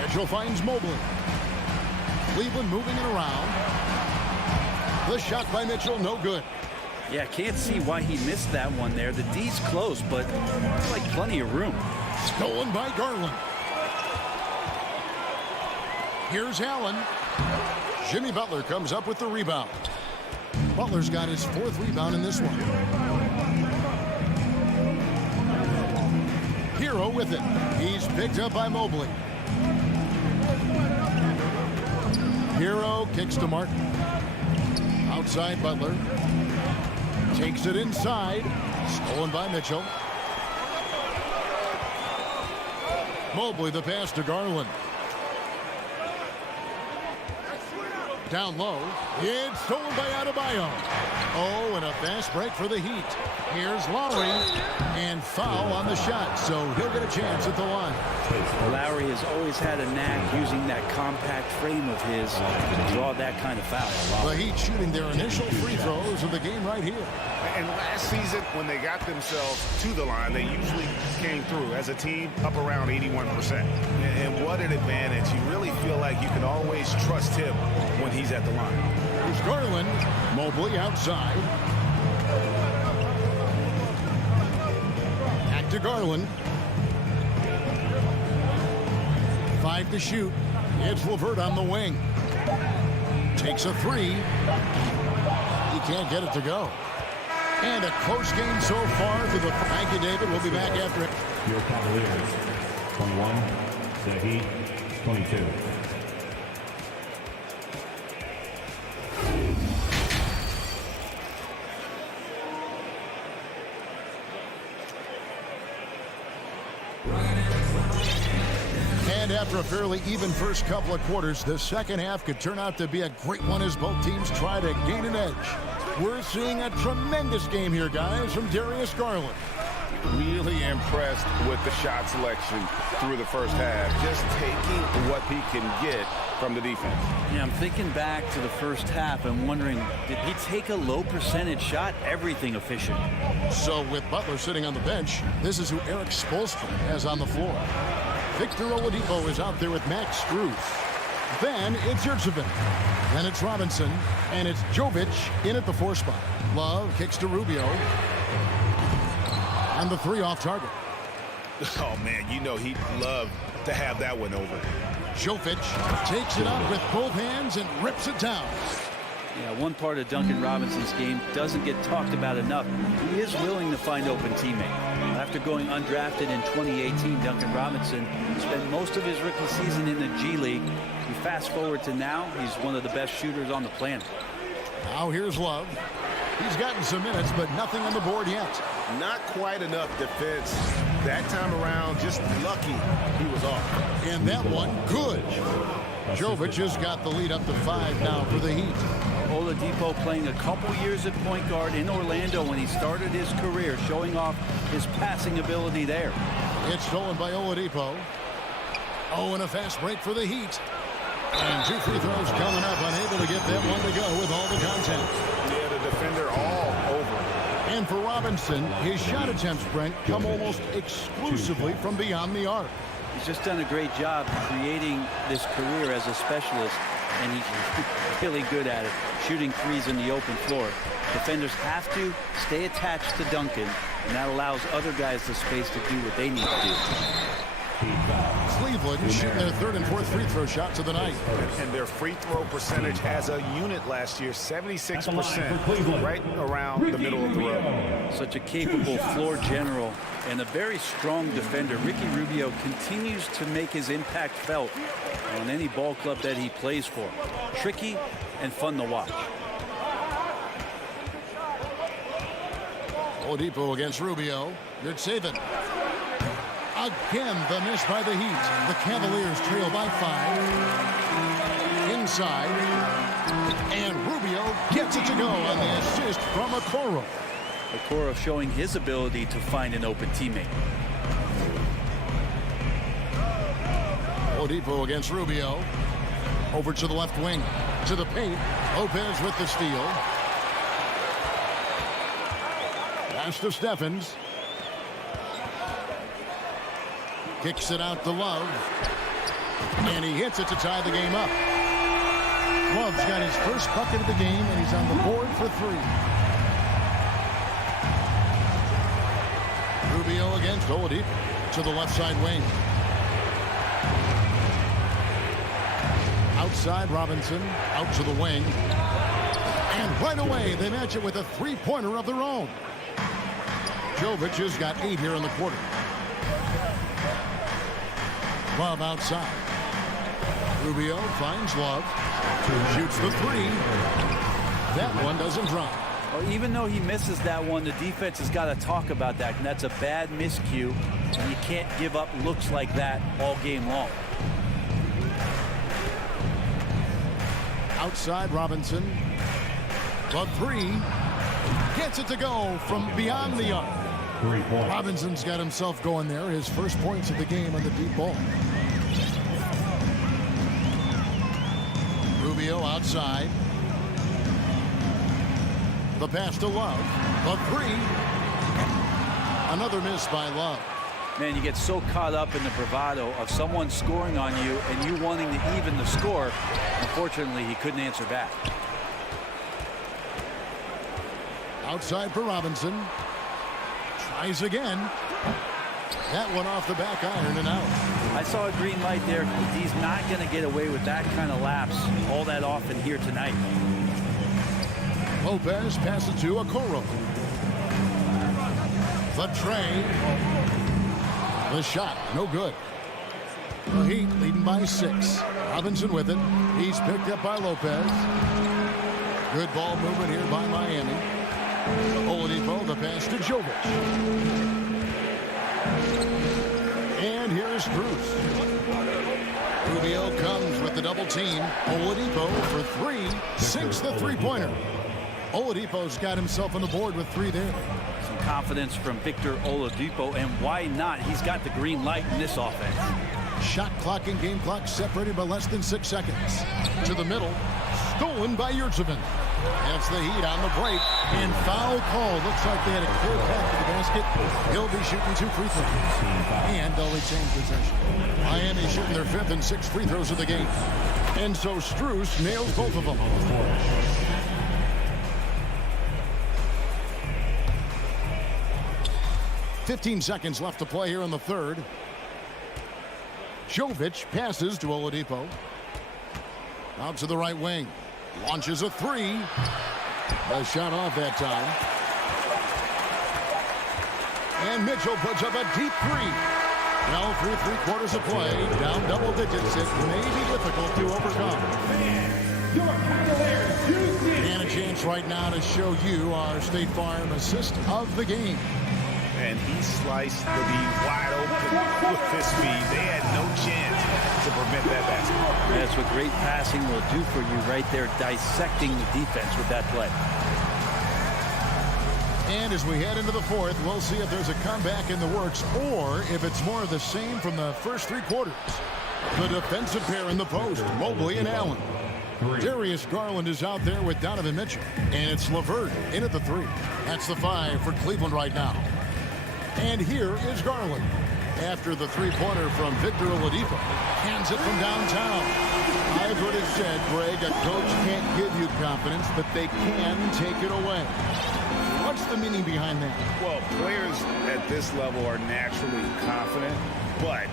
Mitchell finds Mobley. Cleveland moving it around. The shot by Mitchell, no good. Yeah, can't see why he missed that one there. The D's close, but it's like plenty of room. Stolen by Garland. Here's Allen. Jimmy Butler comes up with the rebound. Butler's got his 4th rebound in this one. Hero Hero with it. He's picked up by Mobley. Hero kicks to Martin. Outside Butler. Takes it inside. Stolen by Mitchell. Mobley the pass to Garland. Down low. It's stolen by Adebayo. Oh, and a fast break for the Heat. Here's Lowry. And foul on the shot, so he'll get a chance at the line. Lowry has always had a knack using that compact frame of his to draw that kind of foul. The Heat shooting their initial free throws of the game right here. And last season, when they got themselves to the line, they usually came through as a team up around 81%. And what an advantage. You really feel like you can always trust him when he's at the line. Here's Garland. Mobley outside. Back to Garland. 5 to shoot. It's LeVert on the wing. Takes a three. He can't get it to go. And a close game so far to the... Thank you, David. We'll be back after it. Your Cavaliers, 21. The Heat, 22. And after a fairly even first couple of quarters, the second half could turn out to be a great one as both teams try to gain an edge. We're seeing a tremendous game here, guys, from Darius Garland. Really impressed with the shot selection through the first half. Just taking what he can get from the defense. Yeah, I'm thinking back to the first half and wondering, did he take a low percentage shot? Everything efficient. So with Butler sitting on the bench, this is who Eric Spoelstra has on the floor. Victor Oladipo is out there with Max Strus. Then it's Yurtseven. Then it's Robinson. And it's Jovic in at the 4 spot. Love kicks to Rubio. And the 3 off target. Oh, man, you know he'd love to have that one over. Jovic takes it up with both hands and rips it down. Yeah, one part of Duncan Robinson's game doesn't get talked about enough. He is willing to find open teammate. After going undrafted in 2018, Duncan Robinson spent most of his rookie season in the G League. You fast forward to now, he's one of the best shooters on the planet. Now here's Love. He's gotten some minutes, but nothing on the board yet. Not quite enough defense that time around. Just lucky he was off. And that one, good. Jovic has got the lead up to 5 now for the Heat. Oladipo playing a couple years at point guard in Orlando when he started his career, showing off his passing ability there. It's stolen by Oladipo. Oh, and a fast break for the Heat. And 2 free throws coming up, unable to get that one to go with all the content. Yeah, the defender all over. And for Robinson, his shot attempts, Brent, come almost exclusively from beyond the arc. He's just done a great job creating this career as a specialist, and he's really good at it, shooting threes in the open floor. Defenders have to stay attached to Duncan, and that allows other guys the space to do what they need to do. Cleveland shooting their 3rd and 4th free throw shots of the night. And their free throw percentage as a unit last year, 76%, right around the middle of the road. Such a capable floor general and a very strong defender. Ricky Rubio continues to make his impact felt on any ball club that he plays for. Tricky and fun to watch. Oladipo against Rubio. Yurtseven. Again, the miss by the Heat. The Cavaliers trail by 5. Inside. And Rubio gets it to go on the assist from Okoro. Okoro showing his ability to find an open teammate. Oladipo against Rubio. Over to the left wing. To the paint. Lopez with the steal. Pass to Steffens. Kicks it out to Love. And he hits it to tie the game up. Love's got his first bucket of the game, and he's on the board for 3. Rubio against Oladipo to the left side wing. Outside Robinson, out to the wing. And right away, they match it with a 3-pointer of their own. Jovic has got 8 here in the quarter. Love outside. Rubio finds Love. Shoots the three. That one doesn't drop. Well, even though he misses that one, the defense has got to talk about that. And that's a bad miscue. And you can't give up looks like that all game long. Outside Robinson. The three. Gets it to go from beyond the arc. Robinson's got himself going there. His first points of the game on the deep ball. Rubio outside. The pass to Love. The three. Another miss by Love. Man, you get so caught up in the bravado of someone scoring on you and you wanting to even the score. Unfortunately, he couldn't answer back. Outside for Robinson. Tries again. That one off the back iron and out. I saw a green light there. He's not going to get away with that kind of lapse all that often here tonight. Lopez passes to Okoro. The tray. The shot, no good. The Heat leading by 6. Robinson with it. He's picked up by Lopez. Good ball movement here by Miami. Oladipo, the pass to Jovic. And here's Bruce. Rubio comes with the double team. Oladipo for 3. Sinks the three-pointer. Oladipo's got himself on the board with 3 there. Some confidence from Victor Oladipo, and why not? He's got the green light in this offense. Shot clock and game clock separated by less than 6 seconds. To the middle. Stolen by Yurtseven. That's the Heat on the break. And foul call. Looks like they had a clear path to the basket. He'll be shooting 2 free throws. And they'll retain possession. Miami shooting their 5th and 6th free throws of the game. And so Strus nails both of them. 15 seconds left to play here in the third. Jovic passes to Oladipo. Out to the right wing. Launches a 3. The shot off that time. And Mitchell puts up a deep 3. Now through 3 quarters of play, down double digits, it may be difficult to overcome. Your Cavaliers, Houston. And a chance right now to show you our State Farm assist of the game. And he sliced the D wide open with his speed. They had no chance to prevent that basket. That's what great passing will do for you right there, dissecting the defense with that play. And as we head into the fourth, we'll see if there's a comeback in the works or if it's more of the same from the first 3 quarters. The defensive pair in the post, Mobley and Allen. Darius Garland is out there with Donovan Mitchell. And it's LeVert in at the 3. That's the 5 for Cleveland right now. And here is Garland. After the 3-pointer from Victor Oladipo. Hands it from downtown. I've heard it said, Greg, a coach can't give you confidence, but they can take it away. What's the meaning behind that? Well, players at this level are naturally confident, but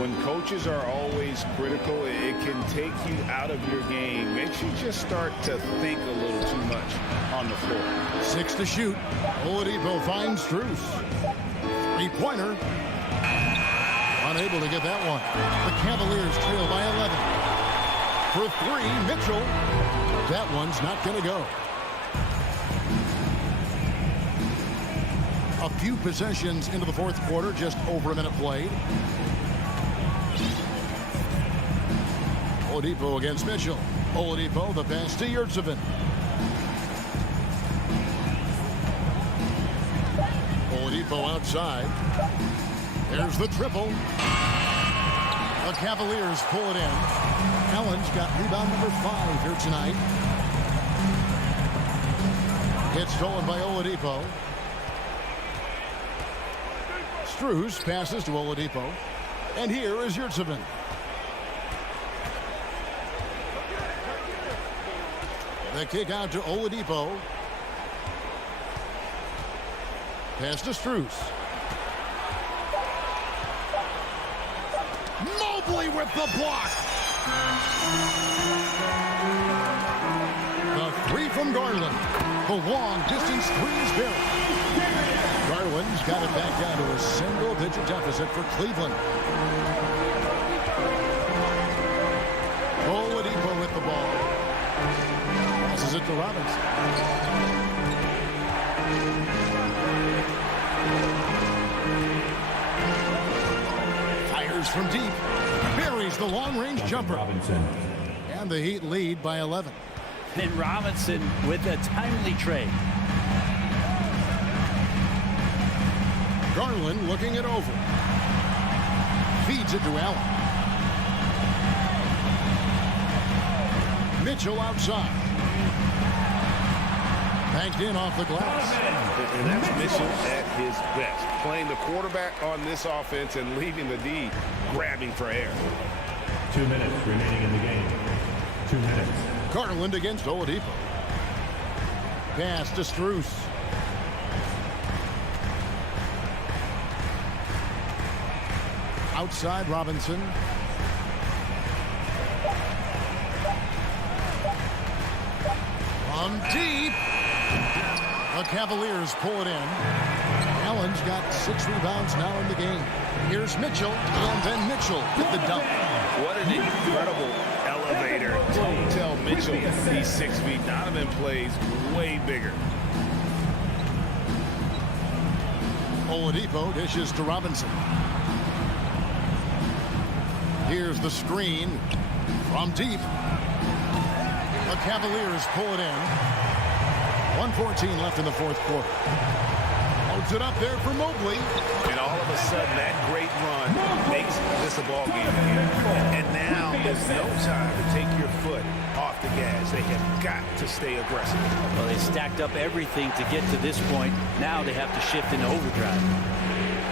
when coaches are always critical, it can take you out of your game. Makes you just start to think a little too much on the floor. 6 to shoot. Oladipo finds Strus. 3-pointer. Unable to get that one. The Cavaliers trail by 11. For 3, Mitchell. That one's not going to go. A few possessions into the fourth quarter, just over a minute played. Oladipo against Mitchell. Oladipo, the pass to Yurtseven. Oladipo outside. There's the triple. The Cavaliers pull it in. Allen's got rebound number 5 here tonight. It's stolen by Oladipo. Strus passes to Oladipo. And here is Yurtseven. The kick out to Oladipo. Pass to Strus. Mobley with the block. The 3 from Garland. The long distance 3 is built. Garland's got it back down to a single-digit deficit for Cleveland. it to Robinson. Fires from deep. Buries the long-range jumper. Robinson. And the Heat lead by 11. And Robinson with a timely trade. Garland looking it over. Feeds it to Allen. Mitchell outside. Banked in off the glass. And that's Mitchell at his best. Playing the quarterback on this offense and leaving the D grabbing for air. 2 minutes remaining in the game. 2 minutes. Garland against Oladipo. Pass to Strus. Outside Robinson. From deep. The Cavaliers pull it in. Allen's got 6 rebounds now in the game. Here's Mitchell, and then Mitchell with the dunk. What an incredible elevator. Don't tell Mitchell he's 6 feet. Donovan plays way bigger. Oladipo dishes to Robinson. Here's the screen from deep. The Cavaliers pull it in. 1:14 left in the fourth quarter. Loads it up there for Mobley. And all of a sudden, that great run makes this a ball game again. And now there's no time to take your foot off the gas. They have got to stay aggressive. Well, they stacked up everything to get to this point. Now they have to shift into overdrive.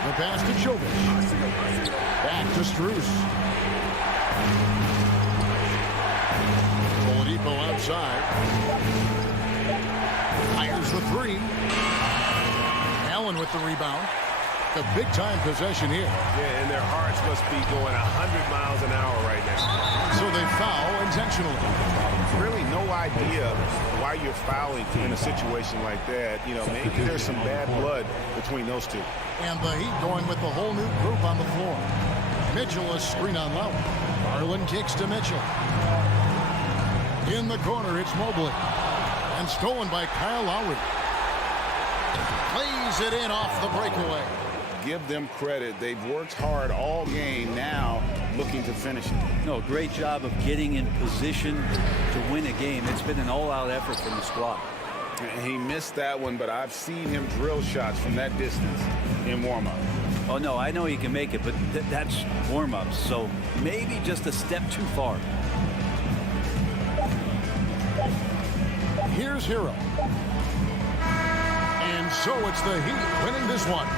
The pass to Jovic. Back to Strus. Oladipo outside. Fires the three. Allen with the rebound. A big-time possession here. Yeah, and their hearts must be going 100 miles an hour right now. So they foul intentionally. Really no idea why you're fouling in a situation like that. You know, maybe there's some bad blood between those two. And the Heat going with the whole new group on the floor. Mitchell is screen on low. Garland kicks to Mitchell. In the corner, it's Mobley. And stolen by Kyle Lowry. Plays it in off the breakaway. Give them credit. They've worked hard all game, now looking to finish it. No, great job of getting in position to win a game. It's been an all-out effort from the squad. He missed that one, but I've seen him drill shots from that distance in warm-up. Oh, no, I know he can make it, but that's warm-ups, so maybe just a step too far. Here's Hero. And so it's the Heat winning this one.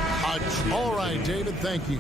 All right, David, thank you.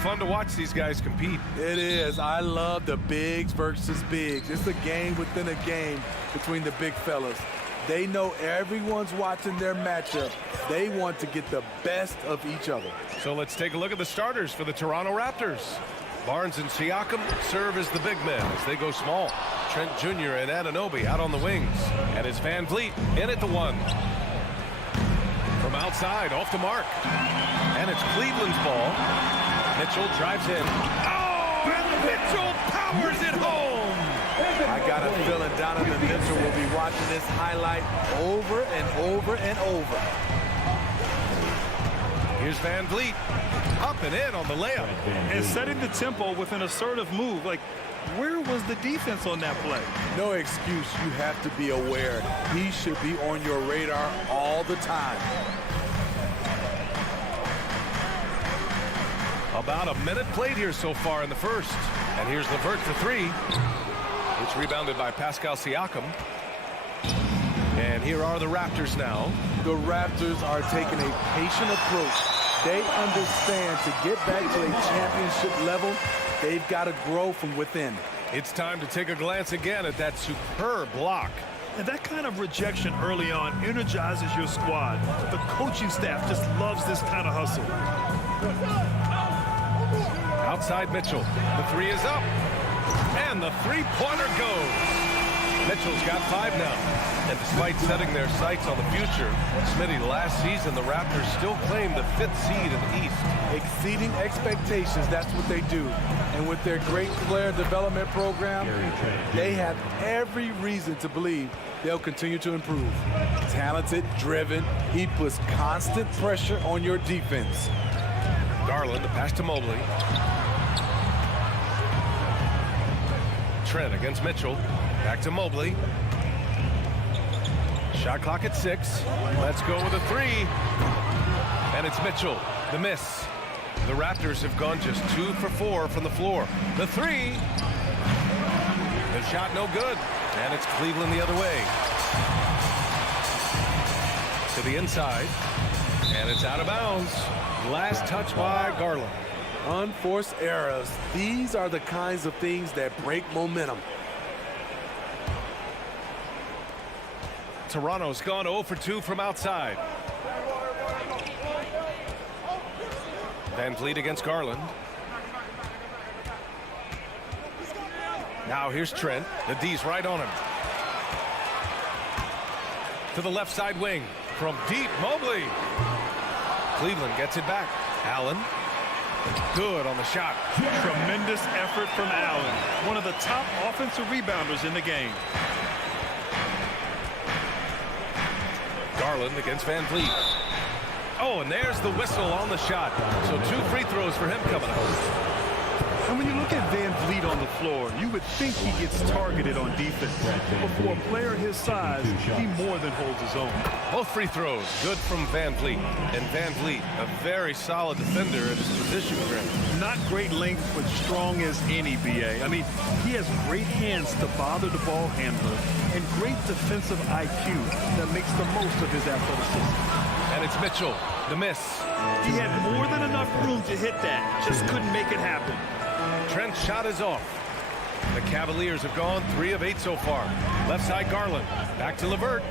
fun to watch these guys compete. It is. I love the bigs versus bigs. It's a game within a game between the big fellas. They know everyone's watching their matchup. They want to get the best of each other. So let's take a look at the starters for the Toronto Raptors. Barnes and Siakam serve as the big men as they go small. Trent Jr. and Anunoby out on the wings. And it's Van Vliet in at the 1. From outside, off the mark. And it's Cleveland's ball. Mitchell drives in. Oh, and Mitchell powers it home. I got a feeling Donovan Mitchell will be watching this highlight over and over and over. Here's Van Vliet. Up and in on the layup. And setting the tempo with an assertive move. Like, where was the defense on that play? No excuse. You have to be aware. He should be on your radar all the time. About a minute played here so far in the first. And here's LeVert for 3. It's rebounded by Pascal Siakam. And here are the Raptors now. The Raptors are taking a patient approach. They understand to get back to a championship level, they've got to grow from within. It's time to take a glance again at that superb block. And that kind of rejection early on energizes your squad. The coaching staff just loves this kind of hustle. Outside Mitchell. The 3 is up. And the three-pointer goes. Mitchell's got 5 now. And despite setting their sights on the future, Smitty, last season the Raptors still claimed the 5th seed in the East. Exceeding expectations, that's what they do. And with their great player development program, they have every reason to believe they'll continue to improve. Talented, driven, he puts constant pressure on your defense. Garland, the pass to Mobley. Trent against Mitchell. Back to Mobley. Shot clock at 6. Let's go with a 3. And it's Mitchell. The miss. The Raptors have gone just 2 for 4 from the floor. The 3. The shot no good. And it's Cleveland the other way. To the inside. And it's out of bounds. Last touch by Garland. Unforced errors. These are the kinds of things that break momentum. Toronto's gone 0 for 2 from outside. Van Vliet against Garland. Now here's Trent. The D's right on him. To the left side wing. From deep, Mobley. Cleveland gets it back. Allen. Good on the shot. Tremendous effort from Allen. One of the top offensive rebounders in the game. Garland against Van Vliet. Oh, and there's the whistle on the shot. So 2 free throws for him coming up. And when you look at Van Vliet on the floor, you would think he gets targeted on defense. But for a player his size, he more than holds his own. Both free throws good from Van Vliet. And Van Vliet, a very solid defender at his position group. Not great length, but strong as any, BA. I mean, he has great hands to bother the ball handler and great defensive IQ that makes the most of his athleticism. And it's Mitchell, the miss. He had more than enough room to hit that, just couldn't make it happen. Trent's shot is off. The Cavaliers have gone 3 of 8 so far. Left side Garland. Back to LeVert.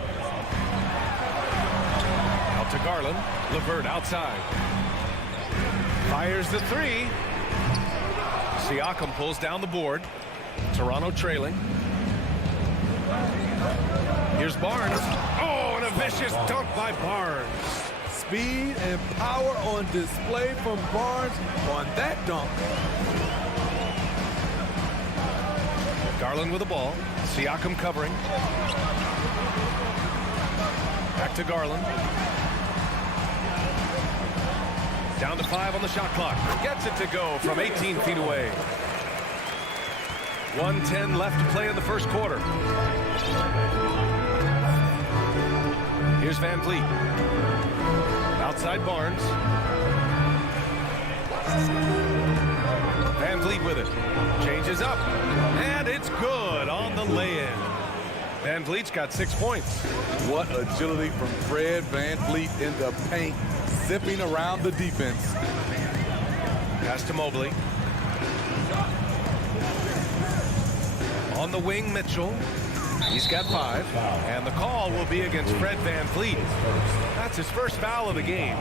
Out to Garland. LeVert outside. Fires the 3. Siakam pulls down the board. Toronto trailing. Here's Barnes. Oh, and a vicious dunk by Barnes. Speed and power on display from Barnes on that dunk. Garland with the ball. Siakam covering. Back to Garland. Down to 5 on the shot clock. Gets it to go from 18 feet away. 1:10 left to play in the first quarter. Here's Van Vliet. Outside Barnes. Van Vliet with it. Changes up. And it's good on the lay-in. Van Vliet's got 6 points. What agility from Fred Van Vliet in the paint, zipping around the defense. Pass to Mobley. On the wing, Mitchell. He's got 5. And the call will be against Fred VanVleet. That's his first foul of the game.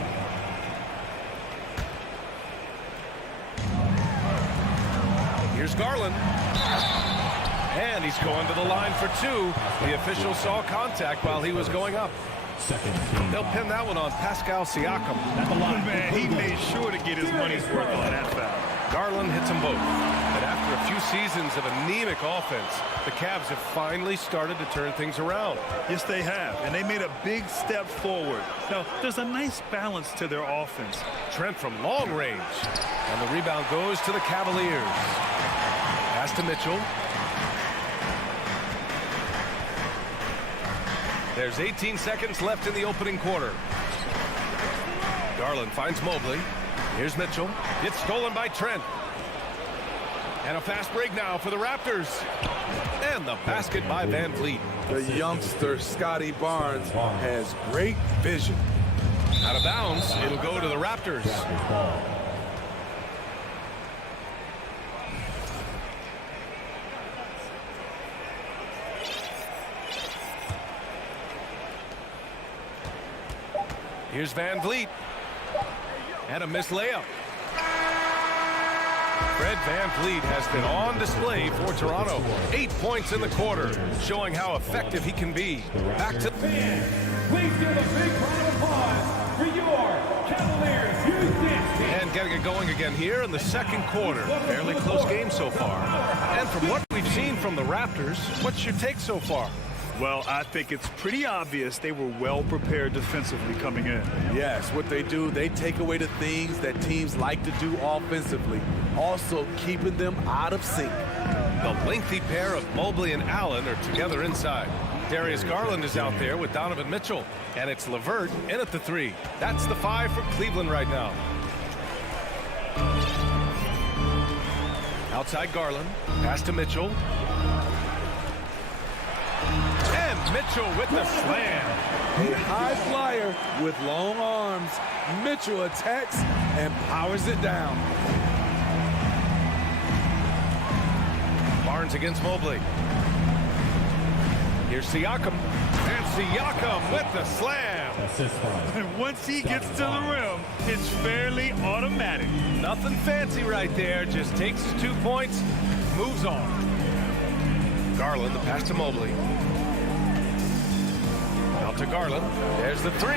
Here's Garland. And he's going to the line for 2. The official saw contact while he was going up. They'll pin that one on Pascal Siakam. Man, he made sure to get his money's worth on that foul. Garland hits them both. And after a few seasons of anemic offense, the Cavs have finally started to turn things around. Yes, they have, and they made a big step forward. Now, there's a nice balance to their offense. Trent from long range. And the rebound goes to the Cavaliers. Pass to Mitchell. There's 18 seconds left in the opening quarter. Garland finds Mobley. Here's Mitchell. It's stolen by Trent. And a fast break now for the Raptors. And the basket by VanVleet. The youngster, Scotty Barnes, has great vision. Out of bounds, it'll go to the Raptors. Here's VanVleet. And a missed layup. Fred VanVleet has been on display for Toronto. 8 points in the quarter, showing how effective he can be. Back to... Please give a big round of applause for your Cavaliers Houston. And getting it going again here in the second quarter. Fairly close game so far. And from what we've seen from the Raptors, what's your take so far? Well, I think it's pretty obvious they were well prepared defensively coming in. Yes, what they do, they take away the things that teams like to do offensively, also keeping them out of sync. The lengthy pair of Mobley and Allen are together inside. Darius Garland is out there with Donovan Mitchell, and it's LeVert in at the 3. That's the 5 for Cleveland right now. Outside Garland, pass to Mitchell. And Mitchell with the slam. A high flyer with long arms. Mitchell attacks and powers it down. Barnes against Mobley. Here's Siakam. And Siakam with the slam. And once he gets to the rim, it's fairly automatic. Nothing fancy right there. Just takes his 2 points, moves on. Garland, the pass to Mobley. Out to Garland. There's the 3.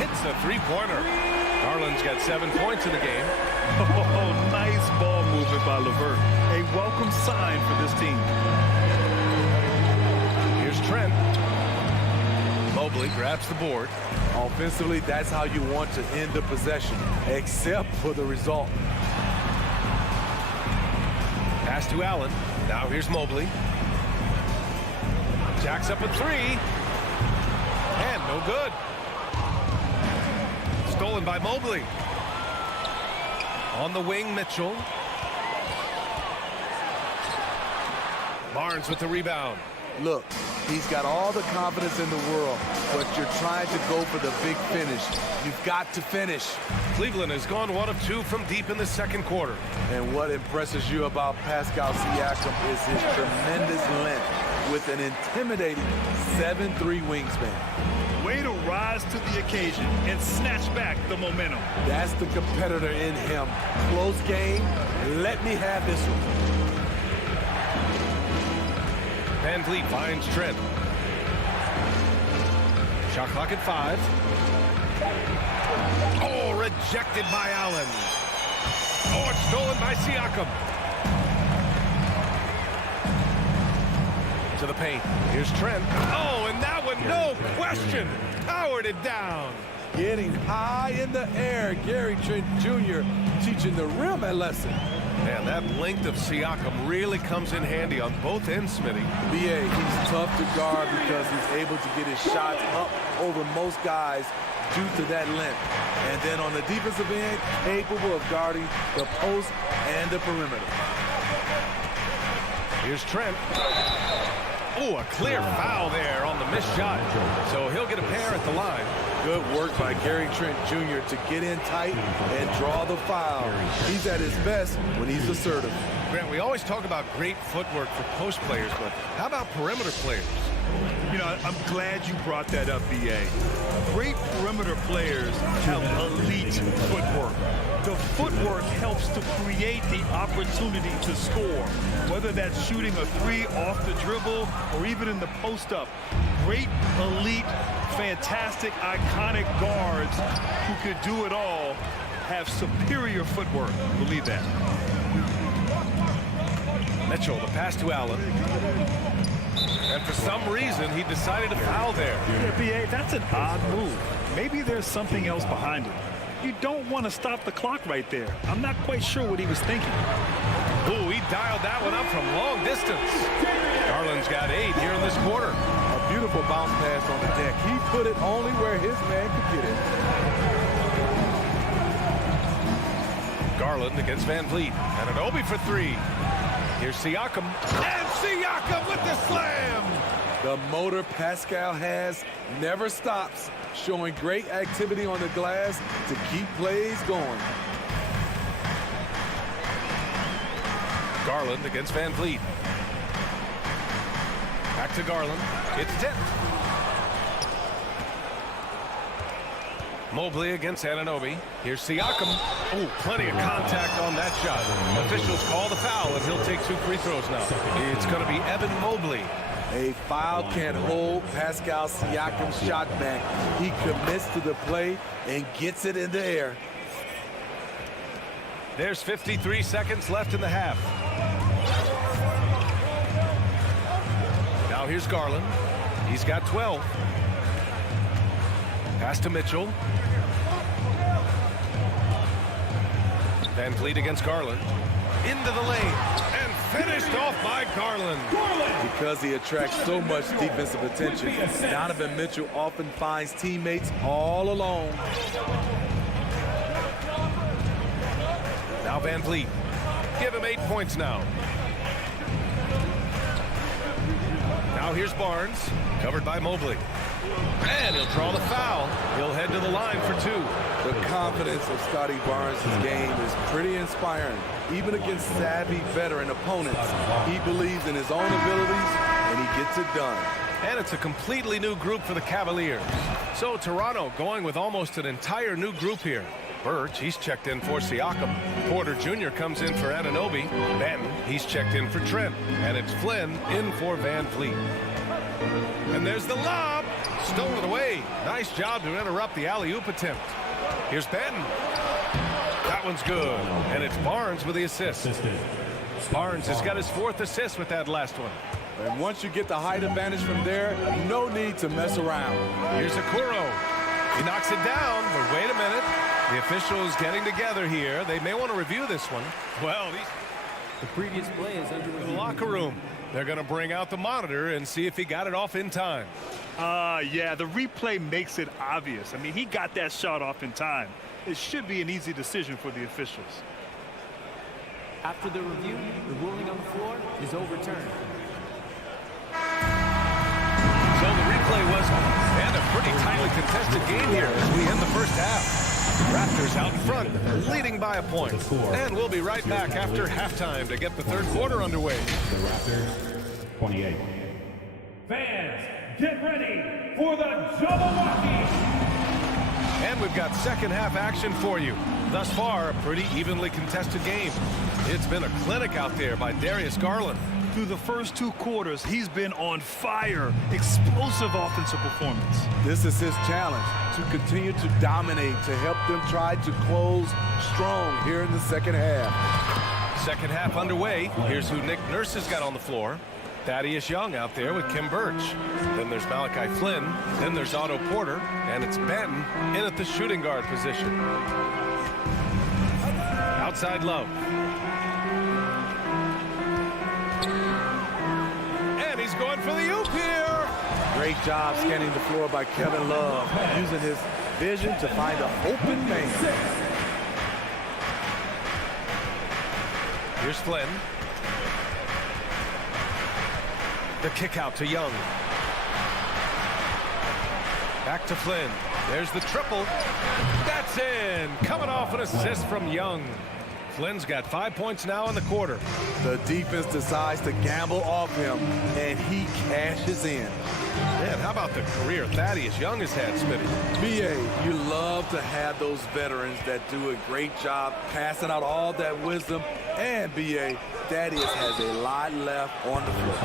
Hits the three-pointer. Garland's got 7 points in the game. Oh, nice ball movement by LeVert. A welcome sign for this team. Here's Trent. Mobley grabs the board. Offensively, that's how you want to end the possession, except for the result. Pass to Allen. Now here's Mobley. Jacks up a 3. And no good. Stolen by Mobley. On the wing, Mitchell. Barnes with the rebound. Look, he's got all the confidence in the world, but you're trying to go for the big finish. You've got to finish. Cleveland has gone 1 of 2 from deep in the second quarter. And what impresses you about Pascal Siakam is his tremendous length with an intimidating 7'3" wingspan. Way to rise to the occasion and snatch back the momentum. That's the competitor in him. Close game. Let me have this one. VanVleet finds Trent. Shot clock at 5. Oh, rejected by Allen. Oh, it's stolen by Siakam. To the paint. Here's Trent. Oh, and that one, no question, powered it down. Getting high in the air. Gary Trent Jr. teaching the rim a lesson. And that length of Siakam really comes in handy on both ends, Smitty. B.A., he's tough to guard because he's able to get his shots up over most guys due to that length. And then on the defensive end, capable of guarding the post and the perimeter. Here's Trent. Oh, a clear foul there on the missed shot. So he'll get a pair at the line. Good work by Gary Trent Jr. to get in tight and draw the foul. He's at his best when he's assertive. Grant, we always talk about great footwork for post players, but how about perimeter players? You know, I'm glad you brought that up, B.A. Great perimeter players have elite footwork. The footwork helps to create the opportunity to score, whether that's shooting a three off the dribble or even in the post-up. Great, elite, fantastic, iconic guards who could do it all have superior footwork. Believe that. Mitchell, the pass to Allen. And for some reason, he decided to foul there. Yeah, B.A., that's an odd move. Maybe there's something else behind it. You don't want to stop the clock right there. I'm not quite sure what he was thinking. Ooh, he dialed that one up from long distance. Garland's got 8 here in this quarter. A beautiful bounce pass on the deck. He put it only where his man could get it. Garland against Van Vliet. And an Obi for 3. Here's Siakam. And Siakam with the slam! The motor Pascal has never stops, showing great activity on the glass to keep plays going. Garland against Van Vliet. Back to Garland. It's tipped. Mobley against Anunoby. Here's Siakam. Oh, plenty of contact on that shot. Officials call the foul, and he'll take 2 free throws now. It's going to be Evan Mobley. A foul can hold Pascal Siakam's shot back. He commits to the play and gets it in the air. There's 53 seconds left in the half. Now here's Garland. He's got 12. Pass to Mitchell. Van Vliet against Garland. Into the lane. And finished off by Garland. Because he attracts so much defensive attention, Donovan Mitchell often finds teammates all alone. Now Van Vliet. Give him 8 points now. Now here's Barnes. Covered by Mobley. And he'll draw the foul. He'll head to the line for 2. The confidence of Scotty Barnes' game is pretty inspiring. Even against savvy veteran opponents, he believes in his own abilities, and he gets it done. And it's a completely new group for the Cavaliers. So Toronto going with almost an entire new group here. Birch, he's checked in for Siakam. Porter Jr. comes in for Anunoby. Benton, he's checked in for Trent. And it's Flynn in for Van Vliet. And there's the lob. Stolen away. Nice job to interrupt the alley-oop attempt. Here's Benton. That one's good. And it's Barnes with the assist. Barnes has got his 4th assist with that last one. And once you get the height advantage from there, no need to mess around. Here's Okoro. He knocks it down, but wait a minute. The officials getting together here. They may want to review this one. Well, the previous play is under the locker room. They're going to bring out the monitor and see if he got it off in time. Yeah, the replay makes it obvious. I mean, he got that shot off in time. It should be an easy decision for the officials. After the review, the ruling on the floor is overturned. So the replay was, and a pretty tightly contested game here as we end the first half. Raptors out in front, leading by a point. And we'll be right back after halftime to get the 3rd quarter underway. The Raptors, 28. Fans, get ready for the Jabberwocky! And we've got second half action for you. Thus far, a pretty evenly contested game. It's been a clinic out there by Darius Garland. Through the first 2 quarters, he's been on fire. Explosive offensive performance. This is his challenge, to continue to dominate, to help them try to close strong here in the second half. Second half underway. Here's who Nick Nurse has got on the floor. Thaddeus Young out there with Kim Birch. Then there's Malachi Flynn. Then there's Otto Porter. And it's Benton in at the shooting guard position. Outside Love. And he's going for the oop here. Great job scanning the floor by Kevin Love, using his vision to find an open man. Here's Flynn. The kick out to Young. Back to Flynn. There's the triple. That's in. Coming off an assist from Young. Flynn's got 5 points now in the quarter. The defense decides to gamble off him, and he cashes in. Man, how about the career Thaddeus Young has had, Smitty? B.A., you love to have those veterans that do a great job passing out all that wisdom. And, B.A., Thaddeus has a lot left on the floor.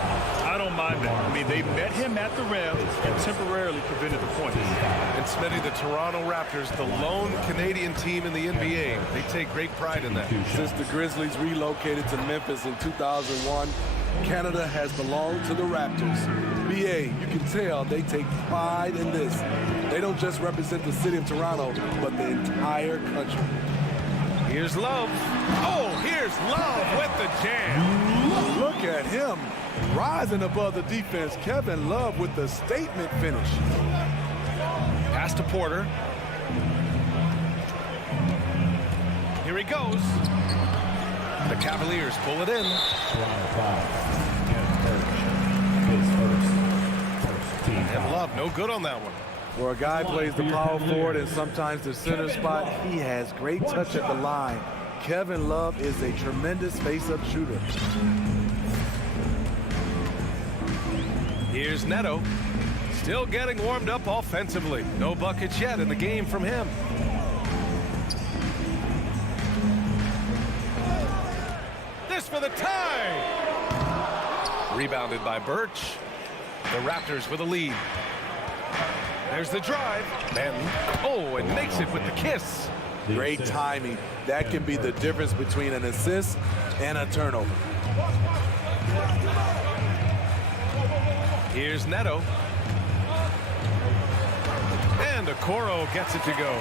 I don't mind that. I mean, they met him at the rim and temporarily prevented the points. And Smitty, the Toronto Raptors, the lone Canadian team in the NBA, they take great pride in that. Since the Grizzlies relocated to Memphis in 2001, Canada has belonged to the Raptors. B.A., you can tell they take pride in this. They don't just represent the city of Toronto, but the entire country. Here's Love. Oh, here's Love with the jam. Look at him rising above the defense. Kevin Love with the statement finish. Pass to Porter. Here he goes. The Cavaliers pull it in. And Love, no good on that one. Where a guy plays the power forward and sometimes the center spot, he has great touch at the line. Kevin Love is a tremendous face-up shooter. Here's Neto. Still getting warmed up offensively. No buckets yet in the game from him. This for the tie. Rebounded by Birch. The Raptors with a lead. There's the drive. And makes it with the kiss. Great timing. That can be the difference between an assist and a turnover. Here's Neto. And Okoro gets it to go.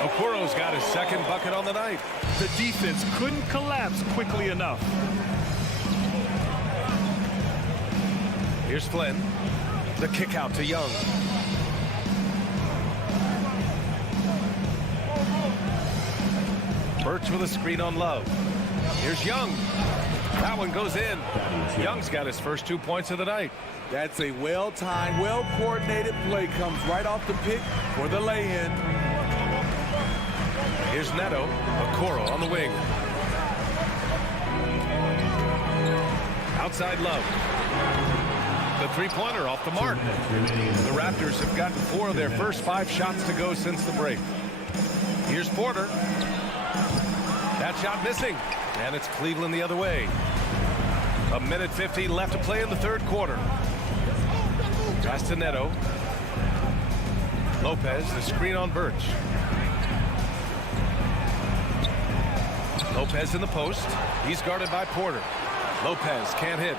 Okoro's got his second bucket on the night. The defense couldn't collapse quickly enough. Here's Flynn. The kick out to Young. Birch with a screen on Love. Here's Young. That one goes in. Young's got his first 2 points of the night. That's a well-timed, well-coordinated play. Comes right off the pick for the lay-in. Here's Neto. Okoro on the wing. Outside Love. The three-pointer off the mark. The Raptors have gotten 4 of their first 5 shots to go since the break. Here's Porter. That shot missing. And it's Cleveland the other way. 1:50 left to play in the third quarter. Pass to Neto. Lopez, the screen on Birch. Lopez in the post. He's guarded by Porter. Lopez can't hit.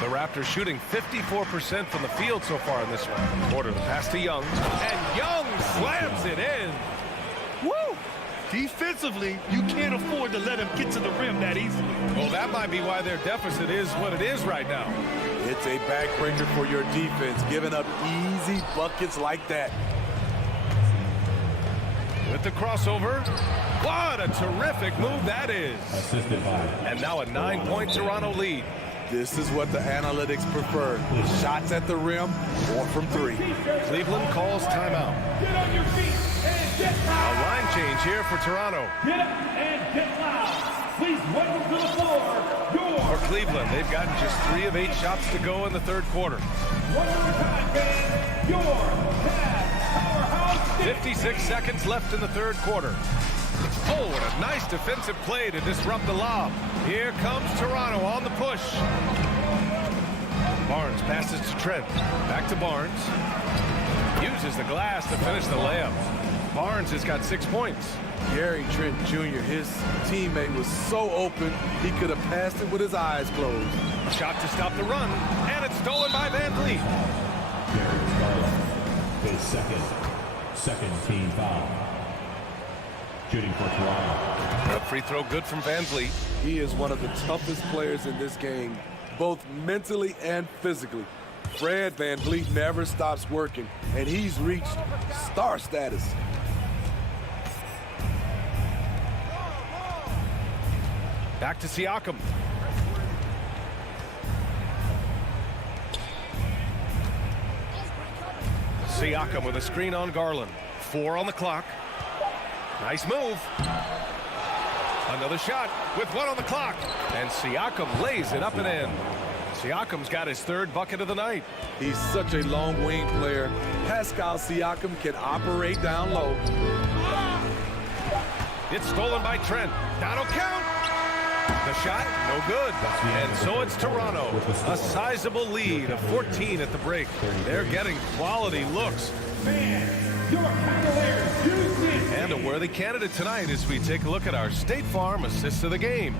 The Raptors shooting 54% from the field so far in this one. Porter, the pass to Young. And Young slams it in. Woo! Defensively, you can't afford to let him get to the rim that easily. Well, that might be why their deficit is what it is right now. It's a backbreaker for your defense, giving up easy buckets like that. With the crossover. What a terrific move that is. And now a 9-point Toronto lead. This is what the analytics prefer. Shots at the rim or from 3. Cleveland calls timeout. Get on your feet and get A loud. line change here for Toronto. Get up and get loud. Please welcome to the floor, For Cleveland, they've gotten just 3 of 8 shots to go in the third quarter. one more time, fans, your Cavs powerhouse. 56 seconds left in the third quarter. Oh, what a nice defensive play to disrupt the lob. Here comes Toronto on the push. Barnes passes to Trent. Back to Barnes. Uses the glass to finish the layup. Barnes has got 6 points. Gary Trent Jr., his teammate, was so open, he could have passed it with his eyes closed. Shot to stop the run, and it's stolen by Van Vliet. His second team foul. Shooting for Toronto. A free throw good from Van Vliet. He is one of the toughest players in this game, both mentally and physically. Fred Van Vliet never stops working, and he's reached star status. Back to Siakam. Siakam with a screen on Garland. 4 on the clock. Nice move. Another shot with 1 on the clock. And Siakam lays it up and in. Siakam's got his 3rd bucket of the night. He's such a long wing player. Pascal Siakam can operate down low. It's stolen by Trent. That'll count. The shot, no good. And so it's Toronto. A sizable lead of 14 at the break. They're getting quality looks. And a worthy candidate tonight as we take a look at our State Farm assists of the game.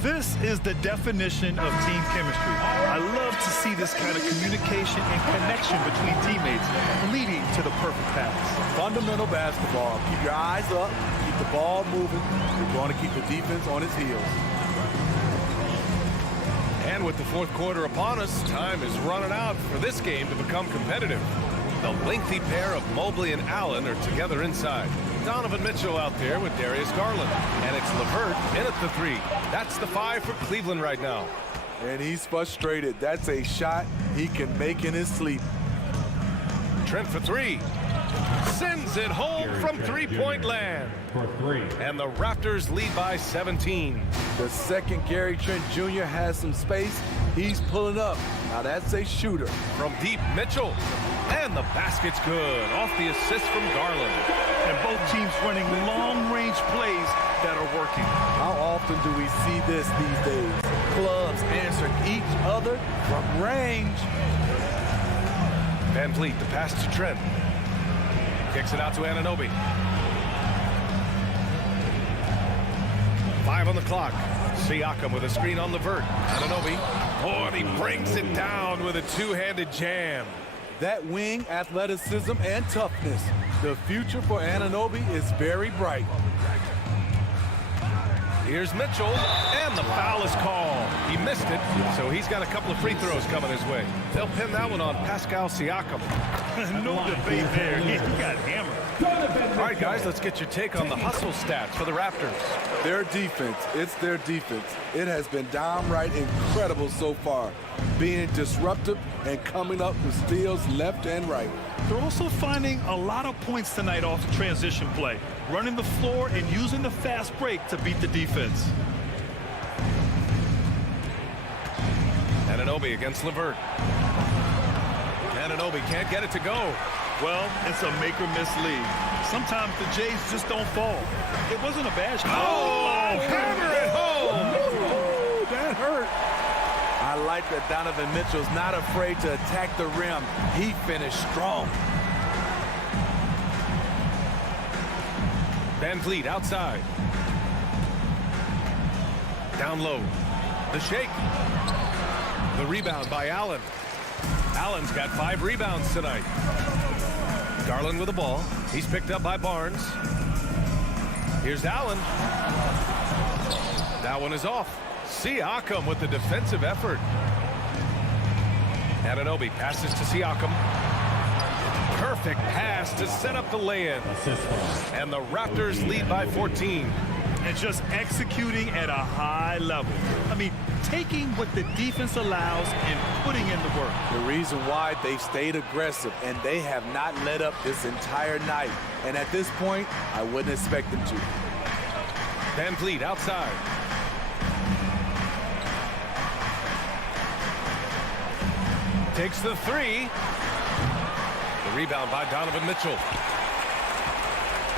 This is the definition of team chemistry. I love to see this kind of communication and connection between teammates leading to the perfect pass. Fundamental basketball. Keep your eyes up. Keep the ball moving. You're going to keep the defense on its heels. And with the 4th quarter upon us, time is running out for this game to become competitive. The lengthy pair of Mobley and Allen are together inside. Donovan Mitchell out there with Darius Garland. And it's LeVert in at the 3. That's the 5 for Cleveland right now. And he's frustrated. That's a shot he can make in his sleep. Trent for 3. Sends it home from three-point land. And the Raptors lead by 17. The second Gary Trent Jr. has some space. He's pulling up. Now that's a shooter. From deep, Mitchell. And the basket's good. Off the assist from Garland. And both teams running long-range plays that are working. How often do we see this these days? Clubs answering each other from range. Van Vliet, the pass to Trent. Kicks it out to Anunoby. 5 on the clock. Siakam with a screen on LeVert. Anunoby. Oh, and he brings it down with a 2-handed jam. That wing athleticism and toughness. The future for Anunoby is very bright. Here's Mitchell, and the foul is called. He missed it, so he's got a couple of free throws coming his way. They'll pin that one on Pascal Siakam. No debate there. He got hammered. All right, guys, let's get your take on the hustle stats for the Raptors. Their defense, it's their defense. It has been downright incredible so far, being disruptive and coming up with steals left and right. They're also finding a lot of points tonight off the transition play, running the floor and using the fast break to beat the defense. Anunoby against LeVert. Anunoby can't get it to go. Well, it's a make-or-miss lead. Sometimes the Jays just don't fall. It wasn't a bad shot. Oh, hammer it home! Ooh, that hurt. I like that Donovan Mitchell's not afraid to attack the rim. He finished strong. Van Vliet outside. Down low. The shake. The rebound by Allen. Allen's got 5 rebounds tonight. Garland with the ball. He's picked up by Barnes. Here's Allen. That one is off. Siakam with the defensive effort. Anunoby passes to Siakam. Perfect pass to set up the lay-in. And the Raptors lead by 14. And just executing at a high level. I mean, taking what the defense allows and putting in the work. The reason why they stayed aggressive, and they have not let up this entire night. And at this point, I wouldn't expect them to. Van Vliet outside. Takes the 3. The rebound by Donovan Mitchell.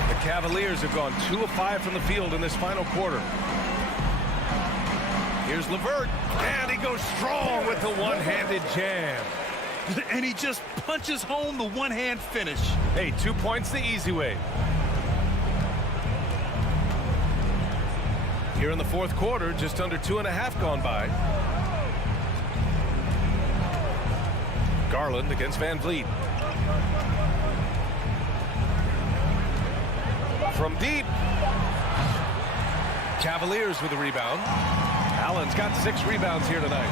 The Cavaliers have gone 2 of 5 from the field in this final quarter. Here's LeVert, and he goes strong with the one-handed jam. And he just punches home the one-hand finish. Hey, 2 points the easy way. Here in the 4th quarter, just under 2.5 gone by. Garland against Van Vliet. From deep. Cavaliers with a rebound. Allen's got 6 rebounds here tonight.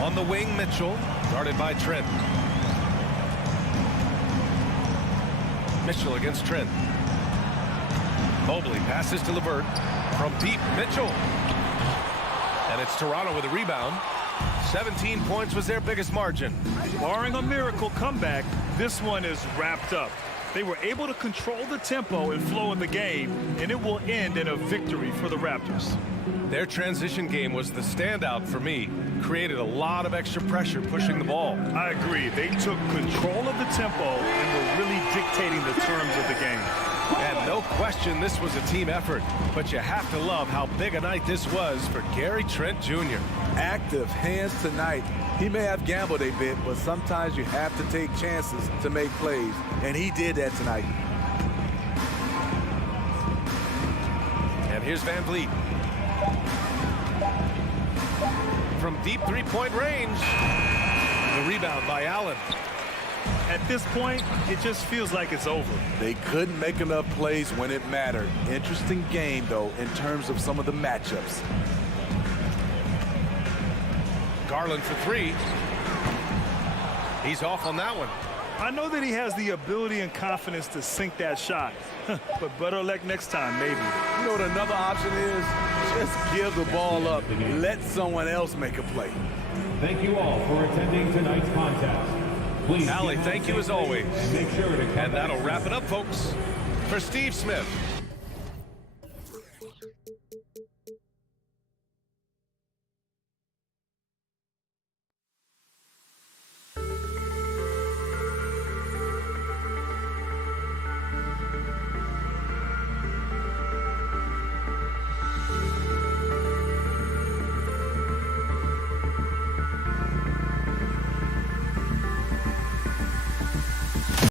On the wing, Mitchell, guarded by Trent. Mitchell against Trent. Mobley passes to LeVert. From deep, Mitchell. And it's Toronto with a rebound. 17 points was their biggest margin. Barring a miracle comeback, this one is wrapped up. They were able to control the tempo and flow in the game, and it will end in a victory for the Raptors. Their transition game was the standout for me. Created a lot of extra pressure pushing the ball. I agree. They took control of the tempo and were really dictating the terms of the game. And no question this was a team effort, but you have to love how big a night this was for Gary Trent Jr. Active hands tonight. He may have gambled a bit, but sometimes you have to take chances to make plays, and he did that tonight. And here's Van Vliet. From deep three-point range. The rebound by Allen. At this point, it just feels like it's over. They couldn't make enough plays when it mattered. Interesting game, though, in terms of some of the matchups. Garland for three. He's off on that one. I know that he has the ability and confidence to sink that shot, but better luck next time, maybe. You know what another option is? Just give the ball up. Let someone else make a play. Thank you all for attending tonight's contest. Please, Allie, thank you as always. And make sure to and that'll wrap it up, folks. For Steve Smith,